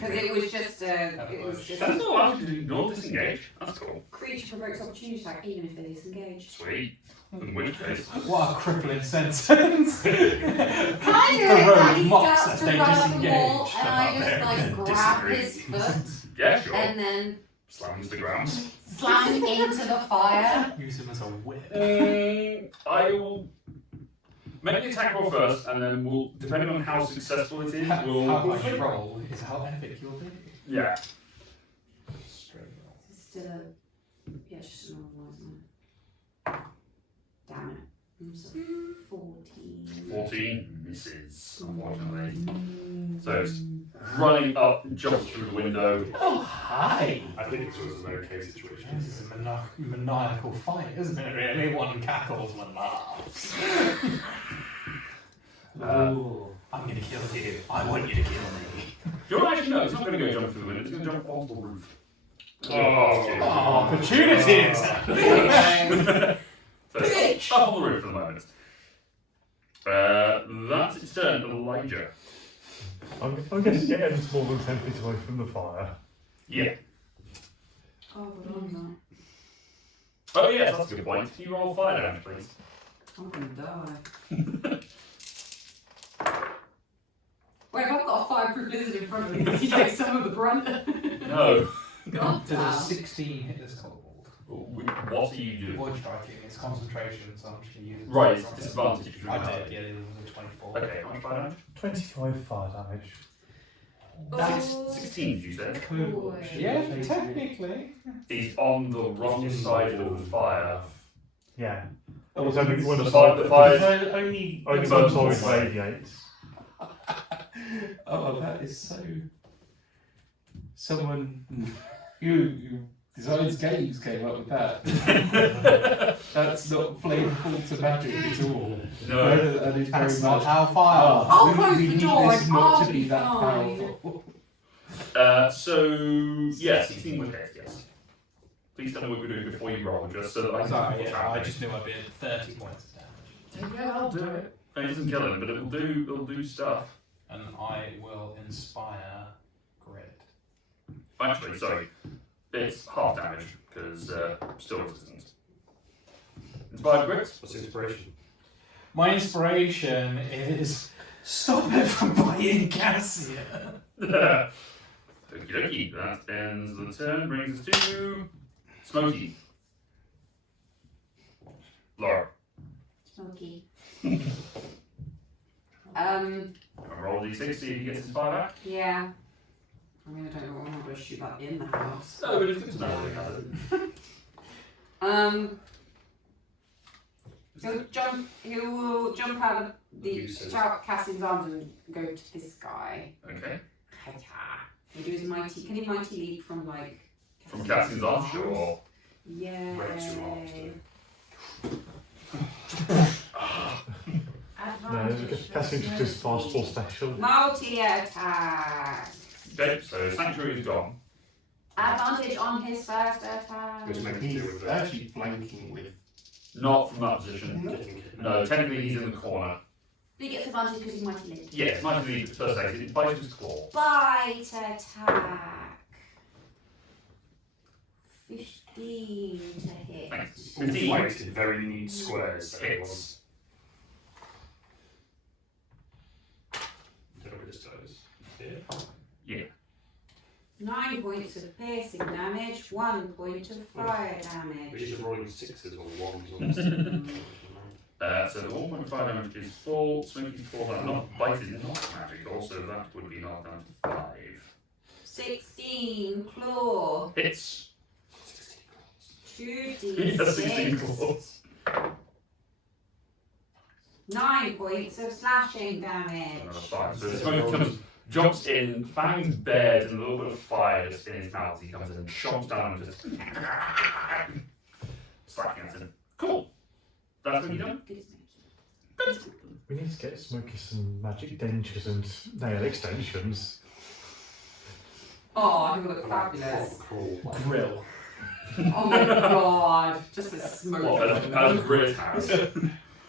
Because it was just Sentinel allows you to ignore disengage. That's cool. creature provokes opportunity attack even if they disengage. Sweet. In which case, What a crippling sentence! Can I do The it? road Like he mocks starts that to they run up the wall disengaged. and I just like grab Disagree. his foot yeah, sure. and then Slams the ground. slam into the fire. Use him as a whip. I will Make the attack roll first, and then we'll, depending on how successful it is, How we'll. much you roll is how epic you'll be. Yeah. Straight roll. It's still a. Yeah, it's just another one, isn't it? Damn it. So 14. 14 misses, unfortunately. So it's running up, jumps through the window. Oh, hi! I think this was an okay situation. This is a maniacal fight, isn't it, really? One cackles, one laughs. Ooh, I'm gonna kill you. I want you to kill me. You're actually no, it's not going to go jump through the window, it's going to jump onto the roof. Oh, opportunities! So, up on the roof for the moment. That's its turn, Elijah. I'm guessing it ends more than 10 feet away from the fire. Yeah. Oh, but I'm Oh, yes, that's a good point. Can you roll fire damage, please? I'm gonna die. Wait, if I've got a fireproof lizard in front of me, does he take some of the brunt? No. God Does a damn. 16 hit this kobold? What do you do? Void striking, it's concentration, so I'm just gonna use it. Right, it's disadvantage. If you I have did, it. yeah, it was a 24. Okay, how much fire damage? 25 fire damage. That's Oh. 16, you said. Boy. Yeah, technically. He's on the wrong side of the fire. Yeah. Oh, It's only one The of fire, the fire. only Only Burns one all side the way. radiates. Oh, that is so. Someone who designs games came up with that. That's not flavorful to magic at all. No. That is very That's not much. how fire. I'll we close the need door this and not I'll to be be that fine. powerful. So, yeah, 16 would hit, yes. Please tell me what we're doing before you roll, just so that I can Sorry, keep yeah, I track. just knew I'd be at 30 points of damage. Yeah, I'll do it. It doesn't kill him, but it'll do stuff. And I will inspire grit. Actually, sorry. It's half damage, because still resistant. Inspired grit? What's inspiration? My inspiration is stop it from buying Cassia. Okie dokie, that ends the turn, brings us to Smokey. Laura. Smoky. Roll d6, see if he gets his fire back. Yeah. I mean, I don't know what I'm going to shoot that in the house. No, but it's good to know that he has it. He will jump out of the Uses. Cassian's arms and go to this guy. Okay. He do his mighty. Can he mighty leap from like? From Cassian's arms, sure. Yeah. Raise your arms, No, Cassian just does fast or special. Multi attack. Okay, so Sanctuary is gone. Advantage on his first attack. Just make it He's deal with it. actually flanking with. Not from that position. Getting hit. No, technically he's in the corner. He gets advantage because he's mighty lead. Yes, might be the first aid. It bites his claw. Bite attack. 15 to hit. Thanks. All 15 fight in very neat squares. hits. Don't know where this goes. Here. Yeah. 9 points of piercing damage. 1 point of fire We damage. should rolling sixes or ones on this. So the 1.5 damage is full. Smoky's full. Not bite is not magical, so that would be knocked down to 5. 16 claw. Hits. 2d6. Yes, 16 claws. 9 points of slashing damage. Another 5. So the smoke comes, jumps in, fangs bared, and a little bit of fire just in his mouth. He comes in and chomps down and just slapping at him. Cool. That's what you done. We need to get Smokey some magic dentures and nail extensions. Oh, he will look fabulous. Cool. Grill. Oh my god. Just a smoke. What, as Grit has.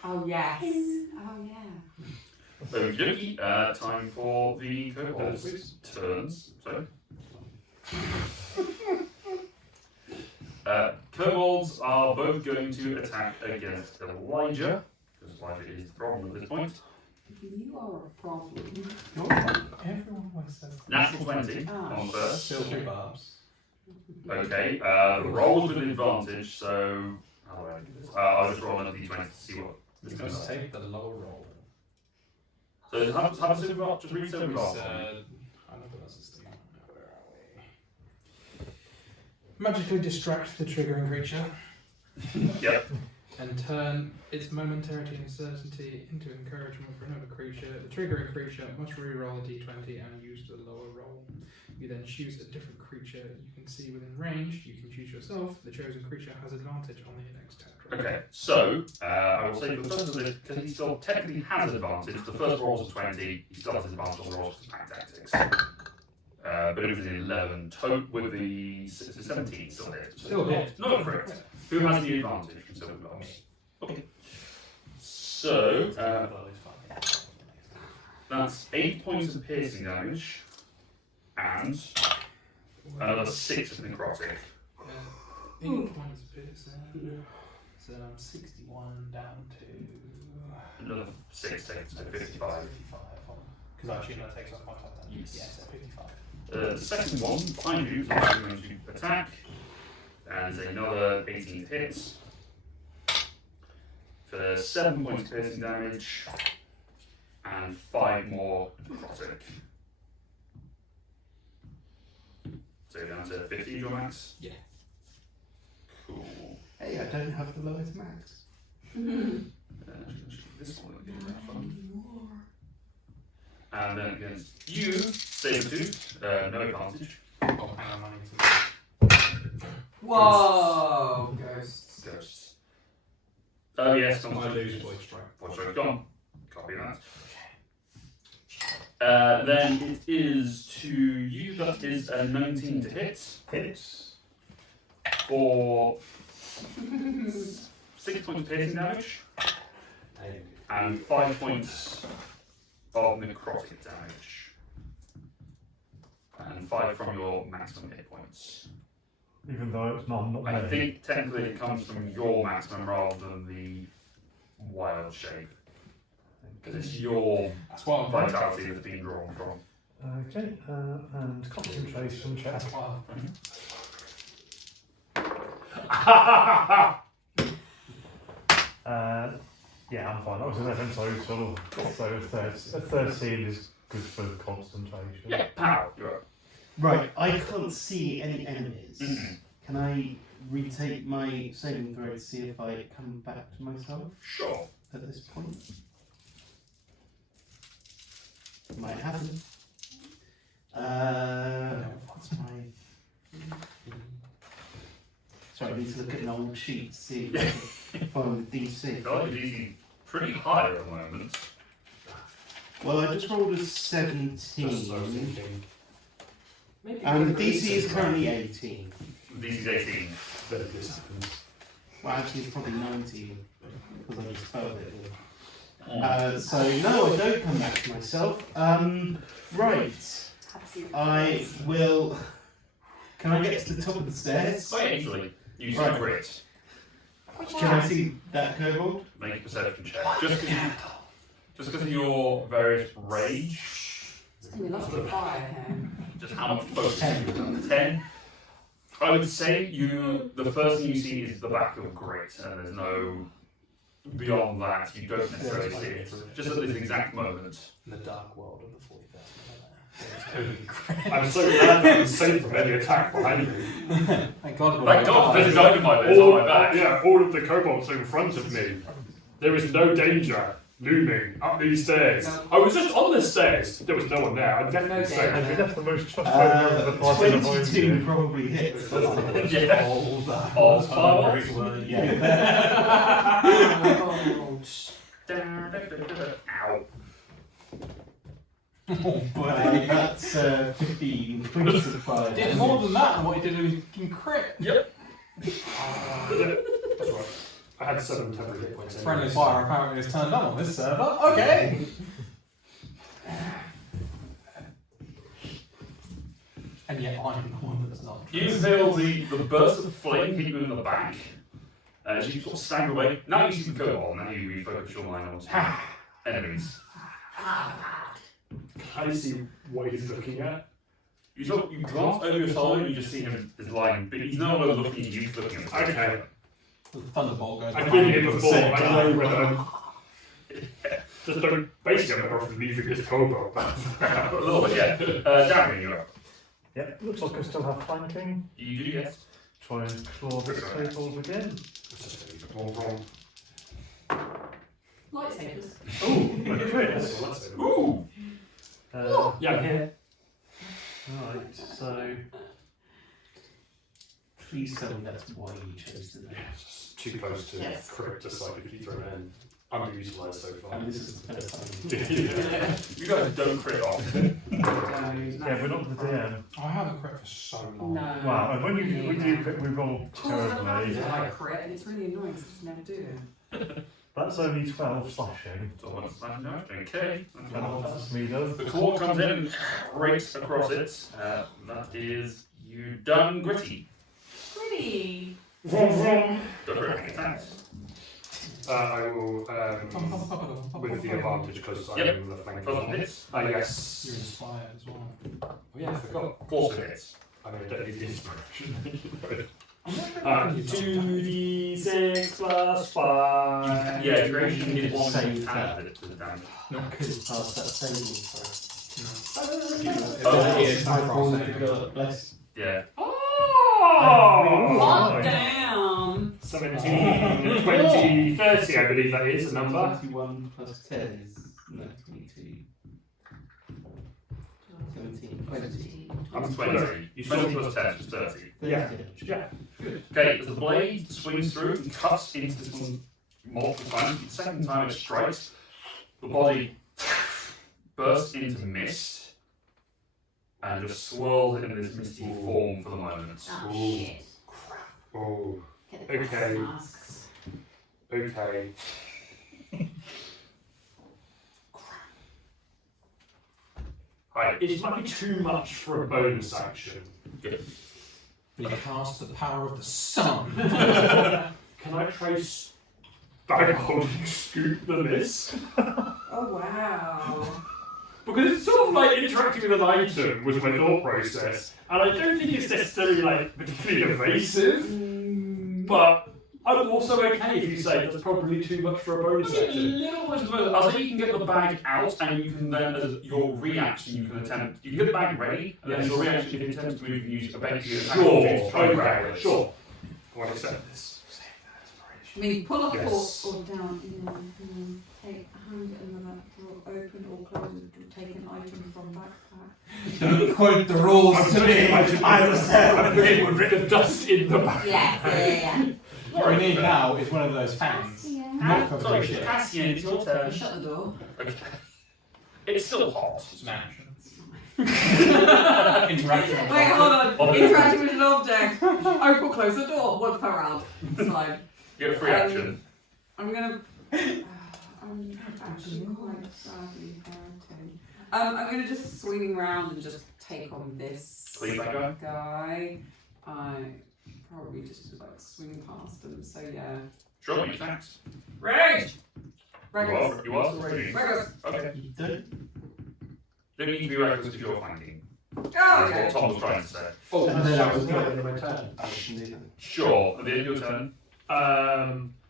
Oh yes. Oh yeah. Okie dokie. Time for the kobolds' turns. Sorry. Kobolds are both going to attack against Elijah, because Elijah is the problem at this point. You are a problem. Everyone always says that. Natural 20 on first. Silver barbs. Okay, the roll is with advantage, so how do I do this? I'll just roll another d20 to see what It's Let's gonna take the lower roll. So have a super just read super roll. I know what else is doing. Where are we? Magically distract the triggering creature Yep. and turn its momentary uncertainty into encouragement for another creature. The triggering creature must re-roll a d20 and use the lower roll. You then choose a different creature you can see within range. You can choose yourself. The chosen creature has advantage on the next attack roll. Okay, so I will say for the purpose of this, because he still technically has advantage, the first roll's a 20, he still has advantage on the rolls for attack tactics. But it was an 11 with the 17 still hit. Still hit. Not correct. Who has the advantage from silver bombs? Okay. So that's 8 points of piercing damage and another 6 of necrotic. 8 points of piercing. So I'm 61 down to Another 6 takes to 55. Because I assume that takes off my top then. Yes. Yes, 55. The second one behind you is also going to attack. And another 18 hits. For 7 points of piercing damage. And 5 more necrotic. So you're down to 50 your max? Yeah. Cool. Hey, I don't have the lowest max. This one would be that fun. And then against you, Sabretooth, no advantage. Oh, hang on, I need to. Whoa! Ghosts. Ghosts. Oh yes, I lose voice strike. Voice strike gone. Copy that. Then it is to you, that is a 19 to hit. Hits. For 6 points of piercing damage. And 5 points of necrotic damage. And 5 from your maximum hit points. Even though it's not I many. think technically it comes from your maximum rather than the wild shape. Because it's your That's what I'm vitality that's being drawn from. Okay, and concentration check. That's why. Yeah, I'm fine. That was 11 total. So 13 is good for concentration. Yeah, pow, you're up. Right, I can't see any enemies. Mhm. Can I retake my saving throw to see if I come back to myself Sure. at this point? Might happen. What's my... Sorry, I need to look at an old sheet to see if I can find the DC. God, it's easy. Pretty high at the moment. Well, I just rolled a 17. And the DC is currently 18. This is 18. Then this happens. Well, actually, it's probably 19 because I just felt it. So no, I don't come back to myself. Right, I will. Can I get to the top of the stairs? Oh, yeah, easily. Use Right. your grit. Can I see that kobold? Make a perception check. Just because of your various rage, It's going to be lots of fire here. just how much focus you've done. 10. I would say the first thing you see is the back of grit, and there's no beyond that. You don't necessarily see it. Just at this exact moment. In the dark world of the 40,000. I'm so glad that I'm safe from any attack behind me. Thank God. Thank God for this dynamite that's on my back. Yeah, all of the kobolds in front of me. There is no danger looming up these stairs. I was just on the stairs. There was no one there. I'm definitely And safe. you left the most trustworthy member of the party behind 22 you. probably hits. Yeah. Oh, fire. Yeah. Ow. That's 15 points of fire. Did more than that, and what he did was fucking crit. Yep. That's right. I had 7 temporary hit points. Friendly anyway. fire apparently is turned on this server. Okay. And yet I'm the one that's not. You feel the burst of flame hit you in the back. As you sort of stagger away. Now you see the kobold, now you refocus your mind on enemies. Can I see what he's looking at? You glance over your shoulder and you just see him is lying, but he's no longer looking at you, he's looking at the Okay. The thunderbolt goes. I've been here before. I know whether Just don't basically I'm better off leaving this kobold. A little bit, yeah. Darren, you're up. Yep, looks like I still have flanking. You do, yes. Try and claw the tables again. Lightsabers. Oh, a crit. Ooh! Yeah, I'm here. Right, so Please tell me that's why you chose to do that. It's too close to Yes. correct us like if you throw it in. Underutilised so far. And this is the first time. You guys don't crit off. yeah, we're not the DM. I haven't crit for so long. No. Wow, and when we do crit, we roll Of course, I don't terribly. like to like crit, and it's really annoying because I just never do it. That's only 12 slashing. Okay. That's me though. The claw comes in, rakes across it. That is you done, Gritty. Pretty. Vroom vroom. Don't really attacks. I will, with the advantage because Yep. I'm the flank. First one hits. You're Yes. inspired as well. Oh yeah, I forgot. Of course it hits. I mean, I don't need the inspiration. 2d6 plus 5. Yeah, duration is one Save to that. add it to the damage. Not because it's past that saving throw. Oh, It's no problem. Bless. Yeah. Hot damn. 17, 20, 30, I believe that is the number. 21 plus 10 is no, 22. 17, 20. I'm 20. You 20 plus 10 is 30. Yeah. Yeah. Okay, as the blade swings through and cuts into this one multiple times, the second time it strikes, the body bursts into mist and just swirls in this misty form for the moment. Oh Ooh. shit. Oh, Get the Okay. gas masks. okay. Right, It might be too much for a bonus action. We cast the power of the sun. Can I trace bag holding scoop the mist? Oh wow. Because it's sort of like interacting with an item was my thought process, and I don't think it's necessarily like particularly evasive, but I'm also okay if you say that's probably too much for a bonus a action. little bit of both. I'll say you can get the bag out and you can then, as your reaction, you can attempt, you can get the bag ready, and then as your reaction, if you attempt to move, you can use a benefit to Sure, try and grab okay, it. sure. I want to accept this. I mean, pull up Yes. or down, take a hand and then draw open or close and take an item from backpack. Don't quote the rules to me. I was there. I'm beginning with written dust in the bag. Yeah. What we need now is one of those fans. Not covered Sorry, in shit. Cassian, it's your turn. Shut the door. Okay. It's still hot. Smash. Wait, Interacting. hold on. Interacting with an object. Open or close the door. Once per round. Slide. You get a free action. I'm gonna. I'm actually quite sadly parenting. I'm gonna just swing around and just take on this Please, that guy. guy. I probably just like swing past him. So yeah. Sure, you attacks. Rage. You are. You are. Ready. Regulus. Okay. You don't. Don't need to be reckless if you're flanking. Oh, That's okay. what Tom was trying to say. Oh, And then I was not in my turn. Sure. At the end of your turn.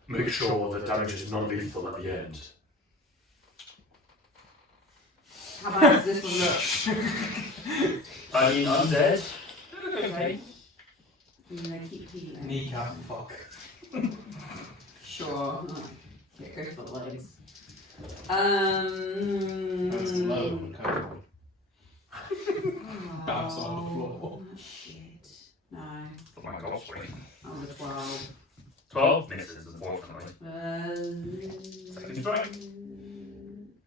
Make sure the damage is non-lethal at the end. How bad does this one look? I mean, undead. Okay. I'm gonna keep healing. Kneecap fuck. Sure. Yeah, go for the legs. That's low on the code. Bounce on the floor. Oh, shit. No. Oh my god, swing. On the 12. 12 misses, unfortunately. Second strike.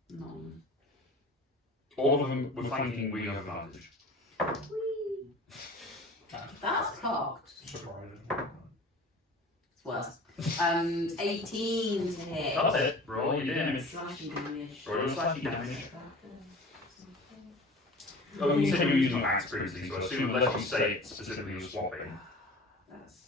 No. All of them were flanking, we have advantage. That's cocked. Surprising. It's worse. 18 to hit. That's it. Roll your damage. Slashing damage. Roll your slashing damage. Oh, you said you were using an axe previously, so I assume unless you say it specifically you're swapping. That's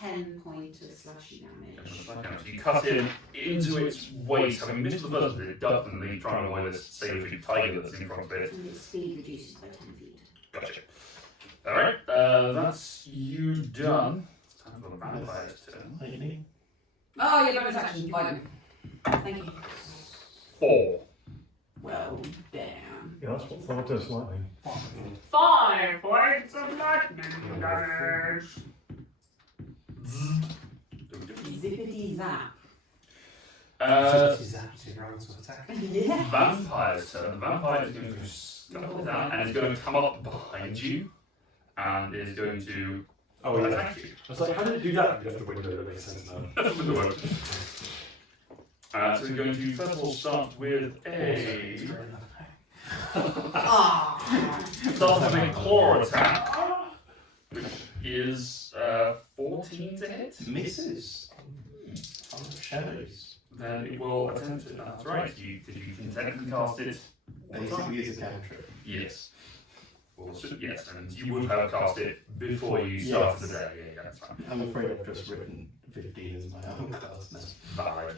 10 points of slashing damage. So you cut in into its waist, having missed the first bit, definitely trying to avoid this saber-tooth tiger that's in front of it. And its speed reduces by 10 feet. Gotcha. Alright, that's you done. It's time for the vampire's turn. Lightning. Oh, yeah, bonus action. Lightning. That's what Thor does, lightning. 5 points of lightning damage. Zippity zap. Zappy rolls with attack. Yeah. Vampire's turn. The vampire is going to stumble down and is going to come up behind you and is going to attack you. I was like, how did it do that? You have to wait until it makes sense now. With the word. So we're going to first of all start with a start with a claw attack, which is 14 to hit. Misses. Shadows. Then it will attempt it. That's right. Did you can technically cast it? Basically, is a cantrip. Yes. Well, yes, and you would have cast it before you started the day. Yeah, that's fine. I'm afraid I've just written 15 as my own class now. Valid.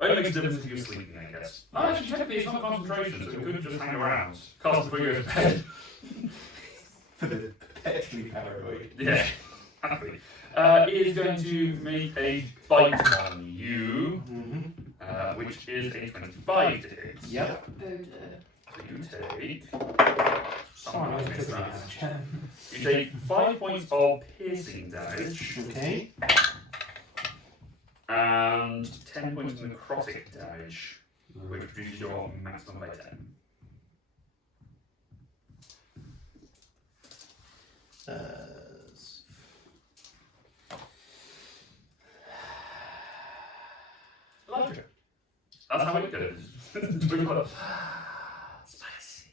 Only makes a difference if you're sleeping, I guess. Actually, technically, it's not concentration, so it could just hang around. Cast it before you go to bed. For the perpetually paranoid. Yeah, happy. It is going to make a bite on you, which is a 25 to hit. Yep. So you take. Sorry, I was just You take 5 points of piercing damage Okay. and 10 points of necrotic damage, which reduces your maximum by 10. Elijah. That's how it goes. Spicy.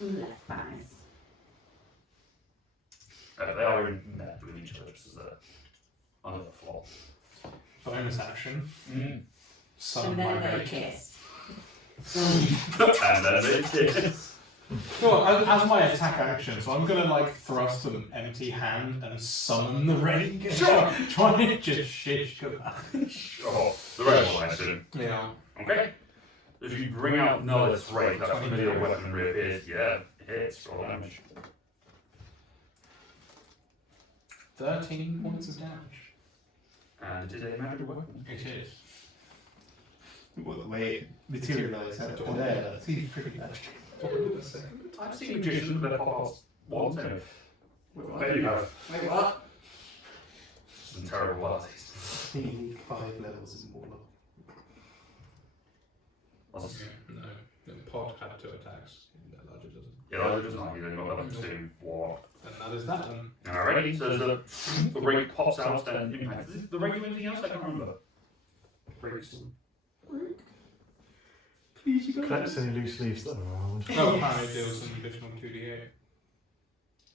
Left eyes. They are in met with each other just as a under the floor. Bonus action. And Summon then my they rake. kiss. And then they kiss. Well, as my attack action, so I'm gonna like thrust an empty hand and summon the rake. Sure. Trying to just shish kebab. Sure. The red one, I assume. Yeah. Okay. If you bring out Nullus Rake, that familiar weapon reappears. Yeah, it hits. Roll damage. 13 points of damage. And it is a magical weapon. It is. Well, the way it materialised out of there, that seems pretty bad. I've seen magicians that pop off once. Anyway. There you go. Wait, what? Some terrible parties. You need 5 levels and more. No, the pod had 2 attacks. Elijah doesn't. Yeah, that does not. You've only got level 2. What? And that is that then. Alrighty, so the rake pops out and impacts. Is the rake do anything else? I can't remember. Rake's. Please, you Collects any loose leaves that are around. Oh, apparently deals an additional 2d8.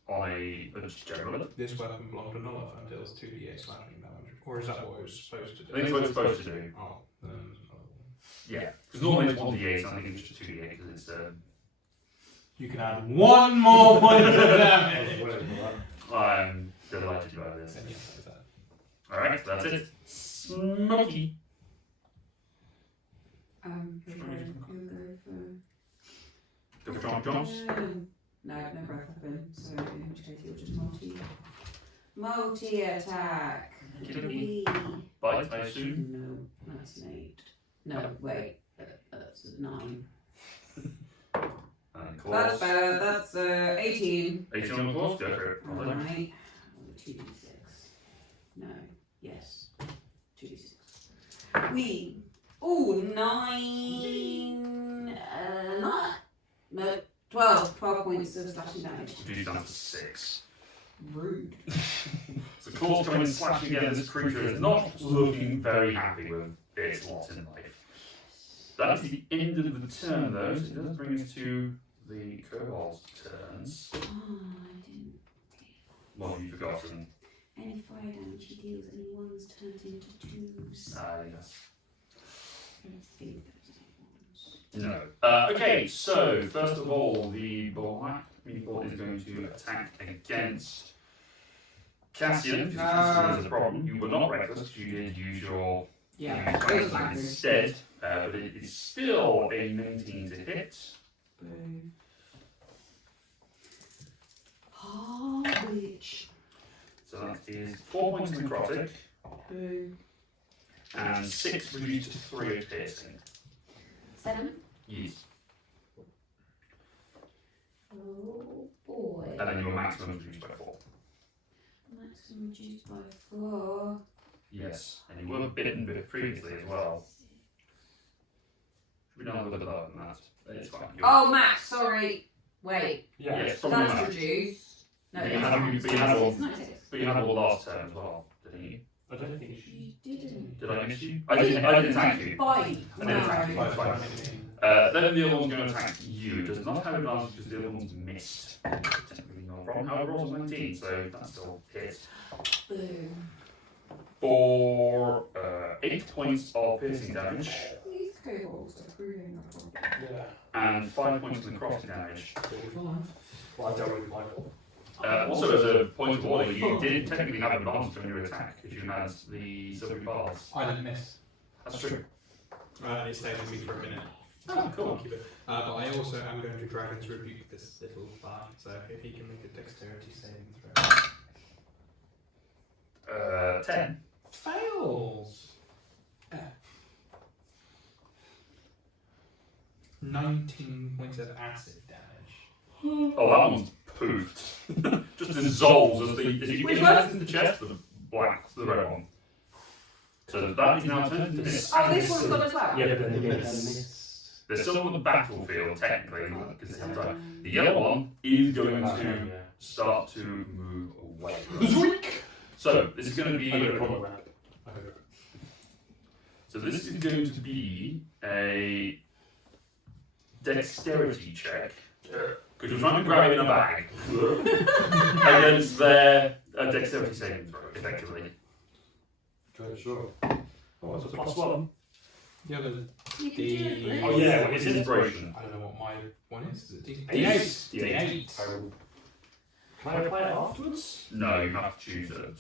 On a general. This weapon belonged to Nullif and deals 2d8 slashing damage. Or is that what it was supposed to do? I think it's what it's supposed to do. Oh, then there's another one. Yeah, because normally it's 1d8, so I think it's just 2d8 because it's. You can add 1 more point of damage! I'm delighted by this. Then yes, that is that. Alright, that's it. Smoky. You'll Go for John Johns. No, no growth weapon, so in which case you'll just multi-attack. Okey-dokey. Bite, I assume. No, that's an 8. No, wait, that's a 9. And That's claws. better, that's 18. 18 on the claws, go for it. Roll damage. Alright, 2d6. No, yes, 2d6. Ooh, 9. No, 12 points of slashing damage. Reduce down to 6. Rude. So claws come in slashing again. This creature is not looking very happy with its lot in life. That's the end of the turn though, so it does bring us to the kobold's turns. Oh, I didn't. What have you forgotten? Any fire damage he deals, any ones turns into 2s. Yes. Let's see. No. Okay, so first of all, the black meatball is going to attack against Cassian, because this is a problem. You were not reckless because you did use your Yeah, use it was weapon instead, but it is still a 19 to hit. Boo. Oh, witch. So that is 4 points of necrotic Boo. and 6 reduced to 3 of piercing. 7. Yes. and then your maximum is reduced by 4. Maximum reduced by 4. Yes, and you were bitten previously as well. Should we not have a bit lower than that? It's fine. Oh, Max, sorry. Wait. Yes, probably That's Max. reduced. No, But you it's had not. but you had all, It's not 6. but you had all last turn as well, didn't you? I don't think You didn't. Did I miss you? I didn't attack you. Bite. I didn't attack you. By It's fine. 5 minutes. Then the other one's going to attack you. Does not have advantage because the other one's missed. Technically not from. However, rolls 19, so that still hits. Boom. For 8 points of piercing damage These kobolds are proving a problem. Yeah. and 5 points of necrotic damage. Well, I don't really mind. Also, as a point of order, you did technically have advantage on your attack because you had the silvery bars. I didn't miss. That's true. It stayed with me for a minute. Oh, cool. Keep it. But I also am going to Dragon's Rebuke this little bard, so if he can make a dexterity saving throw. 10. Fails! 19 points of acid damage. Oh, that one's poofed. Just dissolves as you Which hit one? it in the chest, the black, the red one. So that is now turned to miss. Oh, this one's gone as well? Yeah, but then again, miss. They're still on the battlefield, technically, because they have time. The yellow one is going to start to move away. So, this is going to be... So this is going to be a dexterity check. Because you're trying to grab it in a bag. Against their dexterity saving throw, effectively. Sure. Oh, it's a +1. The other You can do it, Bruce. Oh, yeah, It's inspiration. I don't know what my one is. Is it D8. D8. Can I apply it afterwards? No, you have to choose it.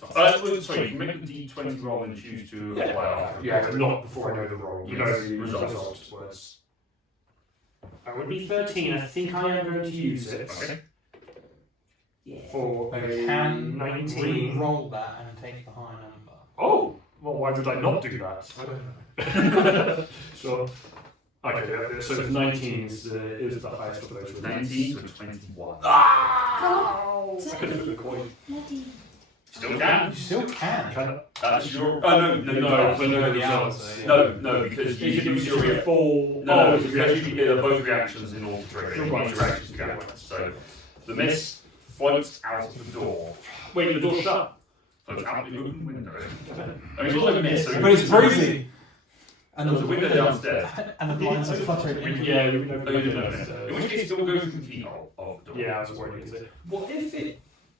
Sorry, you can make the D20 roll and choose to apply after. Yeah, but not before I know the roll. You know the Results. result was. I would be 13. I think I am going to use it Okay. Yeah. for I a can 19. roll that and take the high number. Oh! Well, why did I not do that? I don't know. So, okay, so 19 is the highest of those. 19 to 21. Oh, I could have put the coin. bloody. Still can. You still can. Can I? That's your. Oh, no, the results. answer, yeah. No, because you If it use was your your full. No, because you get both reactions in order to trigger. You Right. use your actions to go with. So the mist floats out of the door. Wait, the door's shut. Floats out the open window. I mean, it's also a mist, so But it's breezy. And There's a window downstairs. And the blinds are fluttering. Yeah, we can Oh, open you the didn't know window. that. In which case, it will go through the keyhole of the door. Yeah, I was worried. What if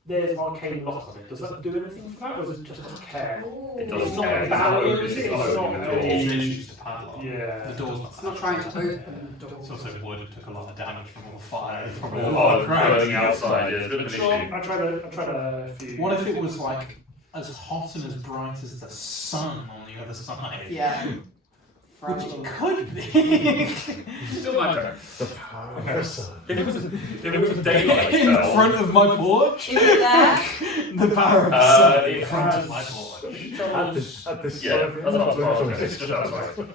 there's an arcane lock on it? Does that do anything for that, or does it just not care? It It's doesn't not care. It's about not it, open, is it? it's It's not not open at a- all. It's literally just a padlock. Yeah. The door's not. It's not trying to open the door. It's also wood and took a lot of damage from all the fire. From All all the the fire cracks. burning outside, yeah, it's a bit of an Sure, issue. I tried a few. What if it was like as hot and as bright as the sun on the other side? Yeah. Which it could be. Still my turn. The power of the sun. If it was a daylight In spell, front of my porch? Is it there? The power of the sun it in front has- of my porch. At this Yeah, that's not far away. It's just outside.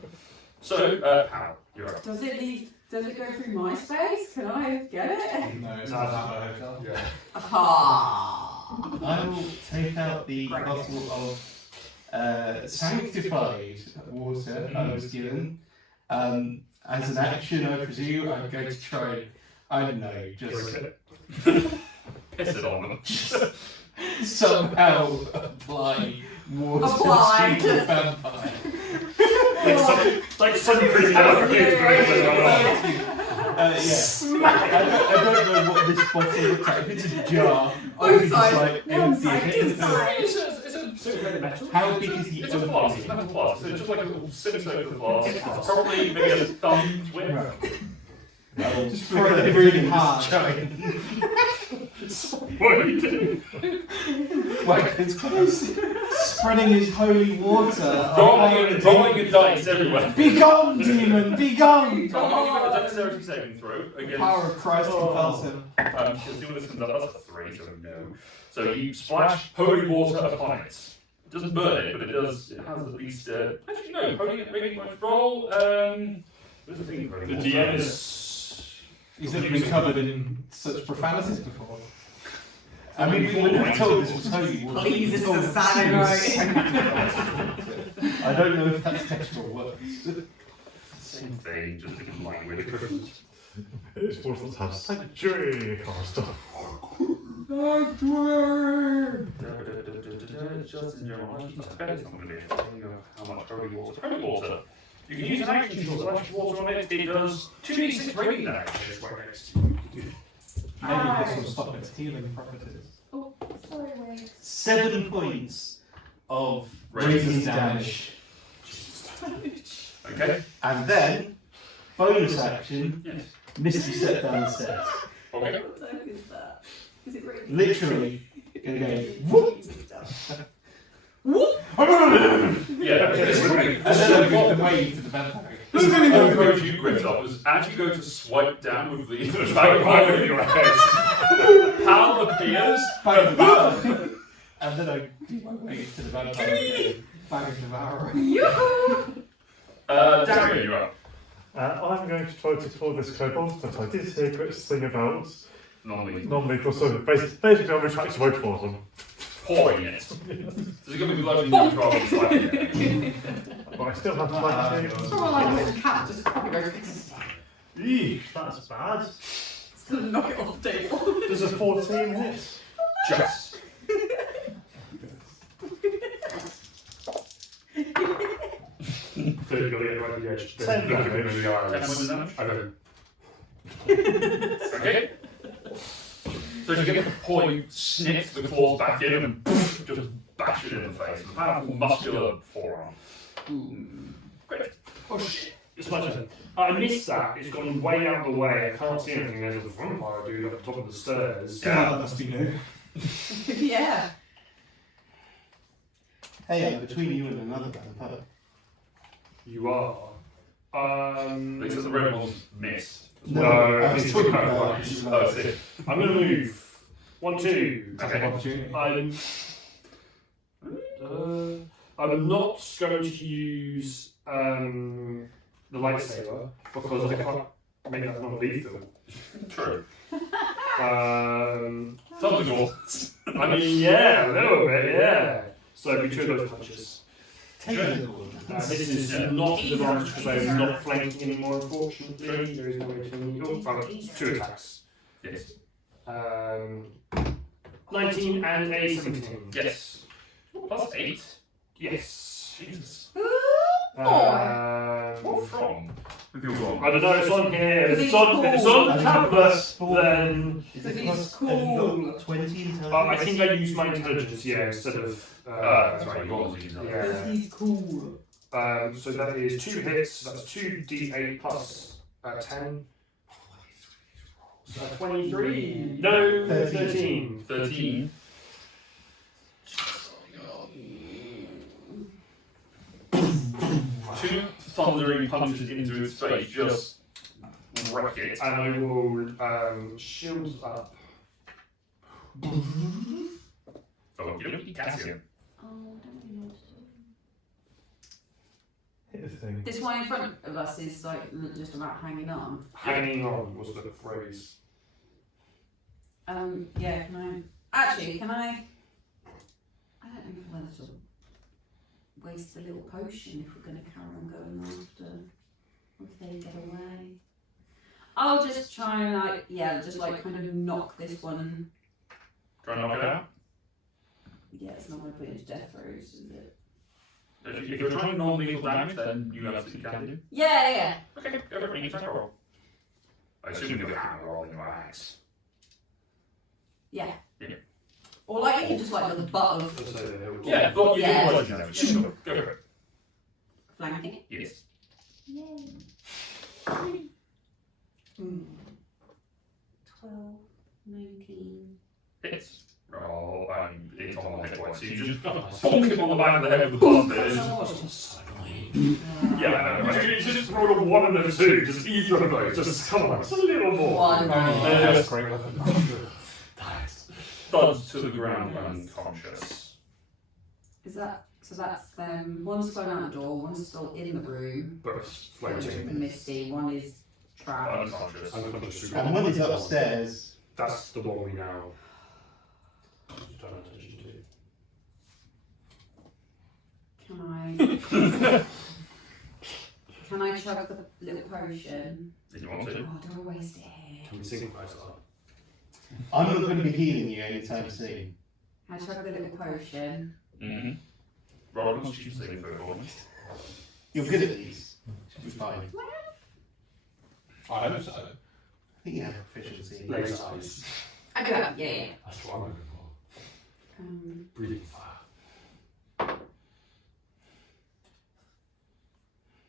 So, Pal, you're up. Does it leave? Does it go through my space? Can I get it? No, it's No, not it's that not. hotel. Yeah. Ah. I will take out the Right. bottle of sanctified water I was given. As an action, I presume I'm going to try, I don't know, just Piss it on them. somehow apply water Apply. to the vampire. Like some pretty out I don't know what this bottle looks like. If it's a jar, I Both could just sides. like One empty side, it. inside. So it's made of metal? How big is the It's a flask, it's a metal flask, so it's just like a little semicircular flask. It's probably maybe a thumb's width. Just throw it really hard. What are you doing? Like it's spreading his holy water. Rolling a dice everywhere. Be gone, demon! Be gone! Come on, you got a dexterity saving throw against. Power of Christ compels him. Because when this comes up, that's a 3, so no. So you splash holy water upon it. It doesn't burn it, but it does. It has at least. Actually, no. Holy it making much roll. There's a thing. The DM is. He's never been covered in such profanities before. I mean, we were never told this was holy water. Please, this is We were a told Saturday I don't know if that's textual words. Same thing, just in line with Christmas. It's Portsmouth has sanctuary kind of stuff. Just in general, it's not going to be how much holy water. Holy water. You can use an action to splash water on it. It does 2d6 radiant damage. Maybe this will stop its healing properties. Oh, sorry, Wade. 7 points of Radiant radiant damage. Okay. And then, bonus action, Yes. Misty step down the stairs. Okay. What the heck is that? Is it really? Literally, gonna go whoop. Yeah. And then I walk away to the vampire. This is going to encourage you, Grimsop, is as you go to swipe down with the bag over your head, Hal appears. And then I do my way to the vampire. Bang devourer. Darian, you're up. I'm going to try to kill this kobold, but I did hear Gritz sing about Non-lethal. so basically I'm trying to vote for them. Pouring it. So it's going to be bloody damage rather than swiping it. But I still have flank It's not like a little cat just probably goes. Eesh, that's bad. It's gonna knock it off the table. Does a 14 hit? Just. So you've got to get right at the edge. 10 Look at him in damage. the eyes. 10 points of damage? I know. Okay. So you get the point, sniff the claws back in, and poof, just bash it in the face. A powerful, muscular forearm. Great. Oh shit, it's my turn. I missed that, it's gone way out of the way, I can't see anything, there's a vampire dude at the top of the stairs. Yeah. That must be new. Yeah. Hey, I'm between you and another vampire. You are. Because the red one's missed. No, I'm it's talking okay. about Oh, I see. I'm gonna move. 1, 2. Okay. Opportunity. I'm not going to use the lightsaber because I can't make that non-lethal. True. Um, Something more. I mean, yeah, a little bit, yeah. So it'd be 2 of those punches. Take a little. This is not an advantage because I'm not flanking anymore, unfortunately. There is no way to 2 attacks. Yes. 19 and a 17. Yes. Plus 8. Yes. Jesus. What from? With your I don't know, it's on here. If Because it's on, if it's on the he's tablet, cool. then Is Because it he's plus, have you cool. got 20 intelligence? I think I use my intelligence, yeah, instead of. That's right, you got to use that. Yeah. He's cool. So that is 2 hits, that's 2d8 plus 10. 23. No, 13. 13. Two thundering punches into its face, just wreck it. And I will shield up. Oh, you don't need Cassian. Oh, don't we know what to do? Here's the thing. This one in front of us is like just about hanging on. Hanging on was the phrase. Yeah, can I? Actually, can I? I don't know whether to waste a little potion if we're going to carry on going after. If they get away. I'll just try and like, yeah, just like kind of knock this one. Try and knock it out. Yeah, it's not going to put it into death throes, is it? If you're trying non-lethal damage, then you absolutely can do. Yeah. Okay, go for an attack roll. I assume you're hammer rolling your axe. Yeah. Yeah. Or like you can just like the butt of Yeah, but you Yeah. do bludgeon damage. Yeah, sure. Go for it. flanking. Yes. Yay. 12, 19. Hits. Roll, it's on the hit point, so you just bonk him on the back of the head with the bastard. Yeah, I know. It's just roll a 1 and a 2, just either of those, just come on, just a little more. One. That's great weapon. Thuds to the ground unconscious. Is that so? That's one's flown out the door, one's still in the room. Both One's floating. misty. One is trapped. Unconscious. Unconscious. And one is upstairs. That's the one we now. turn attention to. Can I chug the little potion? Did you want Oh, to? do I waste it here? Can we synchronize that? I'm not going to be healing you anytime soon. I chug the little potion. Mm-hmm. Roll a constitution saving throw for me. You're good at these. Should be fine. I hope so. I think you have proficiency. Laser eyes. I do that, yeah. That's what I'm looking for. Um, Breathing fire.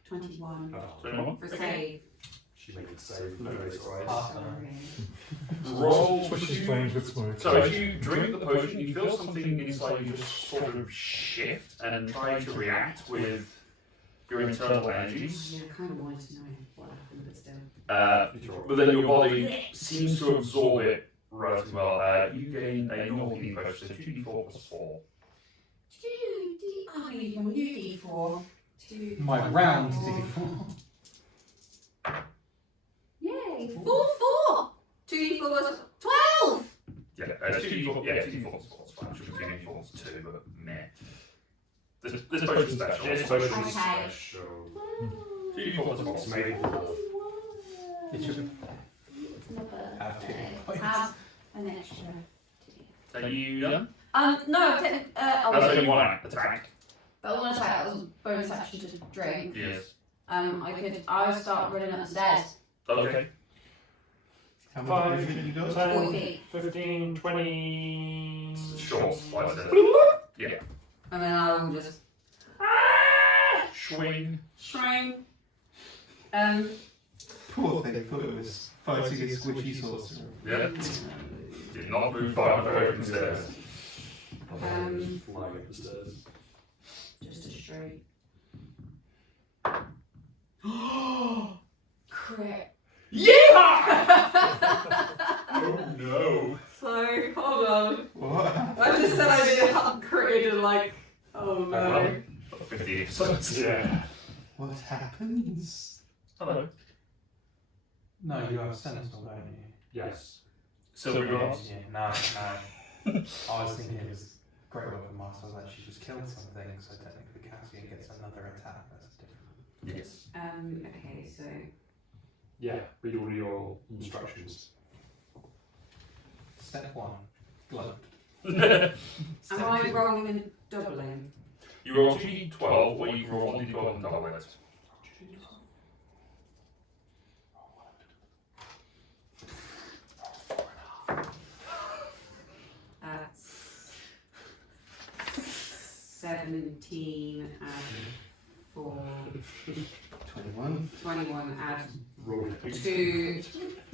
21. Oh, 21. For save. she made it save. No laser eyes. Sorry. Roll. Switches flames with smoke. So as you drink the potion, you feel something inside you just sort of shift and try to react with your internal energies. Yeah, I kind of wanted to know what happened, but still. But then your body seems to absorb it relatively well. You gain a normal healing potion, so 2d4 plus 4. Oh, you can do D4. Two. My round D4. Yay! 4, 4! 2D4 was 12! Yeah, 2d4. Yeah, 2d4 plus 4 is fine. Should be 2d4 plus 2, but meh. This potion's special. This potion's Okay. Special. 2d4 plus 4. It's made of water. It should have 2 points. Have an extra. Are you done? No, That's only one attack. But one attack, that was bonus action to drink. Yes. I would start running up the stairs. Okay. How much 5, movement you got? 40 10, feet. 15, 20. Short, like I said. Yeah. And then I will just Swing. shrine. Poor thing, thought it was fighting a squishy sorcerer. Yeah. Did not move far enough away from the stairs. Um, Flying up the stairs. Just a straight. Crit. Yeah! Oh no. So, hold on. What? I just said I did a crit and like, oh Well, 50 episodes. Yeah. What happens? Hello. No, you have a sentinel, don't you? Yes. Silver glass. Yeah, no. I was thinking it was Great Weapon Master. I was like, she just killed something, so technically Cassian gets another attack. That's different. Yes. Okay, so. Yeah. Read all your instructions. Step 1. Gloat. Am I rolling and doubling? You roll 2d12, or you roll 1d12 and double it. That's 17 and 4. 21. 21 add Roll it. 2,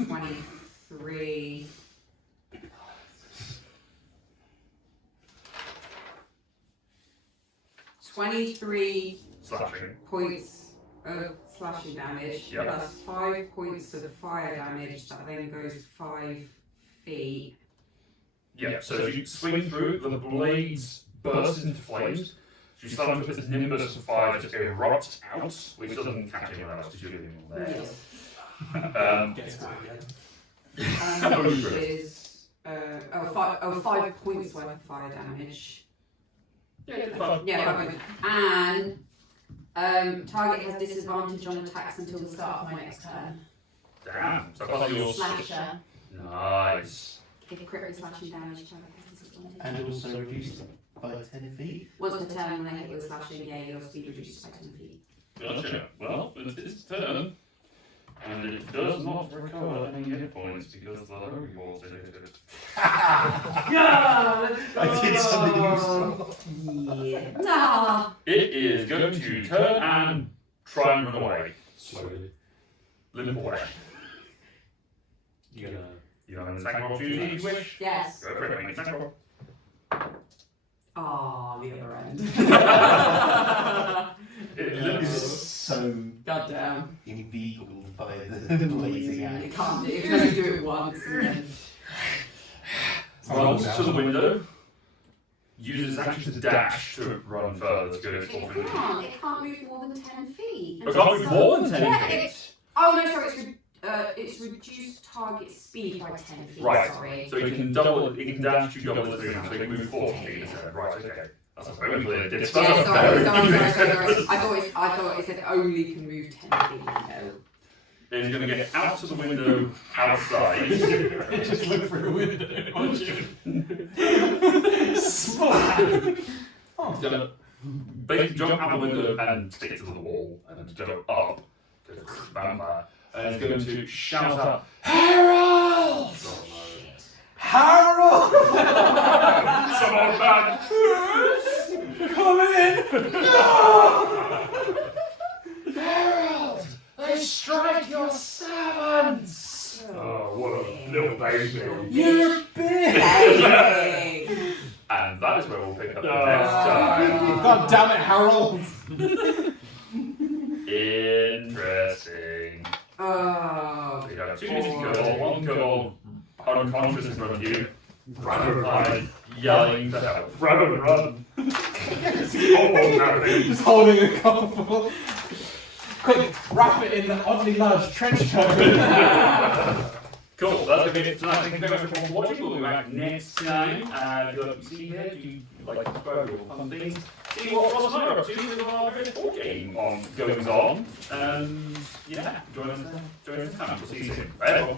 23. $23 Slashing. points of slashing damage, Yep. plus 5 points of fire damage, that then goes 5 feet. Yeah, so as you swing through, the blades burst into flames. You start with this nimbus of fire just erupts out, which doesn't catch anyone else because you're the only one there. Gets out again. Which is 5 points worth of fire damage. Yeah, fine. Yeah, 5 points. And target has disadvantage on attacks until the start of my next turn. Damn. So that's your Slasher. Nice. If critical slashing damage, target has disadvantage. And also reduced by 10 feet. Once per turn, when they hit with slashing, yeah, your speed reduces by 10 feet. Gotcha. Well, it's its turn. And it does not recover any hit points because the holy balls in it. God! I did something useful. Yeah. Nah. It is going to turn and try and run away. Slowly. Limp away. You're gonna. You have an attack roll opportunity if you wish. Yes. Go for it, make an attack roll. Ah, the other end. It It's limps. so Goddamn. inveigled by the blazing You axe. can't do it. You can only do it once and then. Runs to the window. Uses its action to dash to run further to go to its It window. can't. It can't move more than 10 feet. It can't move more than 10 Yeah, feet. Oh no, sorry. It's reduced target speed by 10 feet. Right. Sorry. So it can double. It can dash to double its movement. So it can move 40 feet instead. Right. Okay. That's a very clear. Yeah, sorry. I thought it said only can move 10 feet. No. Then he's going to get out to the window outside. Just look through a window. He's going to basically jump out the window and stick to the wall and then jump up because it's a vampire. And he's going to shout out, "Harold! Harold! Come on, man! Come in! No! Harold! They strike your servants! Oh, what a little baby. You're big! Hey. And that is where we'll pick up the next time. God damn it, Harold! Interesting. Oh. We have 2 missing girls, 1 girl unconscious in front of you, vampire yelling for help. Run, run. Just holding a couple. Quick, wrap it in the oddly large trench coat. Cool, that's going to be it tonight. Thank you very much for watching. We'll be back next time. And if you like to see here, do you like to subscribe to all fun things? See what Ross and I are up to with our very full game on goings on. And yeah, join us next time. We'll see you soon. Bye.